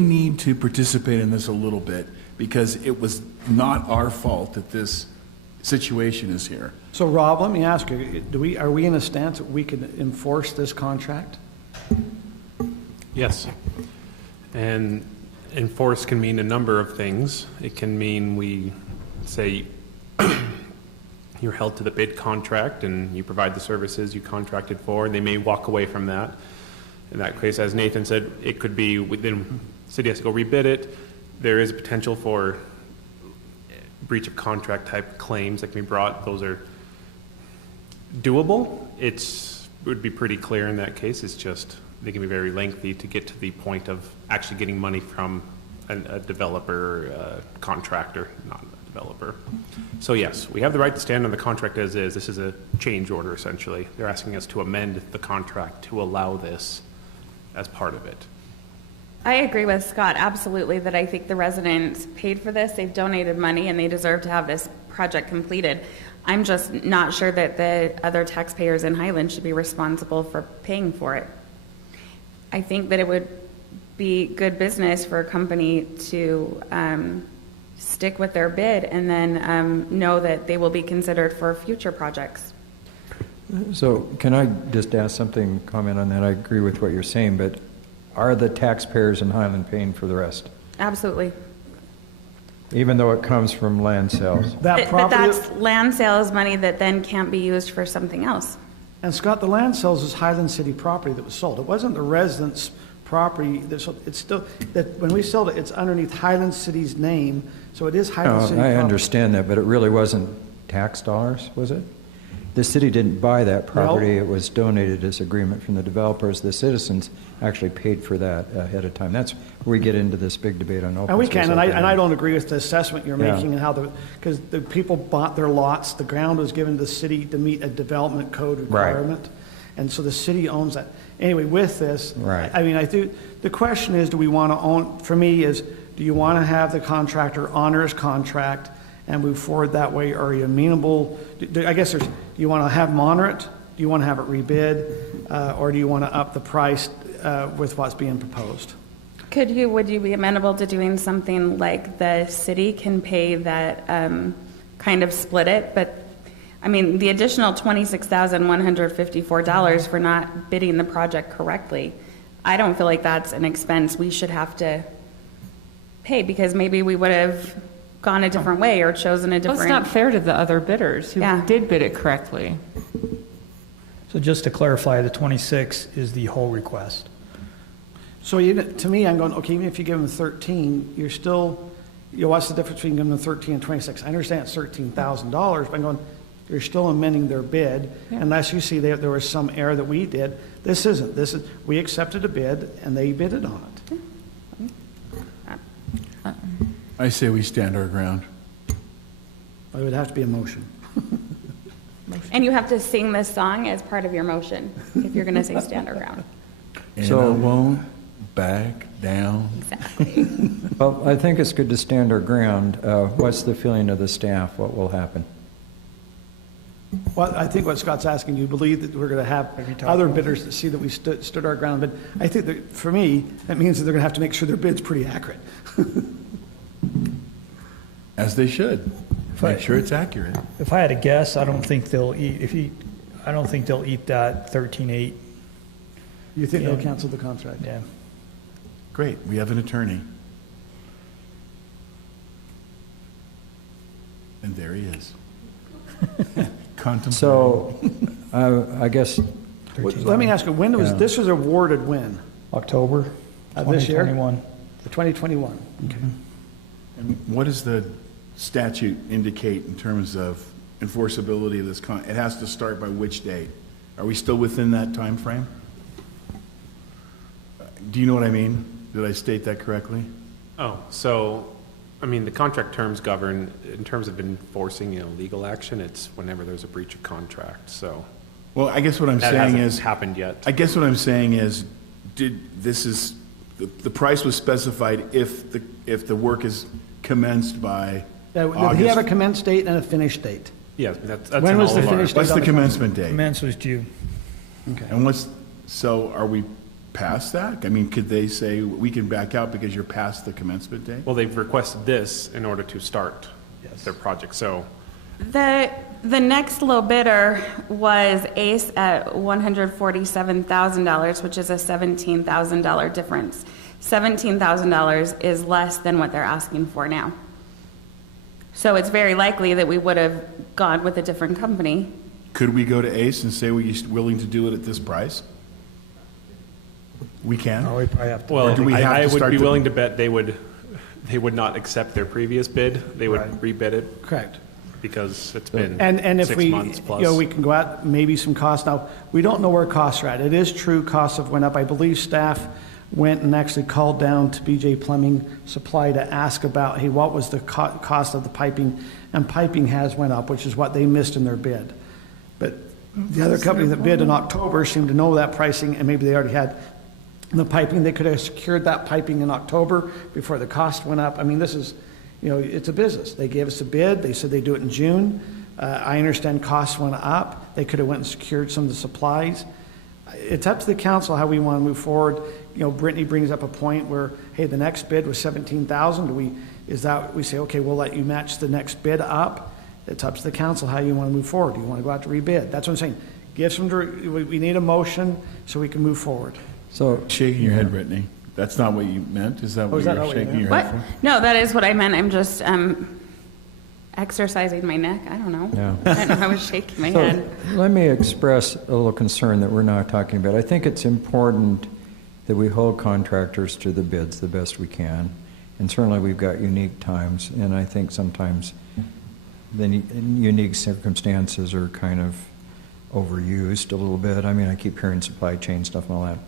need to participate in this a little bit, because it was not our fault that this situation is here. So, Rob, let me ask you: are we in a stance that we can enforce this contract? Yes, and enforce can mean a number of things. It can mean we say you're held to the bid contract and you provide the services you contracted for, and they may walk away from that. In that case, as Nathan said, it could be within the city has to go rebid it. There is potential for breach of contract type claims that can be brought. Those are doable. It would be pretty clear in that case. It's just they can be very lengthy to get to the point of actually getting money from a developer, a contractor, not a developer. So yes, we have the right to stand on the contract as is. This is a change order essentially. They're asking us to amend the contract to allow this as part of it. I agree with Scott, absolutely, that I think the residents paid for this, they've donated money, and they deserve to have this project completed. I'm just not sure that the other taxpayers in Highland should be responsible for paying for it. I think that it would be good business for a company to stick with their bid and then know that they will be considered for future projects. So can I just ask something, comment on that? I agree with what you're saying, but are the taxpayers in Highland paying for the rest? Absolutely. Even though it comes from land sales? But that's land sales money that then can't be used for something else. And Scott, the land sales is Highland City property that was sold. It wasn't the residents' property that sold. It's still, that when we sold it, it's underneath Highland City's name, so it is Highland City property. I understand that, but it really wasn't tax dollars, was it? The city didn't buy that property. It was donated as agreement from the developers. The citizens actually paid for that ahead of time. That's where we get into this big debate on open space. And I don't agree with the assessment you're making and how because the people bought their lots, the ground was given to the city to meet a development code requirement. Right. And so the city owns that. Anyway, with this, I mean, the question is, do we want to own, for me is, do you want to have the contractor honor his contract and move forward that way? Or are you amenable? I guess do you want to have them honor it? Do you want to have it rebid? Or do you want to up the price with what's being proposed? Would you be amenable to doing something like the city can pay that kind of split it? But I mean, the additional $26,154 for not bidding the project correctly, I don't feel like that's an expense we should have to pay, because maybe we would have gone a different way or chosen a Well, different. it's not fair to the other bidders who did bid it correctly. So just to clarify, the 26 is the whole request. So to me, I'm going, okay, even if you give them 13, you're still, what's the difference between giving them 13 and 26? I understand it's $13,000, but I'm going, you're still amending their bid, unless you see that there was some error that we did. This isn't. We accepted a bid, and they bidded on it. I say we stand our ground. It would have to be a motion. And you have to sing this song as part of your motion if you're going to say stand our ground. And I won't back down. Exactly. Well, I think it's good to stand our ground. What's the feeling of the staff? What will happen? Well, I think what Scott's asking, you believe that we're going to have other bidders that see that we stood our ground. But I think that, for me, that means that they're going to have to make sure their bid's pretty accurate. As they should. Make sure it's accurate. If I had to guess, I don't think they'll eat, I don't think they'll eat that 13.8. You think they'll cancel the contract? Yeah. Great, we have an attorney. And there he is. So, I guess. Let me ask you, when was this was awarded when? October This year? 2021. The 2021. Okay. And what does the statute indicate in terms of enforceability of this? It has to start by which date? Are we still within that time frame? Do you know what I mean? Did I state that correctly? Oh, so, I mean, the contract terms govern, in terms of enforcing, legal action, it's whenever there's a breach of contract, so. Well, I guess what I'm saying hasn't is. happened yet. I guess what I'm saying is, the price was specified if the work is commenced by August. Did he have a commence date and a finish date? Yes, that's when was the finish date? What's the commencement date? Commence was June. Okay. And so are we past that? I mean, could they say, we can back out because you're past the commencement date? Well, they've requested this in order to start their project, so. The next low bidder was Ace at $147,000, which is a $17,000 difference. $17,000 is less than what they're asking for now. So it's very likely that we would have gone with a different company. Could we go to Ace and say we're willing to do it at this price? We can? Oh, we probably have to. Well, Or do we have I to would start be the- willing to bet they would not accept their previous bid. They would rebid it. Correct. Because it's been And if 6 we, months plus. we can go out, maybe some costs. Now, we don't know where costs are at. It is true costs have went up. I believe staff went and actually called down to BJ Plumbing Supply to ask about, hey, what was the cost of the piping? And piping has went up, which is what they missed in their bid. But the other company that bid in October seemed to know that pricing, and maybe they already had the piping. They could have secured that piping in October before the cost went up. I mean, this is, it's a business. They gave us a bid. They said they'd do it in June. I understand costs went up. They could have went and secured some of the supplies. It's up to the council how we want to move forward. Brittany brings up a point where, hey, the next bid was $17,000. We say, okay, we'll let you match the next bid up. It's up to the council how you want to move forward. Do you want to go out to rebid? That's what I'm saying. We need a motion so we can move forward. So shaking your head, Brittany. That's not what you meant? Is that what you're shaking your head for? No, that is what I meant. I'm just exercising my neck. I don't know. Yeah. I don't know. I was shaking my head. Let me express a little concern that we're now talking about. I think it's important that we hold contractors to the bids the best we can. And certainly we've got unique times, and I think sometimes the unique circumstances are kind of overused a little bit. I mean, I keep hearing supply chain stuff and all that.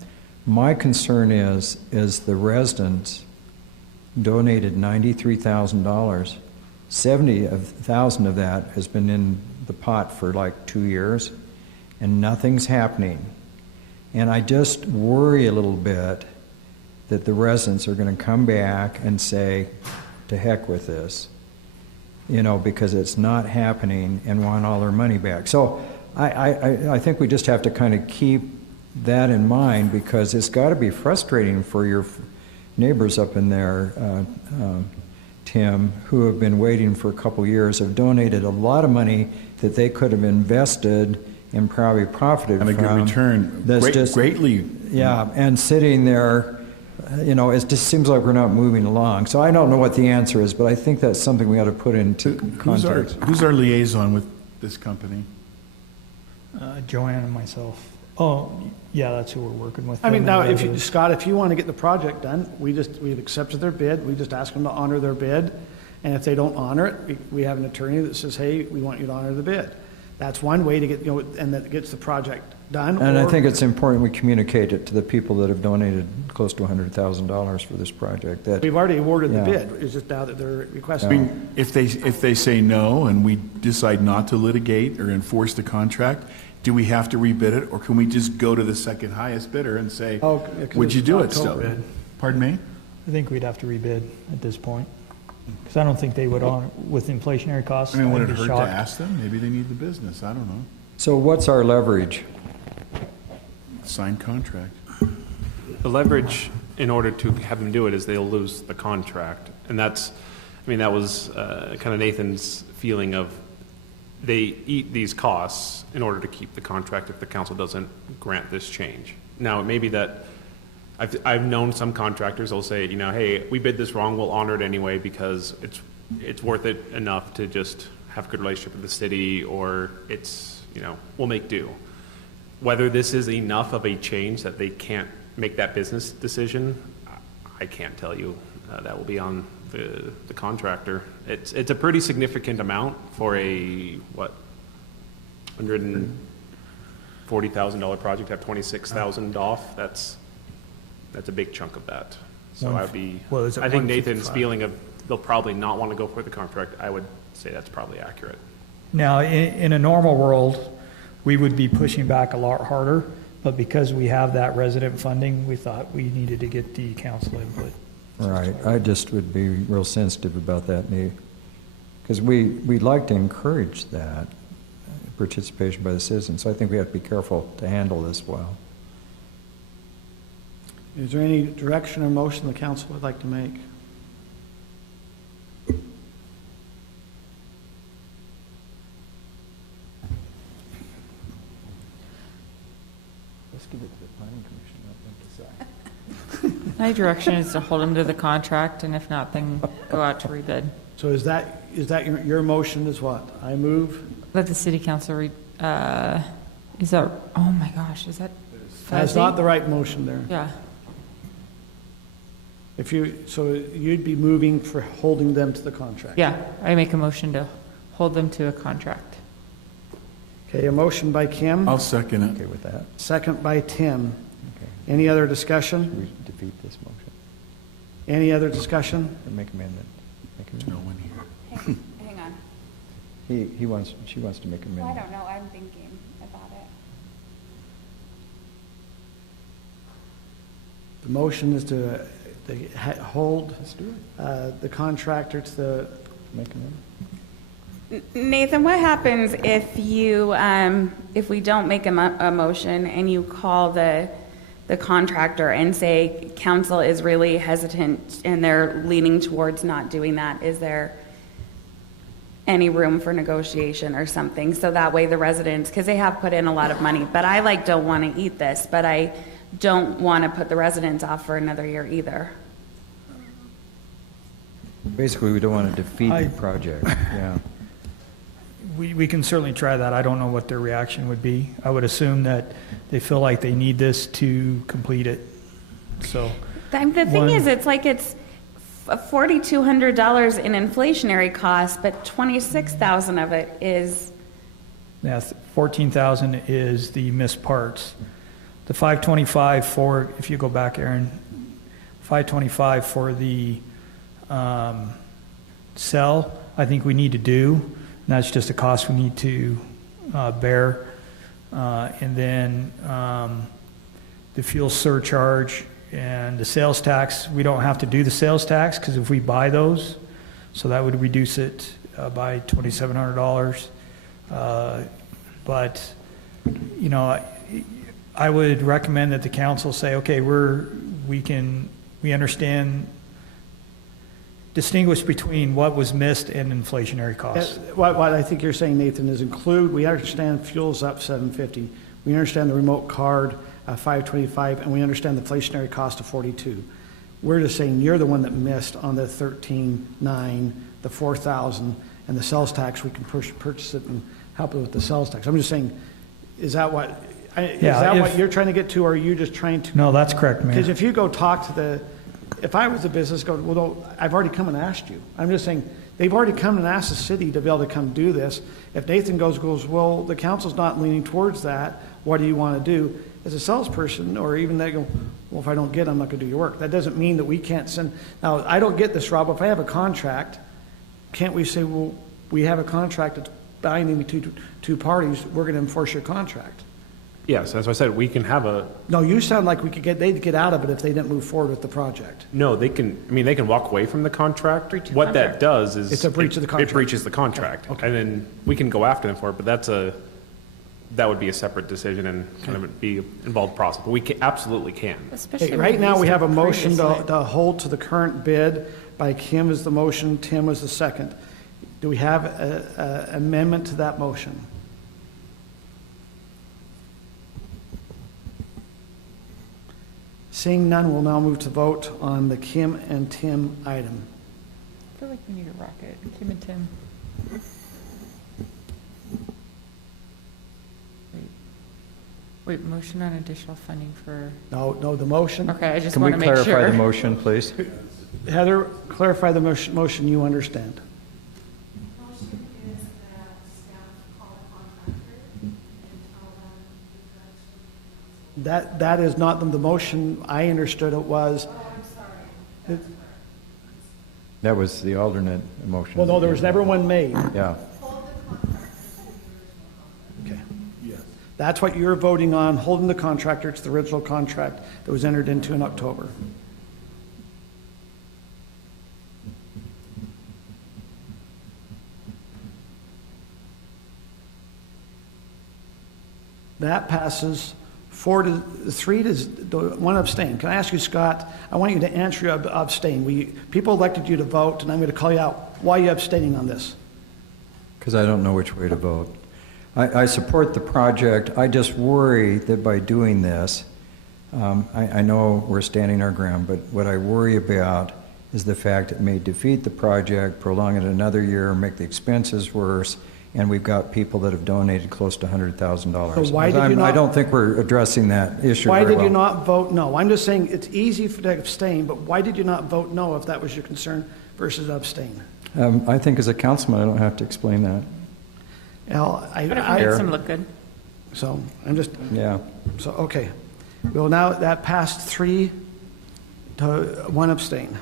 My concern is the residents donated $93,000. $70,000 of that has been in the pot for like 2 years, and nothing's happening. And I just worry a little bit that the residents are going to come back and say, to heck with this, because it's not happening, and want all their money back. So I think we just have to kind of keep that in mind, because it's got to be frustrating for your neighbors up in there, Tim, who have been waiting for a couple years, have donated a lot of money that they could have invested and probably profited from. And a good return, greatly. Yeah, and sitting there, you know, it just seems like we're not moving along. So I don't know what the answer is, but I think that's something we ought to put into context. Who's our liaison with this company? Joanne and myself. Oh, yeah, that's who we're working with. I mean, Them now, and if you, others. Scott, if you want to get the project done, we've accepted their bid. We just ask them to honor their bid. And if they don't honor it, we have an attorney that says, hey, we want you to honor the bid. That's one way to get, you know, and that gets the project done. And I think it's important we communicate it to the people that have donated close to $100,000 for this project. That We've already awarded the Yeah. bid. It's just now that they're requesting. I mean, if they say no and we decide not to litigate or enforce the contract, do we have to rebid it, or can we just go to the second highest bidder and say, Oh, yeah, 'cause would you it's do it still? October. Pardon me? I think we'd have to rebid at this point. Because I don't think they would honor, with inflationary costs. I mean, would I'd it be hurt shocked. to ask them? Maybe they need the business, I don't know. So what's our leverage? Signed contract. The leverage in order to have them do it is they'll lose the contract. And that's, I mean, that was kind of Nathan's feeling of they eat these costs in order to keep the contract if the council doesn't grant this change. Now, it may be that I've known some contractors will say, you know, hey, we bid this wrong, we'll honor it anyway because it's worth it enough to just have a good relationship with the city, or it's, you know, we'll make do. Whether this is enough of a change that they can't make that business decision, I can't tell you. That will be on the contractor. It's a pretty significant amount for a, what, $140,000 project, have $26,000 off. That's a big chunk of that. So I think Nathan's feeling of they'll probably not want to go for the contract, I would say that's probably accurate. Now, in a normal world, we would be pushing back a lot harder, but because we have that resident funding, we thought we needed to get the council input. Right, I just would be real sensitive about that, because we'd like to encourage that participation by the citizens. So I think we have to be careful to handle this well. Is there any direction or motion the council would like to make? Let's give it to the planning commission, let them decide. My direction is to hold them to the contract, and if not, then go out to rebid. So is that your motion is what? I move? Let the city council is that, oh my gosh, is that That's fuzzy? not the right motion there. Yeah. So you'd be moving for holding them to the contract? Yeah, I make a motion to hold them to a contract. Okay, a motion by Kim. I'll second it. Okay with that? Second by Tim. Okay. Any other discussion? We defeat this motion. Any other discussion? Or make amendment. There's no one here. Hang on. She wants to make amendment. Well, I don't know. I'm thinking about it. The motion is to hold the contractor to the... Make amendment. Nathan, what happens if you, if we don't make a motion and you call the contractor and say council is really hesitant and they're leaning towards not doing that? Is there any room for negotiation or something? So that way the residents, because they have put in a lot of money, but I don't want to eat this, but I don't want to put the residents off for another year either. Basically, we don't want to defeat the project, yeah. We can certainly try that. I don't know what their reaction would be. I would assume that they feel like they need this to complete it. So The thing is, it's like it's $4,200 in inflationary costs, but $26,000 of it is. yeah, 14,000 is the missed parts. The 525 for, if you go back, Aaron, 525 for the cell, I think we need to do. And that's just a cost we need to bear. And then the fuel surcharge and the sales tax, we don't have to do the sales tax because if we buy those, so that would reduce it by $2,700. But, you know, I would recommend that the council say, okay, we understand, distinguish between what was missed and inflationary costs. What I think you're saying, Nathan, is we understand fuel's up $7.50. We understand the remote card, $5.25, and we understand the inflationary cost of $42. We're just saying you're the one that missed on the 13.9, the 4,000, and the sales tax. We can purchase it and help it with the sales tax. I'm just saying, is that what what you're trying to get to, or are you just trying to? No, that's correct, Mayor. Because if you go talk to if I was a business, well, no, I've already come and asked you. I'm just saying, they've already come and asked the city to be able to come do this. If Nathan goes, well, the council's not leaning towards that, what do you want to do? As a salesperson, or even they go, well, if I don't get it, I'm not going to do your work. That doesn't mean that we can't send. Now, I don't get this, Rob. If I have a contract, can't we say, well, we have a contract that's binding between two parties, we're going to enforce your contract? Yes, as I said, we can have a... No, you sound like they'd get out of it if they didn't move forward with the project. No, they can walk away from the contract. What that does is... It's a breach of the contract. It breaches the contract. Okay. And then we can go after them for it, but that would be a separate decision and kind of be involved process. But we absolutely can. Okay, right now, we have a motion to hold to the current bid by Kim as the motion, Tim was the second. Do we have an amendment to that motion? Seeing none, we'll now move to vote on the Kim and Tim item. I feel like we need a rocket. Kim and Tim. Wait, motion on additional funding for... No, the motion. Okay, I just want to make sure. Can we clarify the motion, please? Heather, clarify the motion you understand. The motion is that staff call a contractor and tell them That is not the motion. I understood it was... Oh, I'm sorry. That was the alternate motion. Well, no, there was never one made. Yeah. Okay. Yes. That's what you're voting on, holding the contractor. It's the original contract that was entered into in October. That passes 4-3 to 1 abstain. Can I ask you, Scott, I want you to answer your abstain. People elected you to vote, and I'm going to call you out. Why are you abstaining on this? Because I don't know which way to vote. I support the project. I just worry that by doing this, I know we're standing our ground, but what I worry about is the fact it may defeat the project, prolong it another year, make the expenses worse, and we've got people that have donated close to $100,000. So why did you not? I don't think we're addressing that issue Why very did you well. not vote no? I'm just saying it's easy to abstain, but why did you not vote no if that was your concern versus abstain? I think as a councilman, I don't have to explain that. Well, But if it makes them look good. So I'm just... Yeah. So, okay. Well, now that passed 3 to 1 abstain.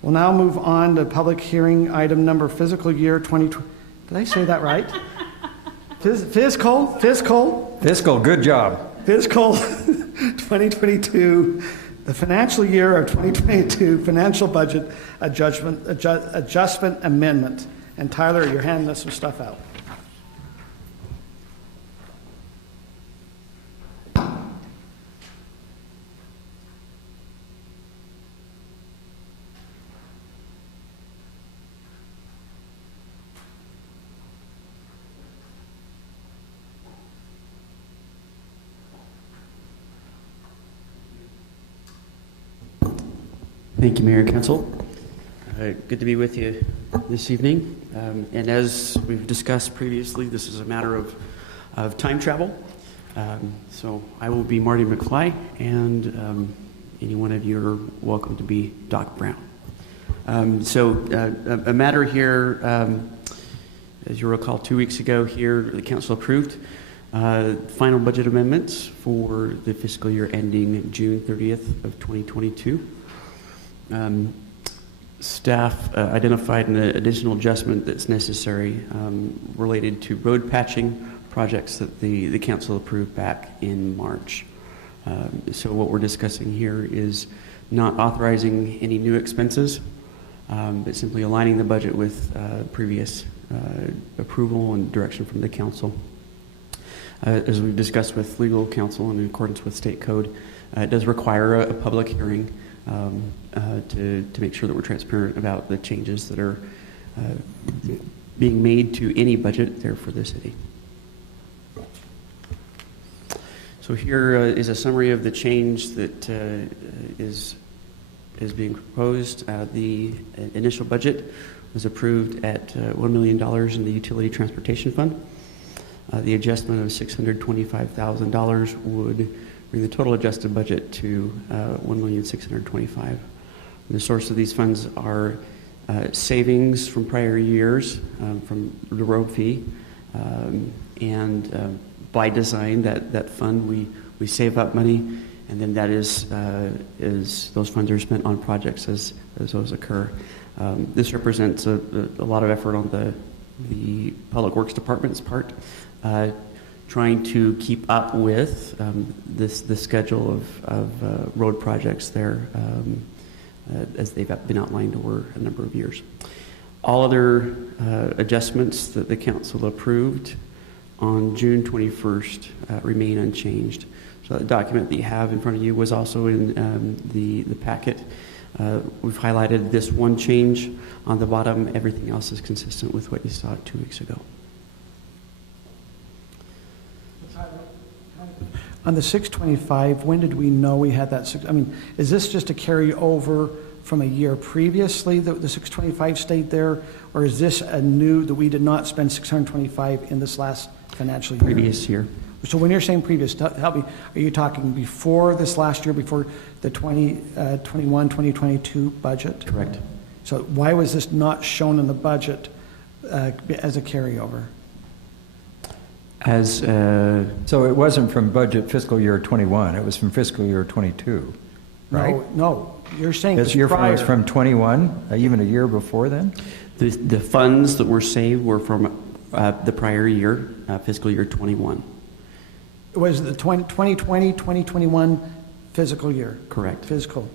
We'll now move on to public hearing item fiscal year 2020. Did I say that right? Fiscal, good job. Fiscal 2022, the financial year of 2022 financial budget adjustment amendment. And Tyler, you're handing us some stuff out. Thank you, Mayor and Council. Good to be with you this evening. And as we've discussed previously, this is a matter of time travel. So I will be Marty McFly, and any one of you are welcome to be Doc Brown. A matter here, as you recall, 2 weeks ago here, the council approved final budget amendments for the fiscal year ending June 30th of 2022. Staff identified an additional adjustment that's necessary related to road patching projects that the council approved back in March. So what we're discussing here is not authorizing any new expenses, but simply aligning the budget with previous approval and direction from the council. As we've discussed with legal counsel and in accordance with state code, it does require a public hearing to make sure that we're transparent about the changes that are being made to any budget there for the city. So here is a summary of the change that is is being proposed. The initial budget was approved at $1 million in the Utility Transportation Fund. The adjustment of $625,000 would bring the total adjusted budget to $1,625,000. The source of these funds are savings from prior years from the road fee, and by design, that fund we save up money, and then that is those funds are spent on projects as those occur. This represents a lot of effort on the Public Works Department's part, trying to keep up with the schedule of road projects there as they've been outlined over a number of years. All other adjustments that the council approved on June 21st remain unchanged. So the document that you have in front of you was also in the packet. We've highlighted this one change on the bottom. Everything else is consistent with what you saw 2 weeks ago. On the 625, when did we know we had that? I mean, is this just a carryover from a year previously that the 625 stayed there, or is this a new that we did not spend 625 in this last financial year? Previous year. So when you're saying previous, help me, are you talking before this last year, before the 2021-2022 budget? Correct. So why was this not shown in the budget as a carryover? So it wasn't from budget fiscal year 21, it was from fiscal year 22, right? No, you're saying this year was from 21, even a year before then? The funds that were saved were from the prior year, fiscal year 21. It was the 2020-2021 fiscal year? Correct. Fiscal,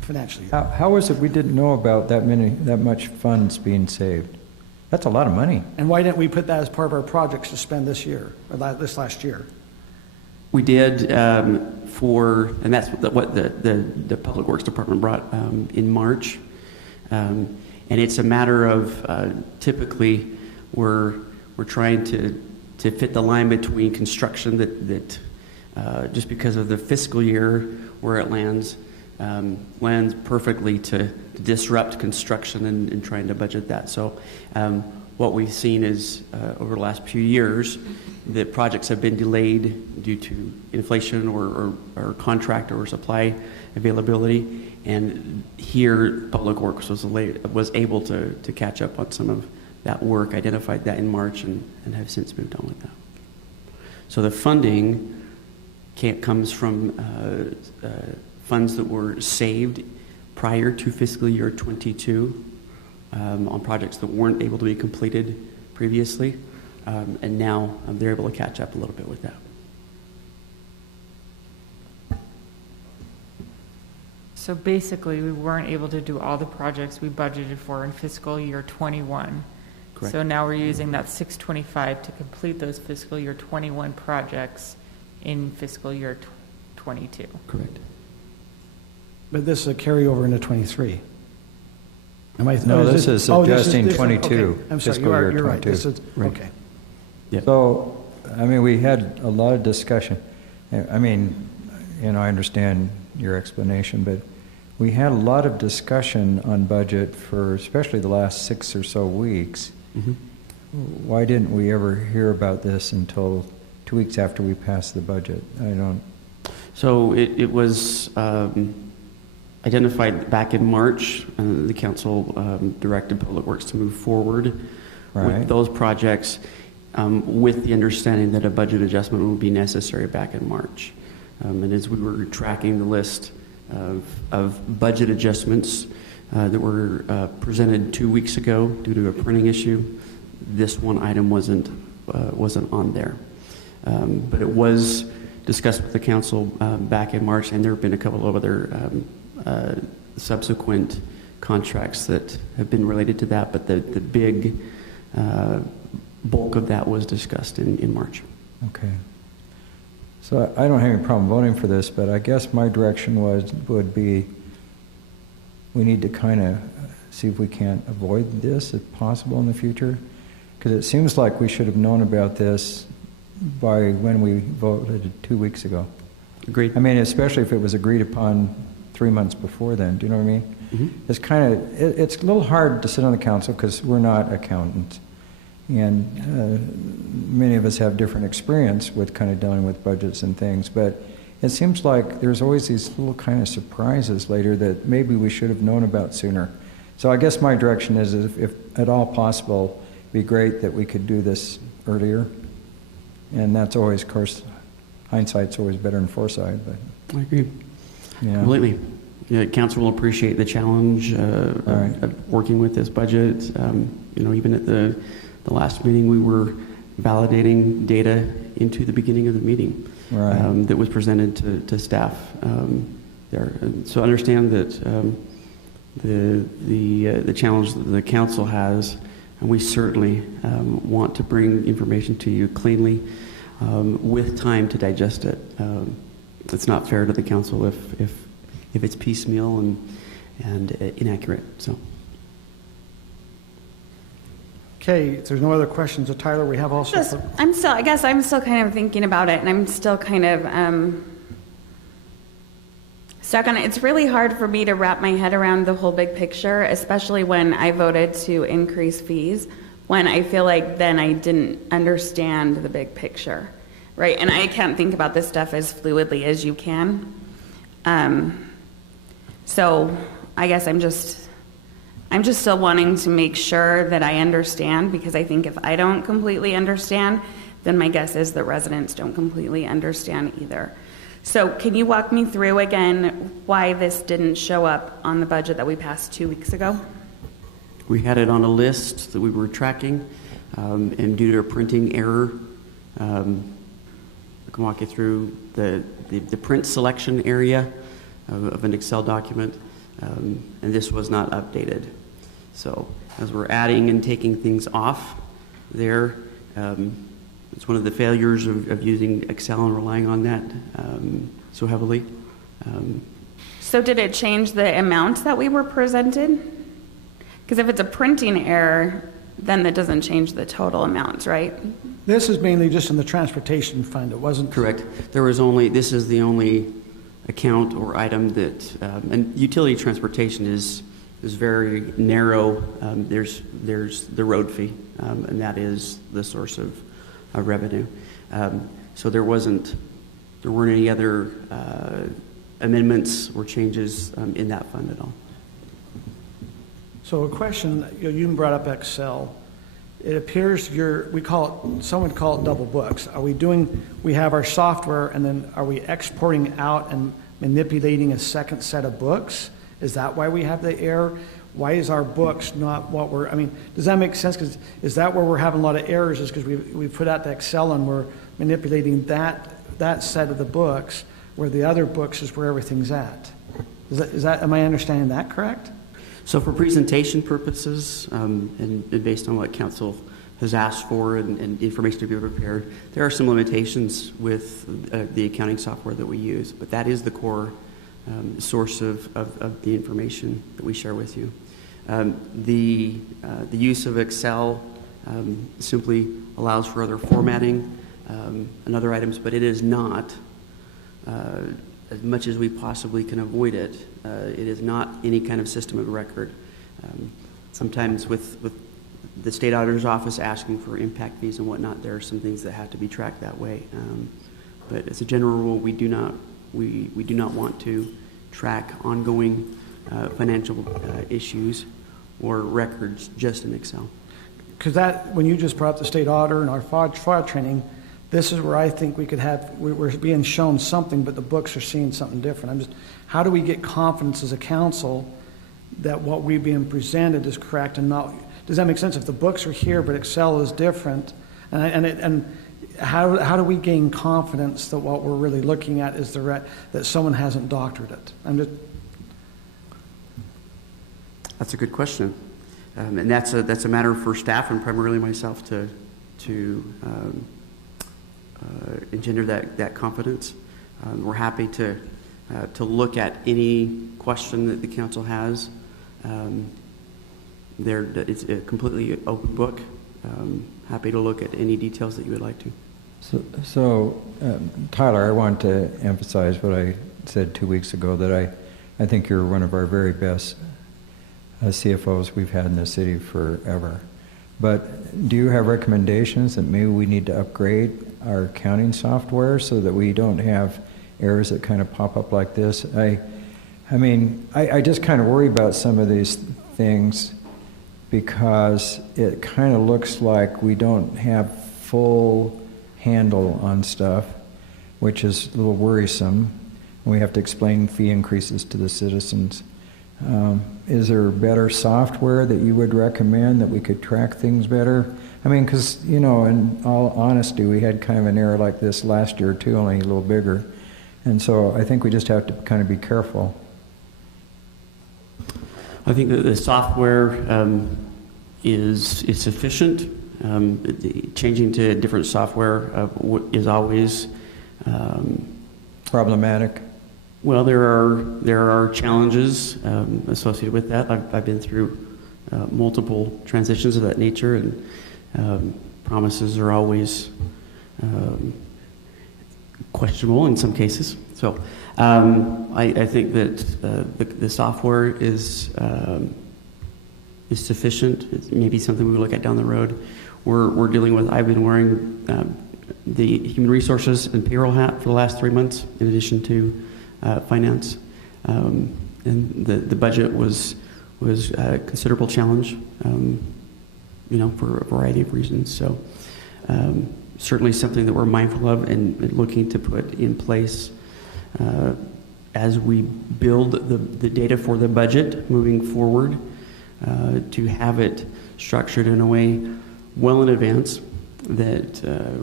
financial year. How was it we didn't know about that much funds being saved? That's a lot of money. And why didn't we put that as part of our projects to spend this year, or this last year? We did and that's what the Public Works Department brought in March. And it's a matter of typically we're trying to fit the line between construction that just because of the fiscal year where it lands perfectly to disrupt construction and trying to budget that. So what we've seen is over the last few years that projects have been delayed due to inflation or contractor or supply availability, and here Public Works was able to catch up on some of that work, identified that in March, and have since moved on with that. So the funding comes from funds that were saved prior to fiscal year 22 on projects that weren't able to be completed previously, and now they're able to catch up a little bit with that. So basically, we weren't able to do all the projects we budgeted for in fiscal year 21. Correct. So now we're using that 625 to complete those fiscal year 21 projects in fiscal year 22. Correct. But this is a carryover into 23. No, this is adjusting 22. Okay. I'm sorry, you're right. This is, right. Okay. Yep. So, I mean, we had a lot of discussion. I mean, I understand your explanation, but we had a lot of discussion on budget for especially the last 6 or so weeks. Mm-hmm. Why didn't we ever hear about this until 2 weeks after we passed the budget? I don't. So it was identified back in March. The council directed Public Works to move forward with those projects with the understanding that a budget adjustment would be necessary back in March. And as we were tracking the list of budget adjustments that were presented 2 weeks ago due to a printing issue, this one item wasn't on there. But it was discussed with the council back in March, and there have been a couple of other subsequent contracts that have been related to that, but the big bulk of that was discussed in March. Okay. So I don't have any problem voting for this, but I guess my direction would be we need to kind of see if we can't avoid this if possible in the future, because it seems like we should have known about this by when we voted 2 weeks ago. Agreed. I mean, especially if it was agreed upon 3 months before then. Do you know what I mean? It's kind of, it's a little hard to sit on the council because we're not accountants. And many of us have different experience with kind of dealing with budgets and things. But it seems like there's always these little kind of surprises later that maybe we should have known about sooner. So I guess my direction is if at all possible, it'd be great that we could do this earlier. And that's always, of course, hindsight's always better than foresight. But I agree. Yeah. Completely. Yeah, council will appreciate the challenge of working with this budget. Even at the last meeting, we were validating data into the beginning of the meeting that was presented to staff there. So understand that the challenge that the council has, and we certainly want to bring information to you cleanly with time to digest it. It's not fair to the council if it's piecemeal and inaccurate. So. Okay, if there's no other questions of Tyler, we have also... I guess I'm still kind of thinking about it, and I'm still kind of stuck on it. It's really hard for me to wrap my head around the whole big picture, especially when I voted to increase fees, when I feel like then I didn't understand the big picture, right? And I can't think about this stuff as fluidly as you can. So I guess I'm just still wanting to make sure that I understand, because I think if I don't completely understand, then my guess is that residents don't completely understand either. So can you walk me through again why this didn't show up on the budget that we passed 2 weeks ago? We had it on a list that we were tracking, and due to a printing error, I can walk you through the print selection area of an Excel document, and this was not updated. So as we're adding and taking things off there, it's one of the failures of using Excel and relying on that so heavily. So did it change the amounts that we were presented? Because if it's a printing error, then that doesn't change the total amounts, right? This is mainly just in the transportation fund. It wasn't... Correct. This is the only account or item that, and utility transportation is very narrow. There's the road fee, and that is the source of revenue. So there weren't any other amendments or changes in that fund at all. So a question, you brought up Excel. It appears some would call it double books. We have our software, and then are we exporting out and manipulating a second set of books? Is that why we have the error? Why is our books not what does that make sense? Because is that where we're having a lot of errors, is because we put out the Excel and we're manipulating that set of the books, where the other books is where everything's at? Am I understanding that correct? So for presentation purposes, and based on what council has asked for and information to be prepared, there are some limitations with the accounting software that we use, but that is the core source of the information that we share with you. The use of Excel simply allows for other formatting and other items, but it is not, as much as we possibly can avoid it, it is not any kind of system of record. Sometimes with the state auditor's office asking for impact fees and whatnot, there are some things that have to be tracked that way. But as a general rule, we do not want to track ongoing financial issues or records just in Excel. Because when you just brought up the state auditor and our fraud training, this is where I think we're being shown something, but the books are seeing something different. How do we get confidence as a council that what we're being presented is correct and not? Does that make sense? If the books are here, but Excel is different, and how do we gain confidence that what we're really looking at is that someone hasn't doctored it? That's a good question, and that's a matter for staff and primarily myself to engender that confidence. We're happy to look at any question that the council has. It's a completely open book. Happy to look at any details that you would like to. So Tyler, I want to emphasize what I said 2 weeks ago, that I think you're one of our very best CFOs we've had in the city forever. But do you have recommendations that maybe we need to upgrade our accounting software so that we don't have errors that kind of pop up like this? I just kind of worry about some of these things because it kind of looks like we don't have full handle on stuff, which is a little worrisome. We have to explain fee increases to the citizens. Is there better software that you would recommend that we could track things better? I mean, because, you know, in all honesty, we had kind of an error like this last year too, only a little bigger. And so I think we just have to kind of be careful. I think that the software is sufficient. Changing to different software is always problematic. Well, there are challenges associated with that. I've been through multiple transitions of that nature, and promises are always questionable in some cases. So I think that the software is sufficient. It's maybe something we look at down the road. We're dealing with. I've been wearing the human resources and payroll hat for the last 3 months, in addition to finance, and the budget was a considerable challenge, for a variety of reasons. So certainly something that we're mindful of and looking to put in place as we build the data for the budget moving forward, to have it structured in a way well in advance that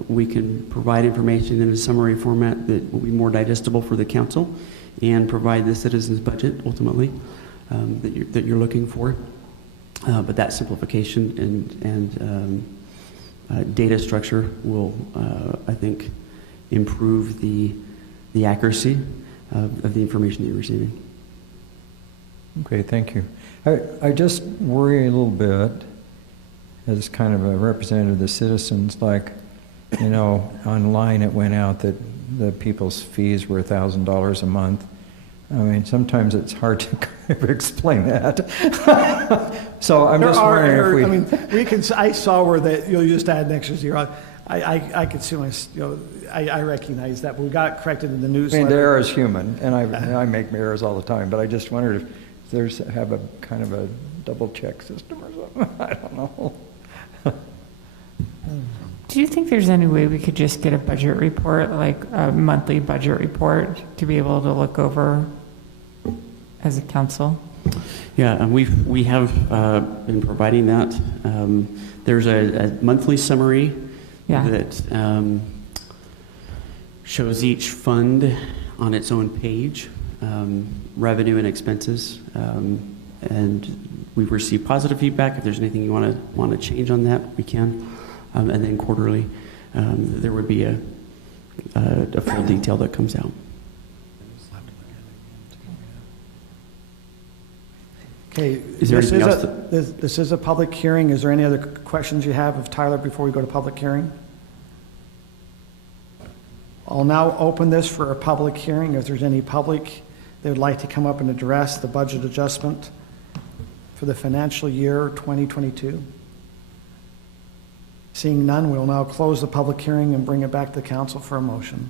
we can provide information in a summary format that will be more digestible for the council and provide the citizens' budget ultimately that you're looking for. But that simplification and data structure will, I think, improve the accuracy of the information that you're receiving. Okay, thank you. I just worry a little bit as kind of a representative of the citizens, like, online it went out that the people's fees were $1,000 a month. I mean, sometimes it's hard to kind of explain that. So I'm just wondering if we... I saw where that you just add an extra zero. I could see I recognize that, but we got it corrected in the newsletter. I mean, the error is human, and I make errors all the time, but I just wondered if there's have a kind of a double check system or something. I don't know. Do you think there's any way we could just get a budget report, like a monthly budget report, to be able to look over as a council? Yeah, and we have been providing that. There's a monthly summary that shows each fund on its own page, revenue and expenses, and we've received positive feedback. If there's anything you want to change on that, we can. And then quarterly, there would be a full detail that comes out. Okay, is there anything else? This is a public hearing. Is there any other questions you have of Tyler before we go to public hearing? I'll now open this for a public hearing. If there's any public that would like to come up and address the budget adjustment for the financial year 2022. Seeing none, we'll now close the public hearing and bring it back to the council for a motion.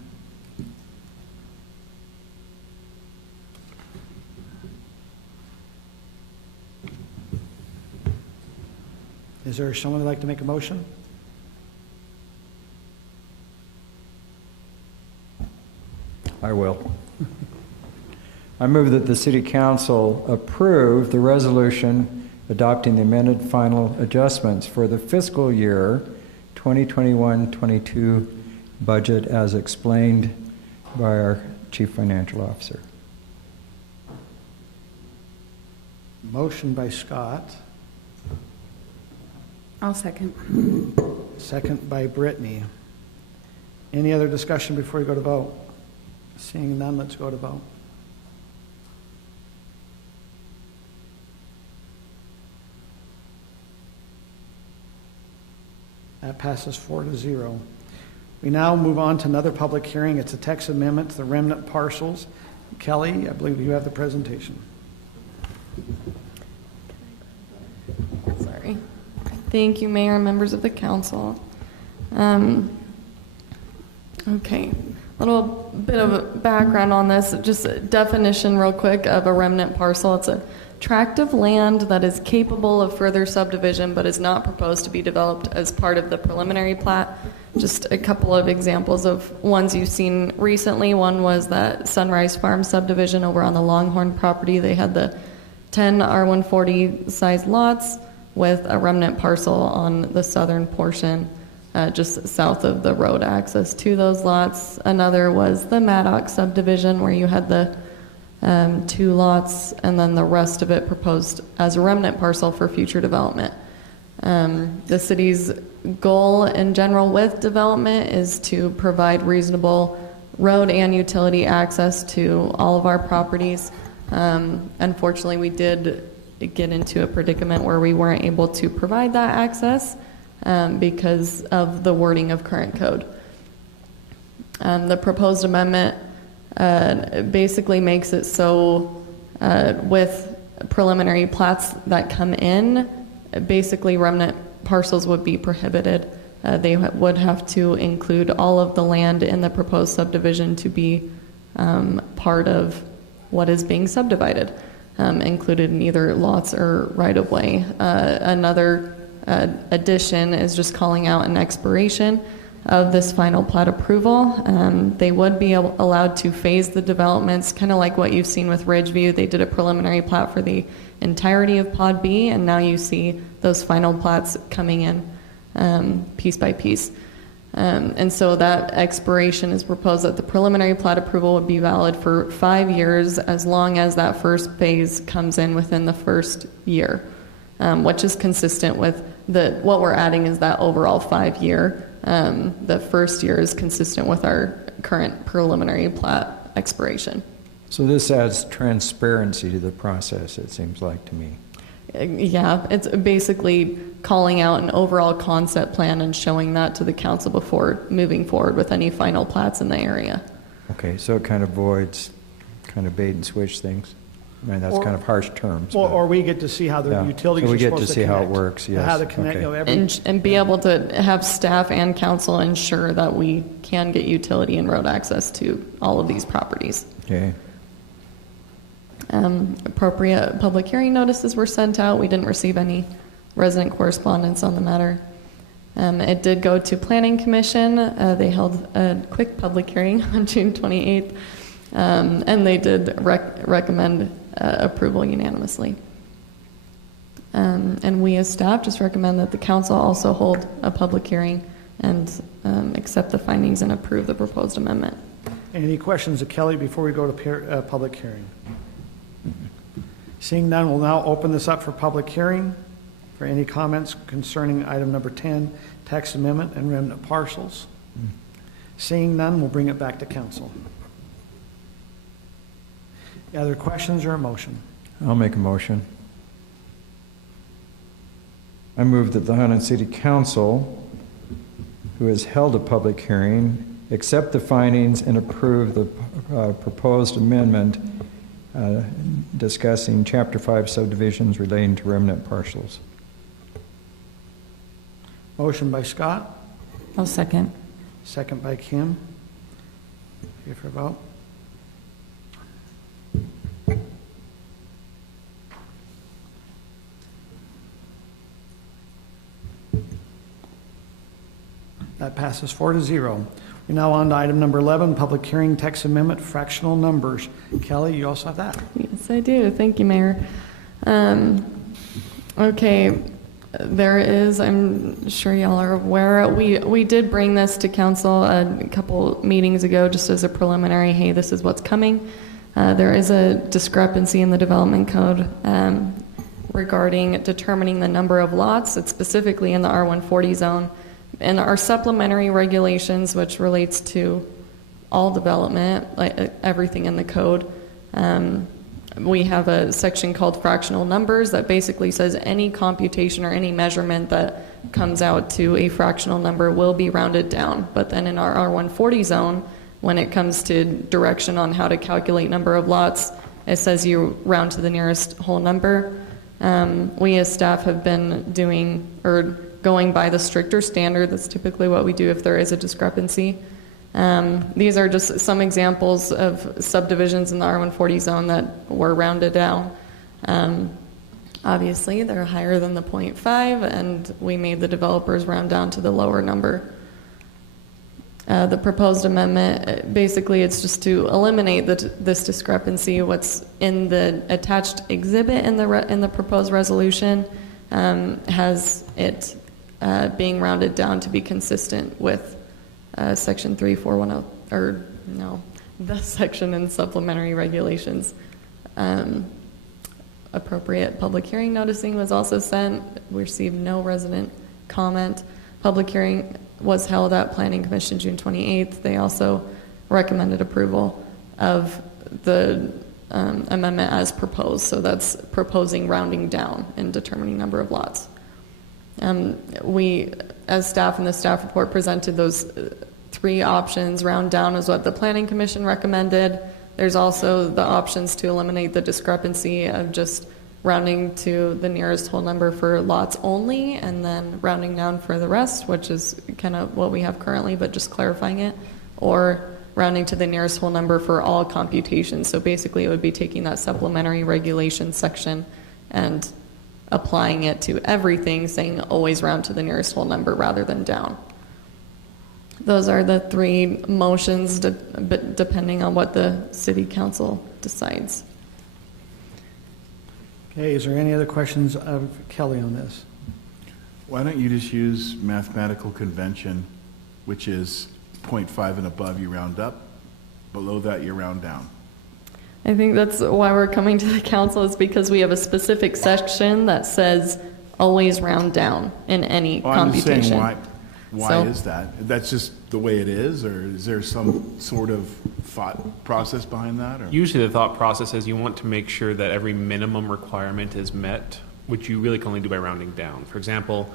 Is there someone who'd like to make a motion? I will. I move that the City Council approve the resolution adopting the amended final adjustments for the fiscal year 2021-22 budget as explained by our Chief Financial Officer. Motion by Scott. I'll second. Second by Brittany. Any other discussion before we go to vote? Seeing none, let's go to vote. That passes 4-0. We now move on to another public hearing. It's a text amendment to the remnant parcels Kellie, I believe you have the presentation. Sorry. Thank you, Mayor and members of the council. Okay, a little bit of background on this, just a definition real quick of a remnant parcel. It's a tract of land that is capable of further subdivision but is not proposed to be developed as part of the preliminary plat. Just a couple of examples of ones you've seen recently. One was that Sunrise Farm subdivision over on the Longhorn property. They had the 10 R140 size lots with a remnant parcel on the southern portion, just south of the road access to those lots. Another was the Maddox subdivision, where you had the 2 lots and then the rest of it proposed as a remnant parcel for future development. The city's goal in general with development is to provide reasonable road and utility access to all of our properties. Unfortunately, we did get into a predicament where we weren't able to provide that access because of the wording of current code. The proposed amendment basically makes it so with preliminary plats that come in, basically remnant parcels would be prohibited. They would have to include all of the land in the proposed subdivision to be part of what is being subdivided, included in either lots or right-of-way. Another addition is just calling out an expiration of this final plat approval. They would be allowed to phase the developments, kind of like what you've seen with Ridgeview. They did a preliminary plat for the entirety of Pod B, and now you see those final plats coming in piece by piece. And so that expiration is proposed that the preliminary plat approval would be valid for 5 years as long as that first phase comes in within the first year, which is consistent with what we're adding is that overall 5-year. The first year is consistent with our current preliminary plat expiration. So this adds transparency to the process, it seems like to me. Yeah, it's basically calling out an overall concept plan and showing that to the council before moving forward with any final plats in the area. Okay, so it kind of avoids kind of bait and switch things. I mean, that's kind of harsh terms. Well, or we get to see how the Yeah. utilities So we are get supposed to see connect. how it works, yes. How to connect, Okay. And be able to have staff and council ensure that we can get utility and road access to all of these properties. Okay. Appropriate public hearing notices were sent out. We didn't receive any resident correspondence on the matter. It did go to Planning Commission. They held a quick public hearing on June 28th, and they did recommend approval unanimously. And we as staff just recommend that the council also hold a public hearing and accept the findings and approve the proposed amendment. Any questions of Kellie before we go to public hearing? Seeing none, we'll now open this up for public hearing. For any comments concerning item number 10, text amendment and remnant parcels. Seeing none, we'll bring it back to council. Any other questions or a motion? I'll make a motion. I move that the Highland City Council, who has held a public hearing, accept the findings and approve the proposed amendment discussing Chapter 5 subdivisions relating to remnant parcels. Motion by Scott. I'll second. Second by Kim. Here for a vote. That passes 4-0. We're now on to item number 11, public hearing, text amendment, fractional numbers. Kellie, you also have that? Yes, I do. Thank you, Mayor. Okay, there is, I'm sure y'all are aware, we did bring this to council a couple meetings ago just as a preliminary, hey, this is what's coming. There is a discrepancy in the development code regarding determining the number of lots. It's specifically in the R140 zone. And our supplementary regulations, which relates to all development, like everything in the code, we have a section called fractional numbers that basically says any computation or any measurement that comes out to a fractional number will be rounded down. But then in our R140 zone, when it comes to direction on how to calculate number of lots, it says you round to the nearest whole number. We as staff have been doing, or going by the stricter standard. That's typically what we do if there is a discrepancy. These are just some examples of subdivisions in the R140 zone that were rounded down. Obviously, they're higher than the 0.5, and we made the developers round down to the lower number. The proposed amendment, basically, it's just to eliminate this discrepancy. What's in the attached exhibit in the proposed resolution has it being rounded down to be consistent with Section 3410, or no, the section in supplementary regulations. Appropriate public hearing noticing was also sent. We received no resident comment. Public hearing was held at Planning Commission June 28th. They also recommended approval of the amendment as proposed. So that's proposing rounding down and determining number of lots. We, as staff in the staff report, presented those three options. Round down is what the Planning Commission recommended. There's also the options to eliminate the discrepancy of just rounding to the nearest whole number for lots only, and then rounding down for the rest, which is kind of what we have currently, but just clarifying it, or rounding to the nearest whole number for all computations. So basically it would be taking that supplementary regulation section and applying it to everything, saying always round to the nearest whole number rather than down. Those are the three motions, depending on what the city council decides. Okay, is there any other questions of Kelly on this? Why don't you just use mathematical convention, which is 0.5 and above, you round up, below that you round down. I think that's why we're coming to the council, is because we have a specific section that says always round down in any computation. I'm just saying, why is that? That's just the way it is, or is there some sort of thought process behind that? Or? Usually the thought process is you want to make sure that every minimum requirement is met, which you really can only do by rounding down. For example,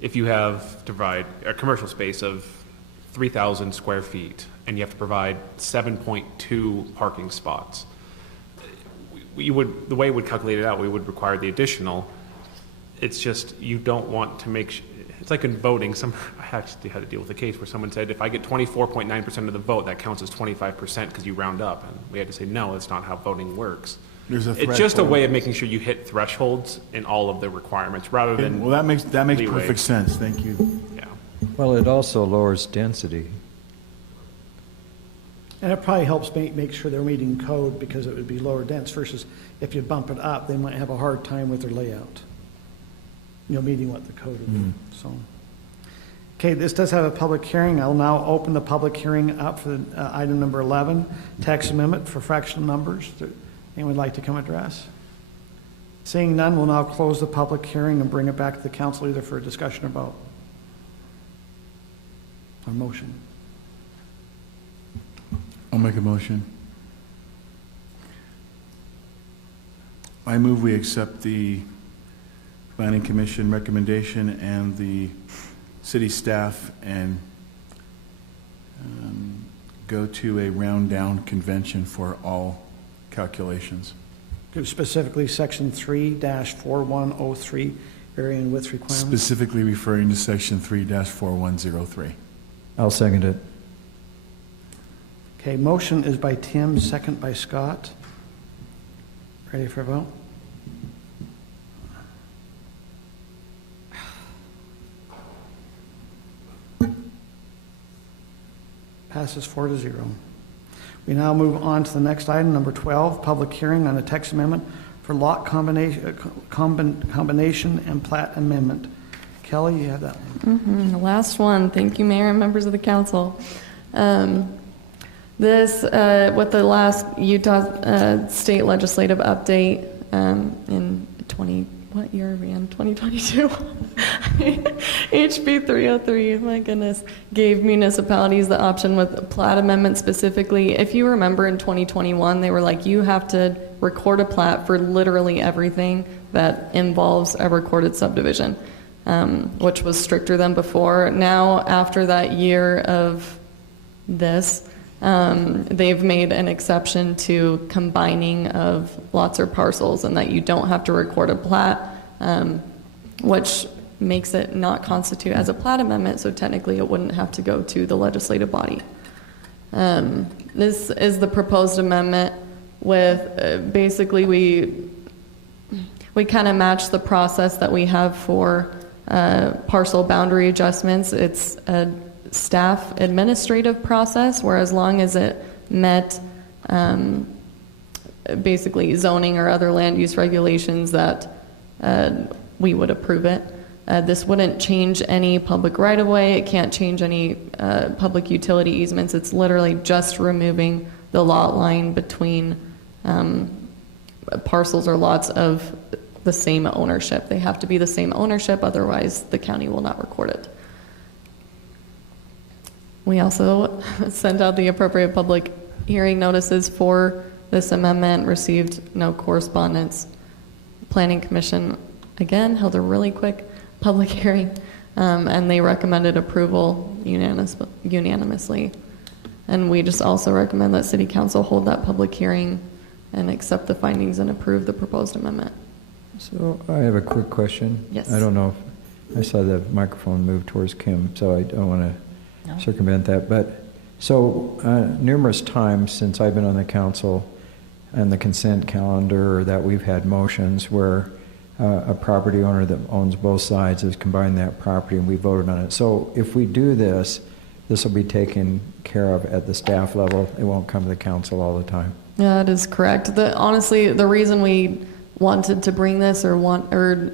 if you have to provide a commercial space of 3,000 square feet and you have to provide 7.2 parking spots, the way we would calculate it out, we would require the additional. It's just you don't want to make it's like in voting. I actually had to deal with a case where someone said, if I get 24.9% of the vote, that counts as 25% because you round up. And we had to say, no, that's not how voting works. It's just a way of making sure you hit thresholds in all of the requirements rather than well, that makes perfect sense. Thank you. Yeah. Well, it also lowers density. And it probably helps make sure they're meeting code, because it would be lower dense versus if you bump it up, they might have a hard time with their layout. Meeting what the code would be. So, okay, this does have a public hearing. I'll now open the public hearing up for item number 11, tax amendment for fractional numbers. Anyone like to come address? Seeing none, we'll now close the public hearing and bring it back to the council either for a discussion or vote. A motion. I'll make a motion. I move we accept the Planning Commission recommendation and the city staff and go to a round down convention for all calculations. Specifically section 3-4103 area and width requirements. Specifically referring to section 3-4103. I'll second it. Okay, motion is by Tim, second by Scott. Ready for a vote? Passes 4-0. We now move on to the next item, number 12, public hearing on a text amendment for lot combination and plat amendment. Kelly, you have that one. The last one. Thank you, Mayor and members of the council. This, with the last Utah State Legislative update in what year are we in? 2022? HB 303, my goodness, gave municipalities the option with plat amendment specifically. If you remember in 2021, they were like, you have to record a plat for literally everything that involves a recorded subdivision, which was stricter than before. Now, after that year of this, They've made an exception to combining of lots or parcels, and that you don't have to record a plat, which makes it not constitute as a plat amendment, so technically it wouldn't have to go to the legislative body. This is the proposed amendment with basically we kind of match the process that we have for parcel boundary adjustments. It's a staff administrative process, where as long as it met basically zoning or other land use regulations, that we would approve it. This wouldn't change any public right-of-way. It can't change any public utility easements. It's literally just removing the lot line between parcels or lots of the same ownership. They have to be the same ownership, otherwise the county will not record it. We also sent out the appropriate public hearing notices for this amendment, received no correspondence. Planning Commission, again, held a really quick public hearing, and they recommended approval unanimously. And we just also recommend that City Council hold that public hearing and accept the findings and approve the proposed amendment. So I have a quick question. Yes. I don't know if I saw the microphone move towards Kim, so I don't want to circumvent that. But so numerous times since I've been on the council and the consent calendar, that we've had motions where a property owner that owns both sides has combined that property and we voted on it. So if we do this, this will be taken care of at the staff level. It won't come to the council all the time. Yeah, that is correct. Honestly, the reason we wanted to bring this or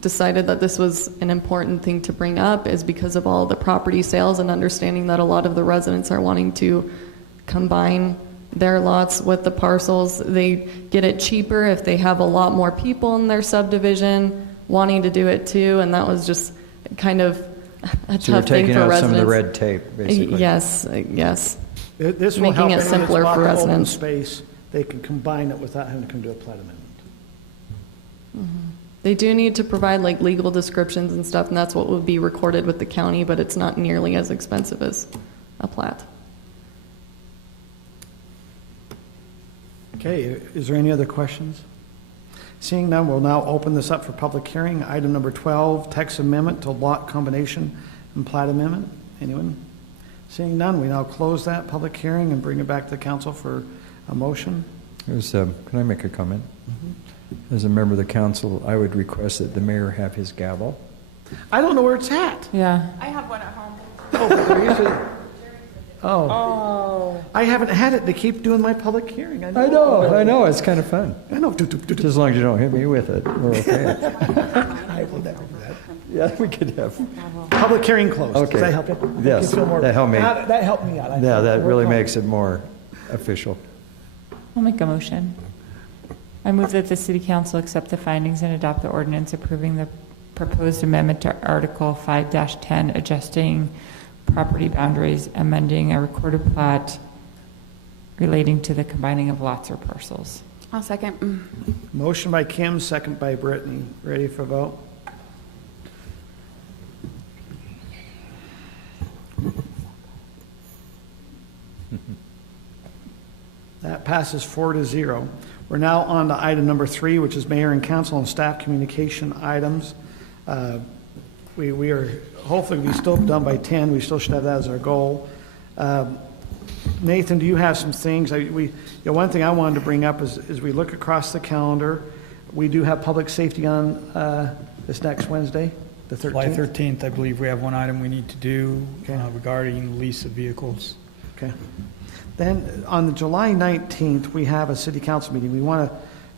decided that this was an important thing to bring up is because of all the property sales and understanding that a lot of the residents are wanting to combine their lots with the parcels. They get it cheaper if they have a lot more people in their subdivision wanting to do it too, and that was just kind of a So you're tough thing taking for out residents. some of the red tape, basically. Yes. This will Making help it anyone that's simpler for bought open residents. space. They can combine it without having to come to a plat amendment. They do need to provide like legal descriptions and stuff, and that's what would be recorded with the county, but it's not nearly as expensive as a plat. Okay, is there any other questions? Seeing none, we'll now open this up for public hearing. Item number 12, text amendment to lot combination and plat amendment. Anyone? Seeing none, we now close that public hearing and bring it back to the council for a motion. Can I make a comment? As a member of the council, I would request that the mayor have his gavel. I don't know where it's at. Yeah. I have one at home. Oh, I haven't had it. They keep doing my public hearing. I know, it's kind of fun. I know. Just as long as you don't hit me with it, we're okay. I will never do that. Yeah, we could have. Public hearing closed. Okay. Does that help you? Yes, You feel more- that helped me. That helped me out. Yeah, that really makes it more official. I'll make a motion. I move that the City Council accept the findings and adopt the ordinance approving the proposed amendment to Article 5-10, adjusting property boundaries, amending a recorded plat relating to the combining of lots or parcels. I'll second. Motion by Kim, second by Brittany. Ready for vote? That passes 4-0. We're now on to item number 3, which is mayor and council and staff communication items. We are, hopefully we still done by 10. We still should have that as our goal. Nathan, do you have some things? One thing I wanted to bring up is we look across the calendar. We do have public safety on this next Wednesday, the 13th. July 13th, I believe we have one item we need to do regarding lease of vehicles. Okay. Then on the July 19th, we have a city council meeting. We want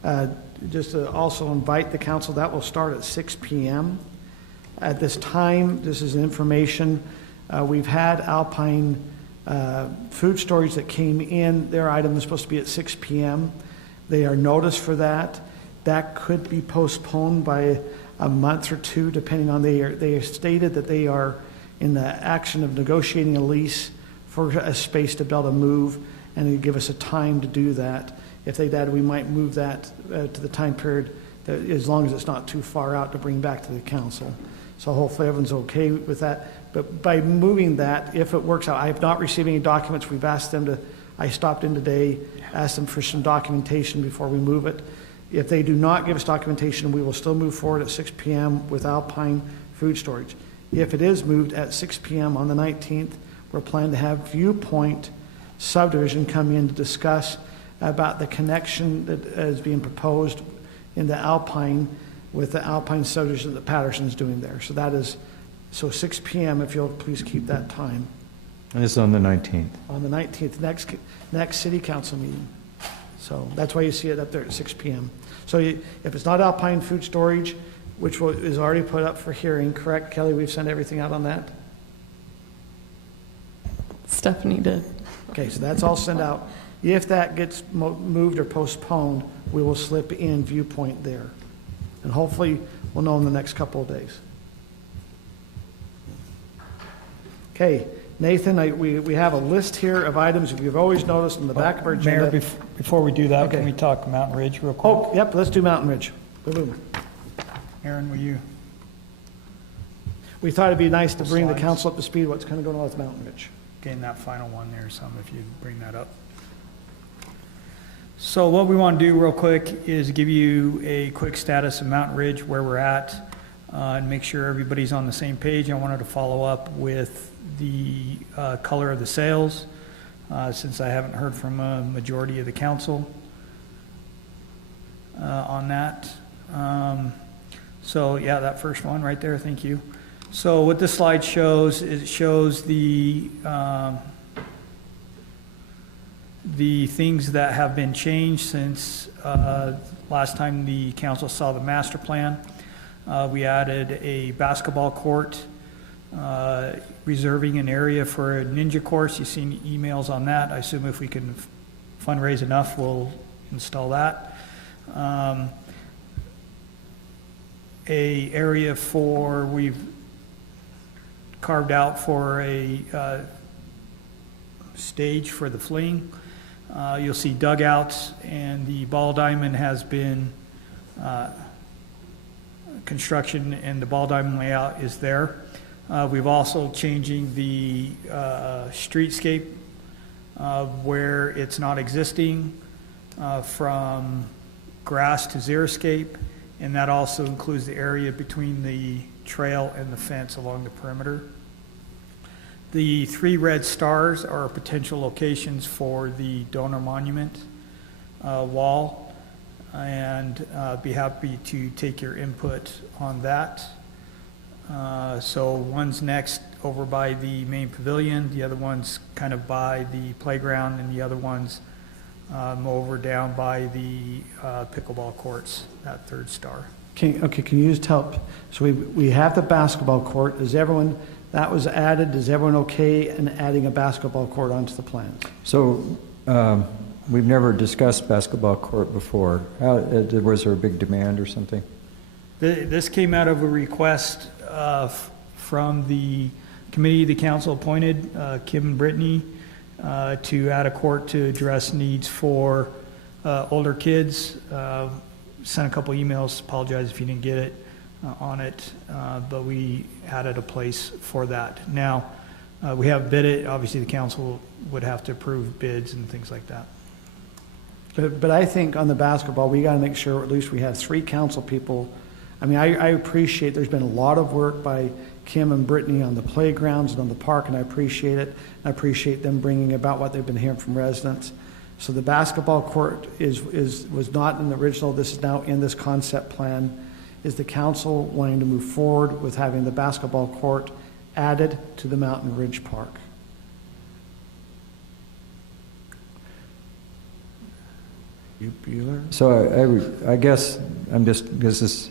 to just also invite the council. That will start at 6 p.m. At this time, this is information. We've had Alpine food storage that came in. Their item is supposed to be at 6 p.m. They are noticed for that. That could be postponed by a month or two, depending on they stated that they are in the action of negotiating a lease for a space to be able to move, and they give us a time to do that. If they did, we might move that to the time period that, as long as it's not too far out, to bring back to the council. So hopefully everyone's okay with that. But by moving that, if it works out, I have not received any documents. We've asked them to, I stopped in today, asked them for some documentation before we move it. If they do not give us documentation, we will still move forward at 6 p.m. with Alpine food storage. If it is moved at 6 p.m. on the 19th, we're planning to have Viewpoint Subdivision come in to discuss about the connection that is being proposed in the Alpine with the Alpine subdivision that Patterson's doing there. So that is, so 6 p.m. if you'll please keep that time. And it's on the 19th. On the 19th, next city council meeting. So that's why you see it up there at 6 p.m. So if it's not Alpine food storage, which is already put up for hearing, correct, Kelly? We've sent everything out on that? Stephanie did. Okay, so that's all sent out. If that gets moved or postponed, we will slip in Viewpoint there. And hopefully we'll know in the next couple of days. Okay, Nathan, we have a list here of items you've always noticed in the back of our agenda. Mayor, before we do that, Okay. can we talk Mountain Ridge real quick? Oh, yep, let's do Mountain Ridge. Boom. Aaron, will you? We thought it'd be nice to bring the Slides. council up to speed what's kind of going on with Mountain Ridge. Getting that final one there, some if you bring that up. So what we want to do real quick is give you a quick status of Mountain Ridge, where we're at, and make sure everybody's on the same page. I wanted to follow up with the color of the sales, since I haven't heard from a majority of the council on that. So yeah, that first one right there, thank you. So what this slide shows is it shows the things that have been changed since last time the council saw the master plan. We added a basketball court, reserving an area for a ninja course. You've seen emails on that. I assume if we can fundraise enough, we'll install that. A area for, we've carved out for a stage for the fling. You'll see dugouts, and the ball diamond has been construction, and the ball diamond layout is there. We've also changing the streetscape where it's not existing from grass to xeriscape, and that also includes the area between the trail and the fence along the perimeter. The 3 red stars are potential locations for the donor monument wall, and be happy to take your input on that. So one's next over by the main pavilion, the other one's kind of by the playground, and the other one's over down by the pickleball courts, that 3rd star. Okay, can you just help? So we have the basketball court. Is everyone, that was added, is everyone okay in adding a basketball court onto the plans? So we've never discussed basketball court before. Was there a big demand or something? This came out of a request from the committee the council appointed, Kim and Brittany, to add a court to address needs for older kids. Sent a couple emails, apologize if you didn't get it on it, but we added a place for that. Now, we have bid it. Obviously, the council would have to approve bids and things like that. But I think on the basketball, we got to make sure at least we have 3 council people. I mean, I appreciate there's been a lot of work by Kim and Brittany on the playgrounds and on the park, and I appreciate it. I appreciate them bringing about what they've been hearing from residents. So the basketball court was not in the original. This is now in this concept plan. Is the council wanting to move forward with having the basketball court added to the Mountain Ridge Park? So I guess I'm just, because this,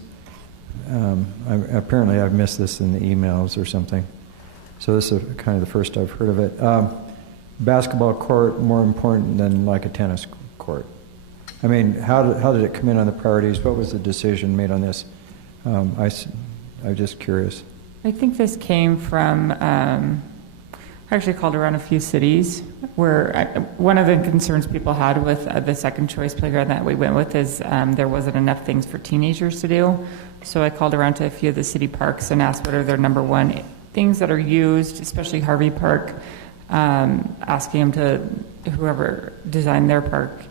apparently I've missed this in the emails or something. So this is kind of the first I've heard of it. Basketball court more important than like a tennis court. I mean, how did it come in on the priorities? What was the decision made on this? I'm just curious. I think this came from I actually called around a few cities where one of the concerns people had with the second choice playground that we went with is there wasn't enough things for teenagers to do. So I called around to a few of the city parks and asked what are their number one things that are used, especially Harvey Park, asking them to, whoever designed their park,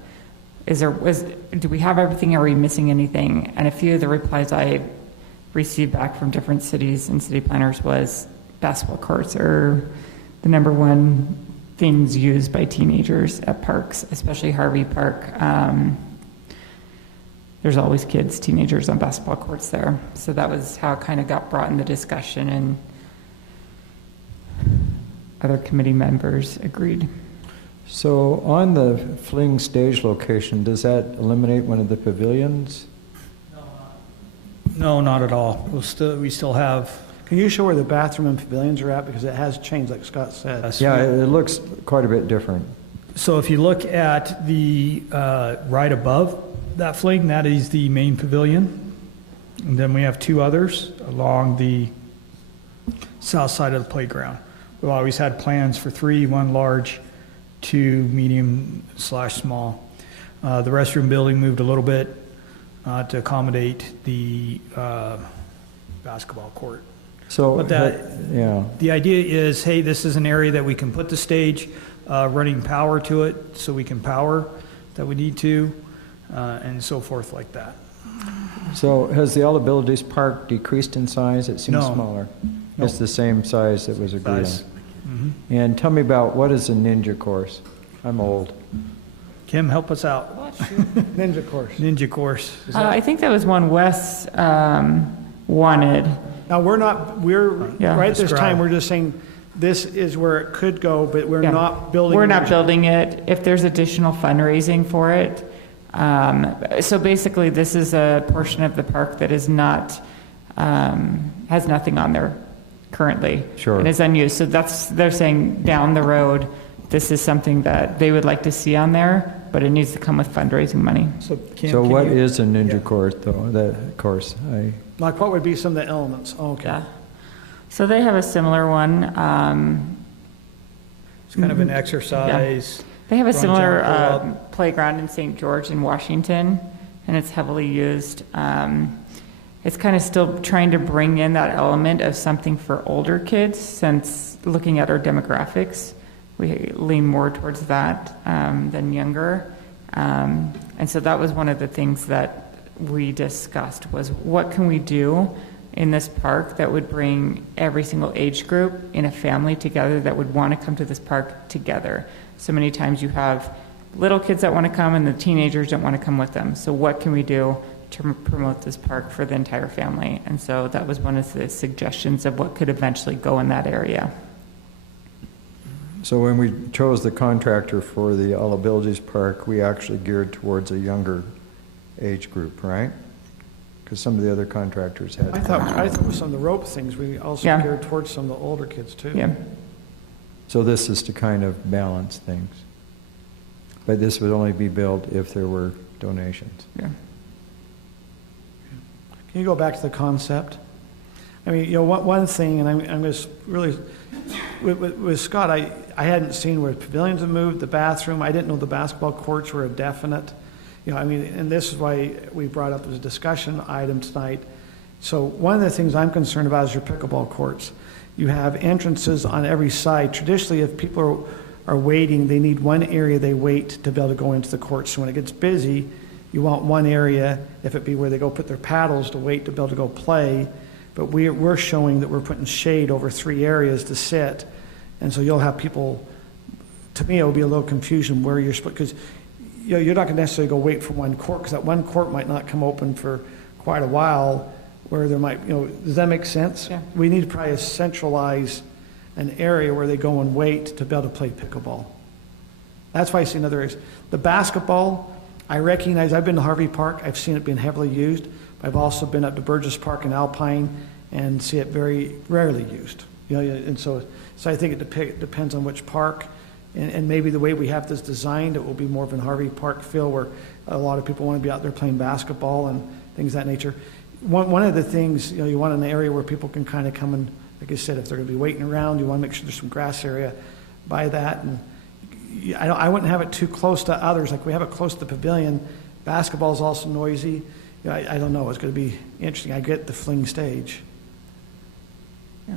do we have everything? Are we missing anything? And a few of the replies I received back from different cities and city planners was basketball courts are the number one things used by teenagers at parks, especially Harvey Park. There's always kids, teenagers on basketball courts there. So that was how it kind of got brought in the discussion, and other committee members agreed. So on the fling stage location, does that eliminate one of the pavilions? No, not at all. We still have. Can you show where the bathroom and pavilions are at? Because it has changed, like Scott said. Yeah, it looks quite a bit different. So if you look at the right above that fling, that is the main pavilion. And then we have two others along the south side of the playground. We've always had plans for three, one large, two medium/small. The restroom building moved a little bit to accommodate the basketball court. So, but the idea is, hey, this is an area that we can put the stage, running power to it, so we can power that we need to, and so forth like that. So has the All Abilities Park decreased in size? It seems No. smaller. No. It's the same size that was agreed on. Mm-hmm. And tell me about, what is a ninja course? I'm old. Kim, help us out. Ninja course. Ninja course. I think that was one Wes wanted. Now, we're right this Describe. time, we're just saying this is where it could go, but we're Yeah. not building. We're not building it. If there's additional fundraising for it. So basically, this is a portion of the park that is not, has nothing on there currently. Sure. And is unused. So they're saying down the road, this is something that they would like to see on there, but it needs to come with fundraising money. So, Kim, So can what you- is a ninja course, though? That course, Like, what would be some of the elements? Okay. Yeah. So they have a similar one. It's kind of an exercise. They have a run, similar jump, pull up. playground in St. George in Washington, and it's heavily used. It's kind of still trying to bring in that element of something for older kids, since looking at our demographics, we lean more towards that than younger. And so that was one of the things that we discussed, was what can we do in this park that would bring every single age group in a family together that would want to come to this park together. So many times you have little kids that want to come and the teenagers don't want to come with them. So what can we do to promote this park for the entire family? And so that was one of the suggestions of what could eventually go in that area. So when we chose the contractor for the All Abilities Park, we actually geared towards a younger age group, right? Because some of the other contractors had. I thought with some of the rope things, we also geared towards some of the older kids too. Yeah. So this is to kind of balance things. But this would only be built if there were donations. Yeah. Can you go back to the concept? I mean, one thing, and I'm just really, with Scott, I hadn't seen where pavilions have moved, the bathroom. I didn't know the basketball courts were a definite. And this is why we brought up as a discussion item tonight. So one of the things I'm concerned about is your pickleball courts. You have entrances on every side. Traditionally, if people are waiting, they need one area they wait to be able to go into the court. So when it gets busy, you want one area, if it be where they go put their paddles to wait to be able to go play. But we're showing that we're putting shade over 3 areas to sit. And so you'll have people, to me, it will be a little confusion where you're split, because you're not going to necessarily go wait for one court, because that one court might not come open for quite a while, where there might, does that make sense? Yeah. We need to probably centralize an area where they go and wait to be able to play pickleball. That's why I see in other areas. The basketball, I recognize, I've been to Harvey Park, I've seen it being heavily used. I've also been up to Burgess Park in Alpine and see it very rarely used. And so I think it depends on which park, and maybe the way we have this designed, it will be more of an Harvey Park feel, where a lot of people want to be out there playing basketball and things of that nature. one of the things, you want an area where people can kind of come and, like I said, if they're going to be waiting around, you want to make sure there's some grass area by that. And I wouldn't have it too close to others. Like we have it close to the pavilion. Basketball is also noisy. I don't know. It's going to be interesting. I get the fling stage. Yeah.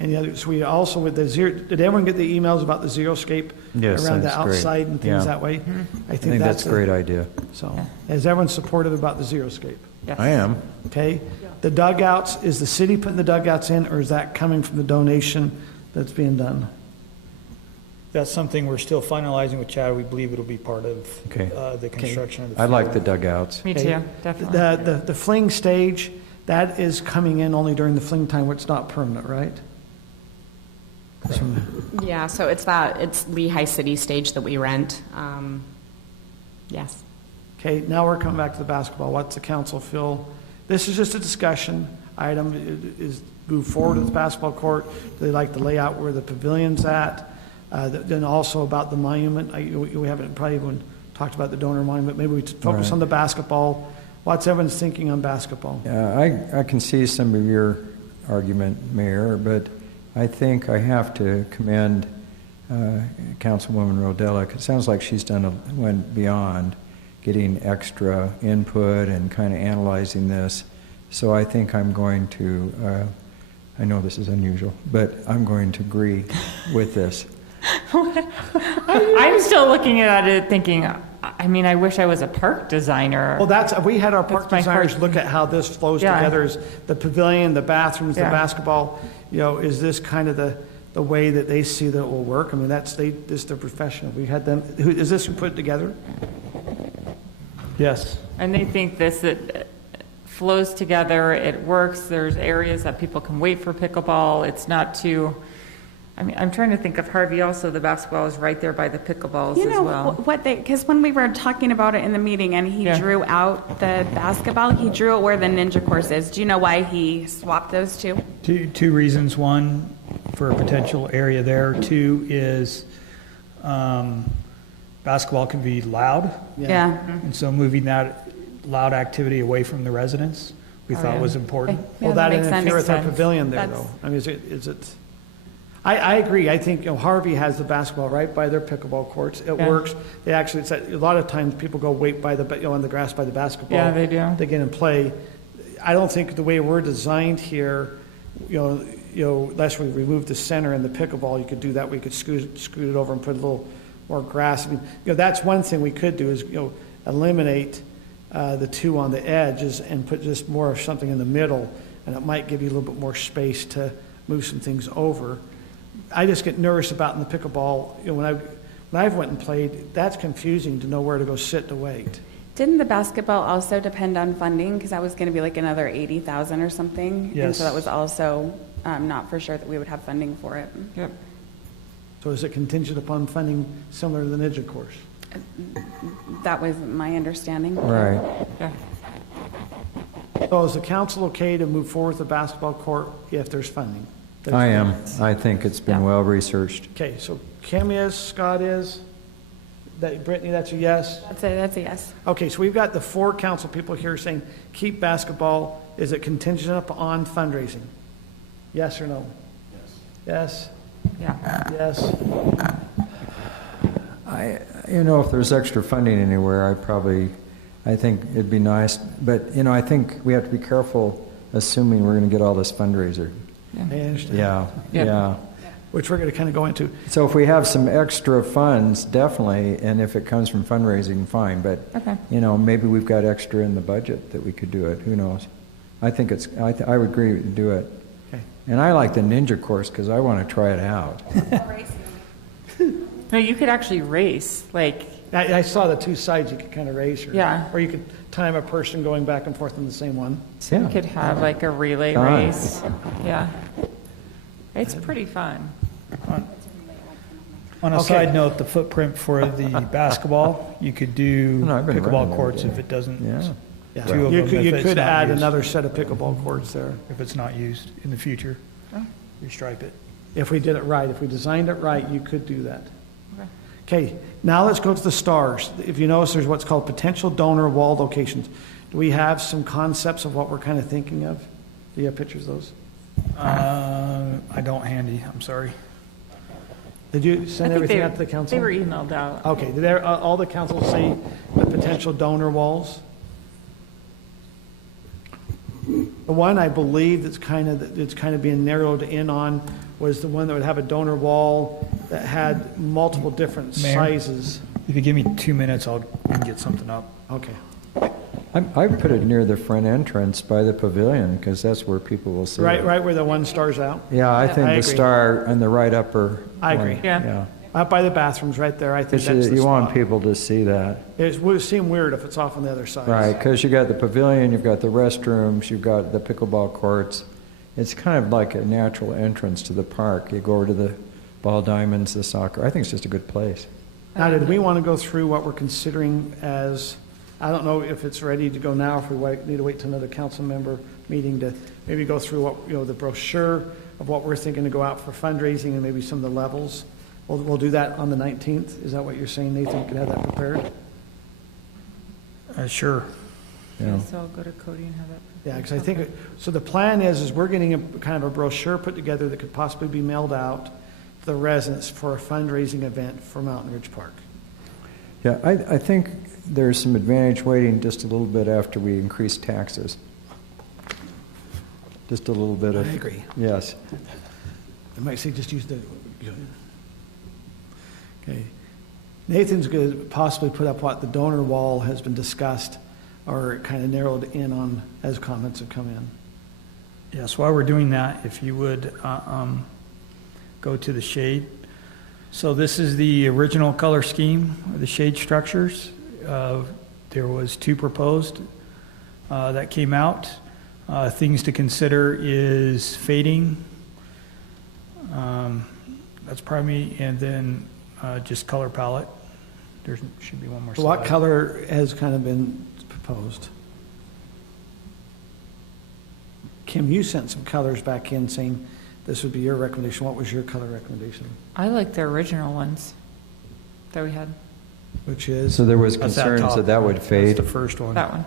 And the other, so we also with the zero, did everyone get the emails about the xeriscape around the outside and things that way? I think that's a great idea. So is everyone supportive about the xeriscape? Yes. I am. Okay. The dugouts, is the city putting the dugouts in, or is that coming from the donation that's being done? That's something we're still finalizing with Chad. We believe it'll be part of the construction of the I like field. the dugouts. Me too, definitely. The fling stage, that is coming in only during the fling time where it's not permanent, right? Yeah, so it's Lehigh City stage that we rent. Yes. Okay, now we're coming back to the basketball. What's the council feel? This is just a discussion item. Is move forward with the basketball court? Do they like the layout where the pavilion's at? Then also about the monument. We haven't probably even talked about the donor monument. Maybe we focus on the basketball. What's everyone's thinking on basketball? I can see some of your argument, Mayor, but I think I have to commend Councilwoman Rodela, 'cause it sounds like she's went beyond getting extra input and kind of analyzing this. So I think I'm going to, I know this is unusual, but I'm going to agree with this. I'm still looking at it thinking, I mean, I wish I was a park designer. Well, we had our park designers look at how this flows together, is the pavilion, the bathrooms, the basketball, is this kind of the way that they see that it will work? I mean, this is their professional. We had them, is this who put it together? Yes. And they think it flows together, it works, there's areas that people can wait for pickleball, it's not too, I mean, I'm trying to think of Harvey also, the basketball is right there by the pickleballs as well. Because when we were talking about it in the meeting and he drew out the basketball, he drew it where the ninja course is. Do you know why he swapped those two? Two reasons. One, for a potential area there. Two is basketball can be loud. Yeah. And so moving that loud activity away from the residents, we thought was important. Well, that interfere with our pavilion there, though. I mean, is it? I agree. I think Harvey has the basketball right by their pickleball courts. It works. They actually, a lot of times people go wait by on the grass by the basketball. Yeah, they do. They get in play. I don't think the way we're designed here, unless we remove the center and the pickleball, you could do that. We could scoot it over and put a little more grass. I mean, that's one thing we could do is eliminate the two on the edges and put just more of something in the middle, and it might give you a little bit more space to move some things over. I just get nervous about in the pickleball, when I've went and played, that's confusing to know where to go sit to wait. Didn't the basketball also depend on funding? Because that was going to be like another $80,000 or something. Yes. And so that was also not for sure that we would have funding for it. Yep. So is it contingent upon funding similar to the ninja course? That was my understanding. Right. Yeah. So is the council okay to move forward with the basketball court if there's funding? I am. I think it's been well researched. Okay, so Kim is, Scott is, Brittany, that's a yes? That's a yes. Okay, so we've got the 4 council people here saying keep basketball. Is it contingent upon fundraising? Yes or no? Yes. Yes? Yeah. Yes. If there's extra funding anywhere, I think it'd be nice. But, I think we have to be careful assuming we're going to get all this fundraiser. I understand. Yeah. Which we're going to kind of go into. So if we have some extra funds, definitely, and if it comes from fundraising, fine. But, maybe we've got extra in the budget that we could do it. Who knows? I think I would agree to do it. Okay. And I like the ninja course because I want to try it out. No, you could actually race. I saw the 2 sides you could kind of race. Or you could time a person going back and forth in the same one. So you could have like a relay race. Yeah. It's pretty fun. On a side note, the footprint for the basketball, you could do pickleball courts if it doesn't. Yeah. 2 of them. You could add another set of pickleball courts there. If it's not used in the future, restripe it. If we did it right, if we designed it right, you could do that. Okay, now let's go to the stars. If you notice, there's what's called potential donor wall locations. Do we have some concepts of what we're kind of thinking of? Do you have pictures of those? I don't handy, I'm sorry. Did you send everything out to the council? They were emailed out. Okay, did all the council see the potential donor walls? The one I believe that's kind of being narrowed in on was the one that would have a donor wall that had multiple different Mayor? sizes. If you give me 2 minutes, I'll get something up. Okay. I put it near the front entrance by the pavilion, because that's where people will see it. Right where the one star's out? Yeah, I think I the agree. star in the right upper. I agree. one, Yeah. Out by the bathrooms, right there, I think that's the You want spot. people to see that. It would seem weird if it's off on the other side. Right, because you got the pavilion, you've got the restrooms, you've got the pickleball courts. It's kind of like a natural entrance to the park. You go over to the ball diamonds, the soccer. I think it's just a good place. Now, did we want to go through what we're considering as, I don't know if it's ready to go now, if we need to wait till another council member meeting to maybe go through what, the brochure of what we're thinking to go out for fundraising and maybe some of the levels. We'll do that on the 19th. Is that what you're saying, Nathan? You can have that prepared? Sure. Yeah. So I'll go to Cody and have that. Yeah, because I think, so the plan is we're getting a kind of a brochure put together that could possibly be mailed out to the residents for a fundraising event for Mountain Ridge Park. Yeah, I think there's some advantage waiting just a little bit after we increase taxes. Just a little bit of. I agree. Yes. I might say just use the. Okay. Nathan's going to possibly put up what the donor wall has been discussed or kind of narrowed in on as comments have come in. Yes, while we're doing that, if you would go to the shade. So this is the original color scheme of the shade structures. There was 2 proposed that came out. Things to consider is fading. That's probably, and then just color palette. There should be one more slide. What color has kind of been proposed? Kim, you sent some colors back in saying this would be your recommendation. What was your color recommendation? I like the original ones that we had. Which is? So there was That's concerns top. that would fade. That's the first one. That one.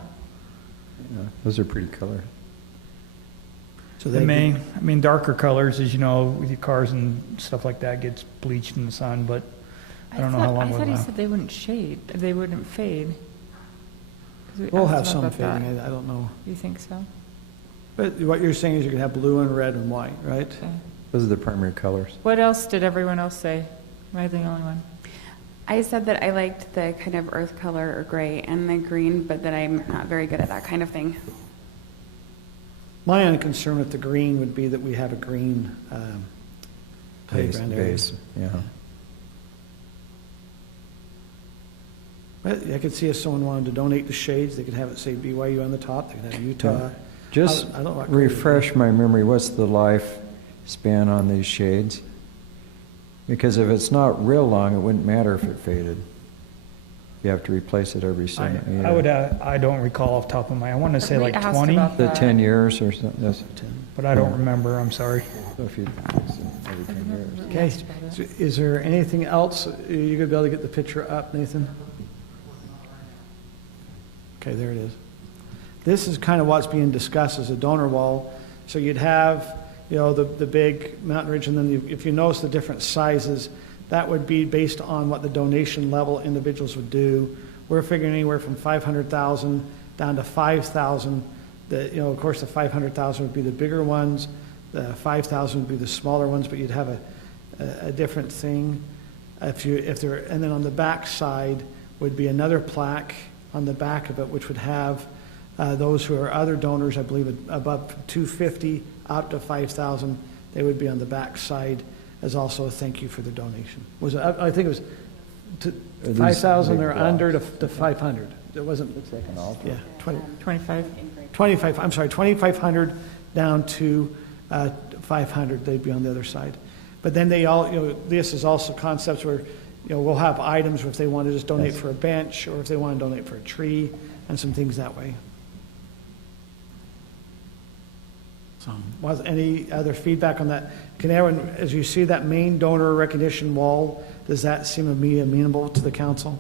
Yeah, those are pretty color. So The main, I mean, darker colors, as you know, with your cars and stuff like that, gets bleached in the sun, but I don't know how long I it'll thought he last. said they wouldn't shade, they wouldn't fade. 'Cause we We'll asked have him some about that. fading, I don't know. You think so? But what you're saying is you're going to have blue and red and white, right? Okay. Those are the primary colors. What else did everyone else say? Am I the only one? I said that I liked the kind of earth color or gray and the green, but that I'm not very good at that kind of thing. My only concern with the green would be that we have a green playground area. Base, yeah. But I could see if someone wanted to donate the shades, they could have it say BYU on the top, they could have Utah. Yeah. Just I don't know what color refresh my memory, what's the lifespan on these shades? Because if it's not real long, it wouldn't matter if it faded. You have to replace it every single year. I would, I don't recall off the top of my, I want to say We like asked 20, about The that. 10 years or something, yes. but I don't remember, I'm sorry. So if you, every 10 years. Okay, so is there anything else? You're going to be able to get the picture up, Nathan? Okay, there it is. This is kind of what's being discussed as a donor wall. So you'd have, the big mountain ridge, and then if you notice the different sizes, that would be based on what the donation level individuals would do. We're figuring anywhere from 500,000 down to 5,000. Of course, the 500,000 would be the bigger ones. The 5,000 would be the smaller ones, but you'd have a different thing. And then on the back side would be another plaque on the back of it, which would have those who are other donors, I believe above 250 up to 5,000, they would be on the back side as also a thank you for the donation. I think it was 5,000 or under to 500. It wasn't. Looks like an altar. Yeah, 25. I'm sorry, 2,500 down to 500. They'd be on the other side. But then they all, this is also concepts where, we'll have items if they want to just donate for a bench or if they want to donate for a tree and some things that way. So, was any other feedback on that? Can everyone, as you see that main donor recognition wall Does that seem to be amenable to the council?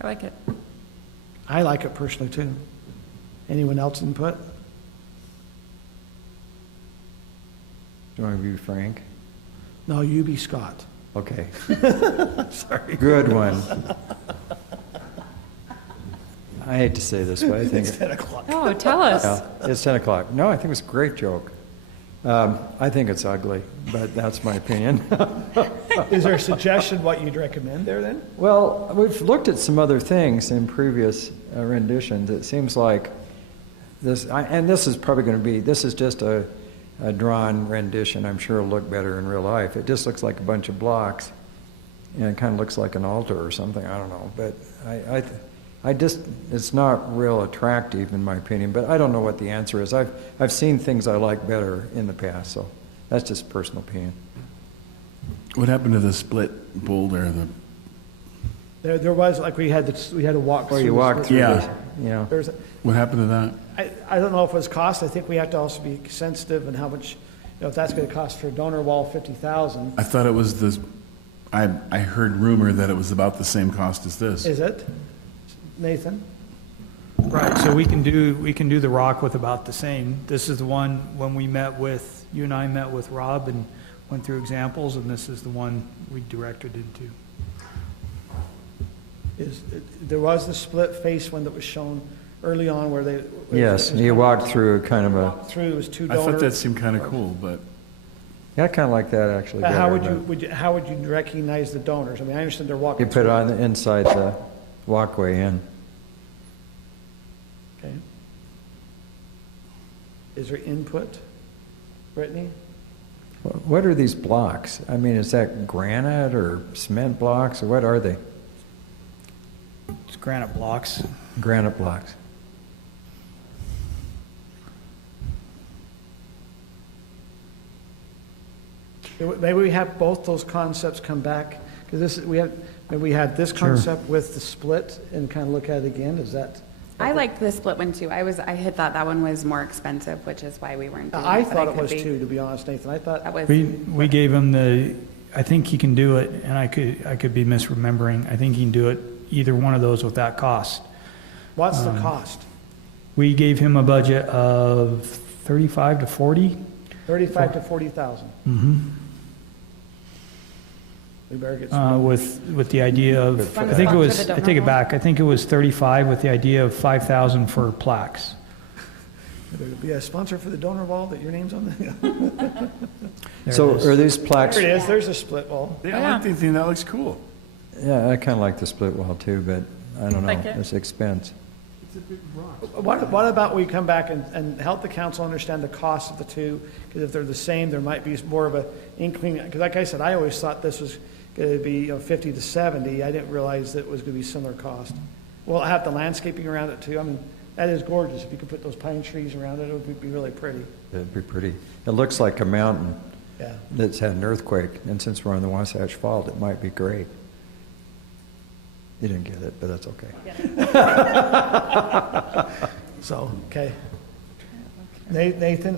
I like it. I like it personally too. Anyone else input? Do you want to be Frank? No, you be Scott. Okay. Sorry. Good one. I hate to say this, but I think It's 10 o'clock. Oh, tell us. Yeah, it's 10 o'clock. No, I think it's a great joke. I think it's ugly, but that's my opinion. Is there a suggestion what you'd recommend there then? Well, we've looked at some other things in previous renditions. It seems like this, and this is probably going to be, this is just a drawn rendition. I'm sure it'll look better in real life. It just looks like a bunch of blocks, and it kind of looks like an altar or something. I don't know, but I just, it's not real attractive in my opinion, but I don't know what the answer is. I've seen things I like better in the past, so that's just personal opinion. What happened to the split boulder? There was, like, we had to walk through. Or you walk through this, you know. What happened to that? I don't know if it was cost. I think we have to also be sensitive in how much, you know, if that's going to cost for a donor wall $50,000. I thought it was the, I heard rumor that it was about the same cost as this. Is it, Nathan? Right, so we can do the rock with about the same. This is the one when we met with, you and I met with Rob and went through examples, and this is the one we directed into. There was the split face one that was shown early on where they. Yes, you walked through kind of a. Through, it was two I donors. thought that seemed kind of cool, but. Yeah, I kind of like that actually. How better, how would you recognize the donors? I mean, I understand they're walking. You put it on the inside the walkway in. Okay. Is there input, Brittany? What are these blocks? I mean, is that granite or cement blocks, or what are they? It's granite blocks. Granite blocks. Maybe we have both those concepts come back, because we had this concept with the split and kind of look at it again. Is that? I liked the split one too. I had thought that one was more expensive, which is why we weren't doing it. I thought it was too, to be honest, Nathan. I thought that was. We gave him I think he can do it, and I could be misremembering. I think he can do it either one of those with that cost. What's the cost? We gave him a budget of 35 to 40. 35 to 40,000. Mm-hmm. We better get with the idea of, I take it back. I think it was 35 with the idea of 5,000 for plaques. There would be a sponsor for the donor wall that your name's on there. So are these plaques? There it is. There's a split wall. Yeah, I like the thing. That looks cool. Yeah, I kind of like the split wall too, but I don't know. It's expense. It's a big rock. What about we come back and help the council understand the cost of the two? Because if they're the same, there might be more of a inkling. Because like I said, I always thought this was going to be 50 to 70. I didn't realize that it was going to be similar cost. We'll have the landscaping around it too. I mean, that is gorgeous. If you could put those pine trees around it, it would be really pretty. It'd be pretty. It looks like a mountain Yeah. that's had an earthquake, and since we're on the Wasatch Fault, it might be great. You didn't get it, but that's okay. So, okay. Nathan,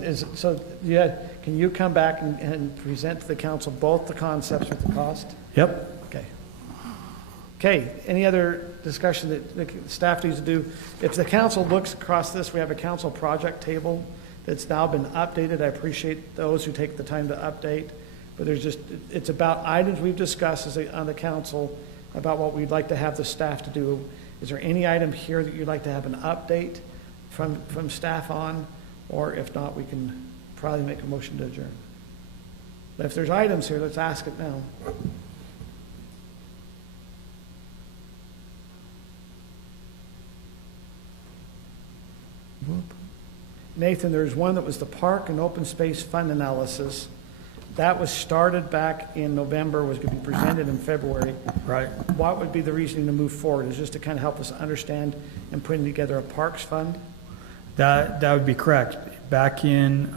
can you come back and present to the council both the concepts with the cost? Yep. Okay. Okay, any other discussion that the staff needs to do? If the council looks across this, we have a council project table that's now been updated. I appreciate those who take the time to update, but it's about items we've discussed on the council about what we'd like to have the staff to do. Is there any item here that you'd like to have an update from staff on? Or if not, we can probably make a motion to adjourn. But if there's items here, let's ask it now. Nathan, there's one that was the Park and Open Space Fund Analysis. That was started back in November, was going to be presented in February. Right. What would be the reasoning to move forward? Is just to kind of help us understand and putting together a parks fund? That would be correct. Back in,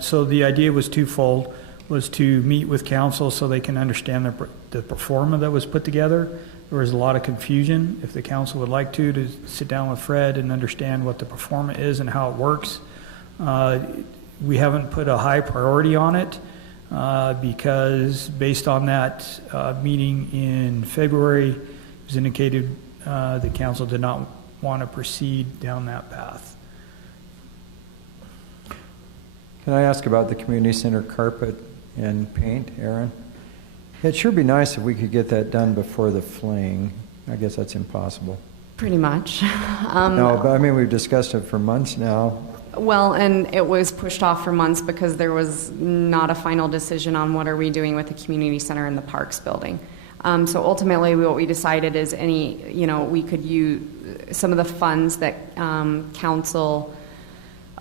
so the idea was twofold, was to meet with council so they can understand the pro forma that was put together. There was a lot of confusion. If the council would like to sit down with Fred and understand what the pro forma is and how it works. We haven't put a high priority on it. because based on that meeting in February, it was indicated the council did not want to proceed down that path. Can I ask about the community center carpet and paint, Aaron? It'd sure be nice if we could get that done before the fling. I guess that's impossible. Pretty much. No, but I mean, we've discussed it for months now. Well, and it was pushed off for months because there was not a final decision on what are we doing with the community center and the parks building. So ultimately, what we decided is we could use some of the funds that council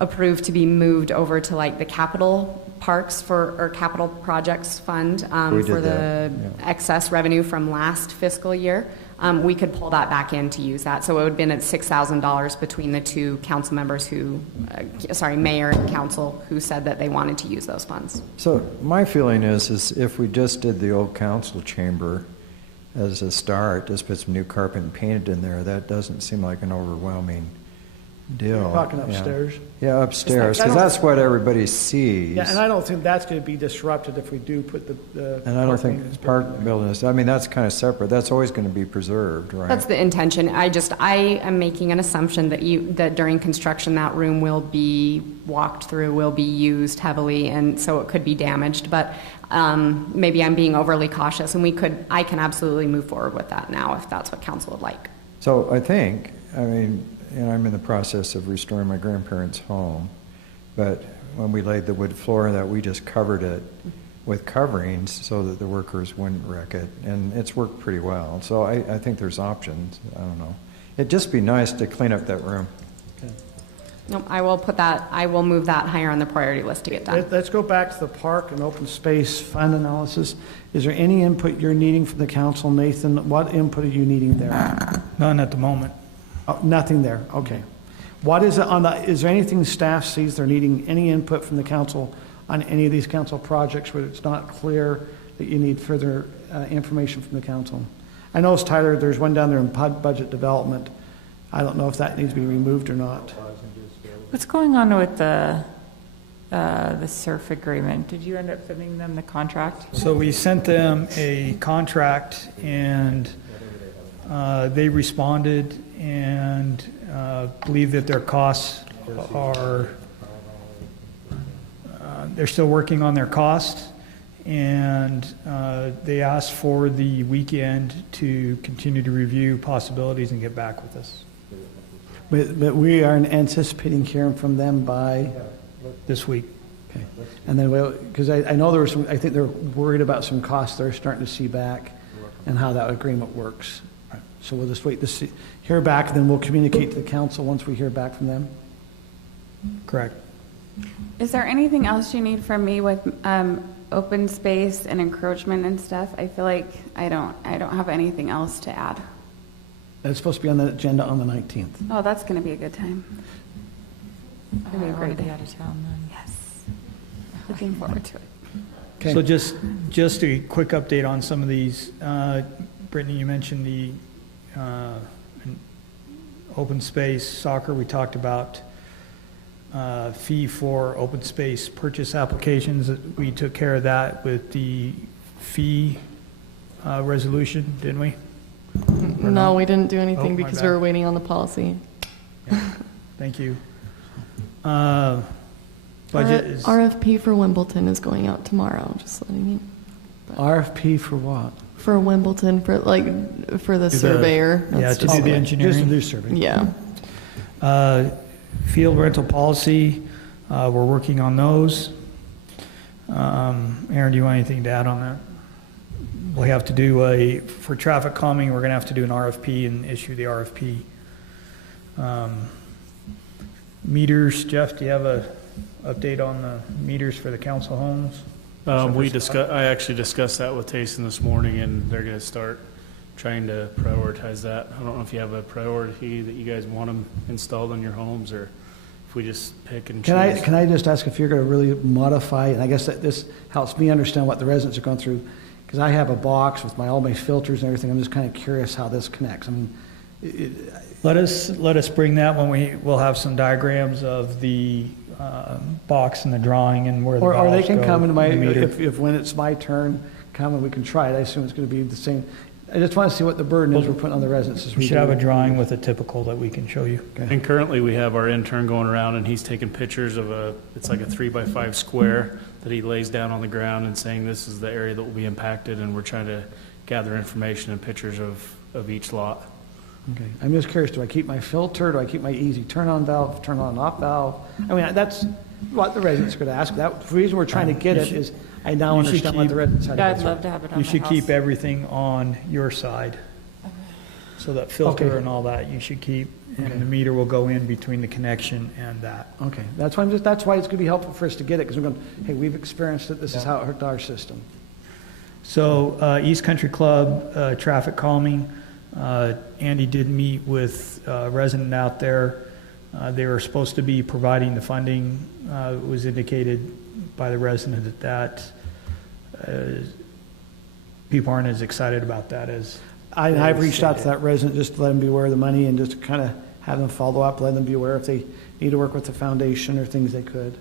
approved to be moved over to like the capital parks or capital projects fund for the excess revenue from last fiscal year. We could pull that back in to use that. So it would have been at $6,000 between the two council members mayor and council who said that they wanted to use those funds. So my feeling is if we just did the old council chamber as a start, just put some new carpet and painted in there, that doesn't seem like an overwhelming deal. You're talking upstairs? Yeah, upstairs, because that's what everybody sees. Yeah, and I don't think that's going to be disrupted if we do put the and I don't think park buildings, I mean, that's kind of separate. That's always going to be preserved, right? That's the intention. I am making an assumption that during construction that room will be walked through, will be used heavily, and so it could be damaged. But maybe I'm being overly cautious, and I can absolutely move forward with that now if that's what council would like. So I think, I'm in the process of restoring my grandparents' home, but when we laid the wood floor, that we just covered it with coverings so that the workers wouldn't wreck it, and it's worked pretty well. So I think there's options. I don't know. It'd just be nice to clean up that room. Okay. No, I will move that higher on the priority list to get done. Let's go back to the park and open space fund analysis. Is there any input you're needing from the council, Nathan? What input are you needing there? None at the moment. Oh, nothing there. Okay. What is it is there anything staff sees they're needing any input from the council on any of these council projects where it's not clear that you need further information from the council? I know, Tyler, there's one down there in budget development. I don't know if that needs to be removed or not. What's going on with the SURF agreement? Did you end up sending them the contract? So we sent them a contract, and they responded and believe that their costs are, they're still working on their costs, and they asked for the weekend to continue to review possibilities and get back with us. But we are anticipating hearing from them by? This week. Okay. And then, because I know there was some, I think they're worried about some costs they're starting to see back and how that agreement works. So we'll just wait to hear back, and then we'll communicate to the council once we hear back from them. Correct. Is there anything else you need from me with open space and encroachment and stuff? I feel like I don't have anything else to add. It's supposed to be on the agenda on the 19th. Oh, that's going to be a good time. It's going to be a great day. Out of town then. Yes. Looking forward to it. Okay. So just a quick update on some of these. Brittany, you mentioned the open space soccer. We talked about fee for open space purchase applications. We took care of that with the fee resolution, didn't we? No, we didn't do anything Oh, because we were waiting on the policy. Yeah. Thank you. Budget is RFP for Wimbledon is going out tomorrow, just letting you. RFP for what? For Wimbledon, for the surveyor. Yeah, to do the engineering. Just to do survey. Yeah. Field rental policy, we're working on those. Aaron, do you want anything to add on that? We have to do for traffic calming, we're going to have to do an RFP and issue the RFP. Meters, Jeff, do you have a update on the meters for the council homes? I actually discussed that with Tayson this morning, and they're going to start trying to prioritize that. I don't know if you have a priority that you guys want them installed on your homes, or if we just pick and choose. Can I just ask if you're going to really modify, and I guess that this helps me understand what the residents are going through, because I have a box with all my filters and everything. I'm just kind of curious how this connects. I mean, let us bring that when we'll have some diagrams of the box in the drawing and where the Or they valves can go come into my, in the meter. if when it's my turn, come and we can try it. I assume it's going to be the same. I just want to see what the burden is we're putting on the residents as We we should do. have a drawing with a typical that we can show you. And currently, we have our intern going around, and he's taking pictures of it's like a 3x5 square that he lays down on the ground and saying this is the area that will be impacted, and we're trying to gather information and pictures of each lot. Okay, I'm just curious, do I keep my filter, do I keep my easy turn-on valve, turn-on-off valve? I mean, that's what the residents are going to ask. The reason we're trying to get it is, I now You should understand what the keep- residents had. Yeah, I'd love to have it on You my should house. keep everything on your side. So that filter Okay. and all that, you should keep, Okay. and the meter will go in between the connection and that. Okay, that's why that's why it's going to be helpful for us to get it, because we're going, hey, we've experienced it, this is how it hurt our system. So East Country Club, traffic calming, Andy did meet with a resident out there. They were supposed to be providing the funding. It was indicated by the resident that people aren't as excited about that as. I've reached out to that resident just to let them be aware of the money and just to kind of have them follow up, let them be aware if they need to work with the foundation or things they could,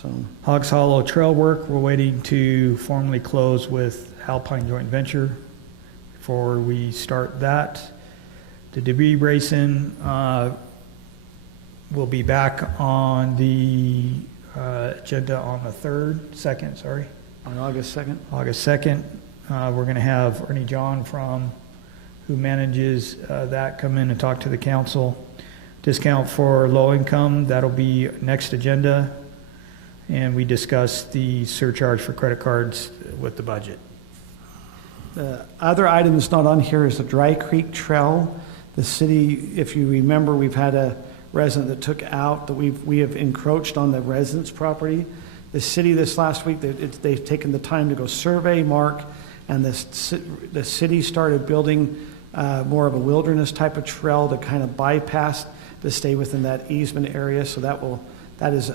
so. Hogs Hollow Trail work, we're waiting to formally close with Alpine Joint Venture before we start that. The debris basin will be back on the agenda on the 2nd, sorry. On August 2nd? August 2nd. We're going to have Ernie John who manages that come in and talk to the council. Discount for low income, that'll be next agenda. And we discuss the surcharge for credit cards with the budget. The other item that's not on here is the Dry Creek Trail. The city, if you remember, we've had a resident that took out that we have encroached on the resident's property. The city this last week, they've taken the time to go survey, mark, and the city started building more of a wilderness type of trail to kind of bypass to stay within that easement area. So that is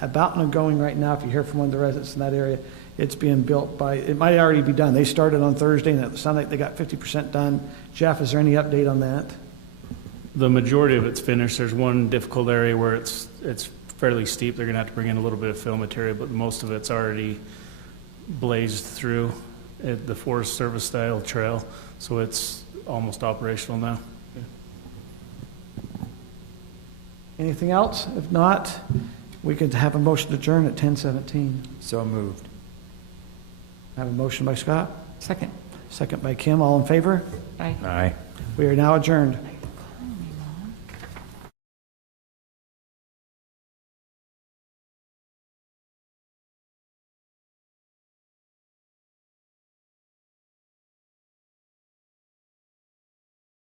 about going right now. If you hear from one of the residents in that area, it's being built it might already be done. They started on Thursday, and it sounded like they got 50% done. Jeff, is there any update on that? The majority of it's finished. There's one difficult area where it's fairly steep. They're going to have to bring in a little bit of fill material, but most of it's already blazed through the Forest Service style trail, so it's almost operational now. Anything else? If not, we could have a motion to adjourn at 10:17. So moved. Have a motion by Scott? Second. Second by Kim. All in favor? Aye. Aye. We are now adjourned.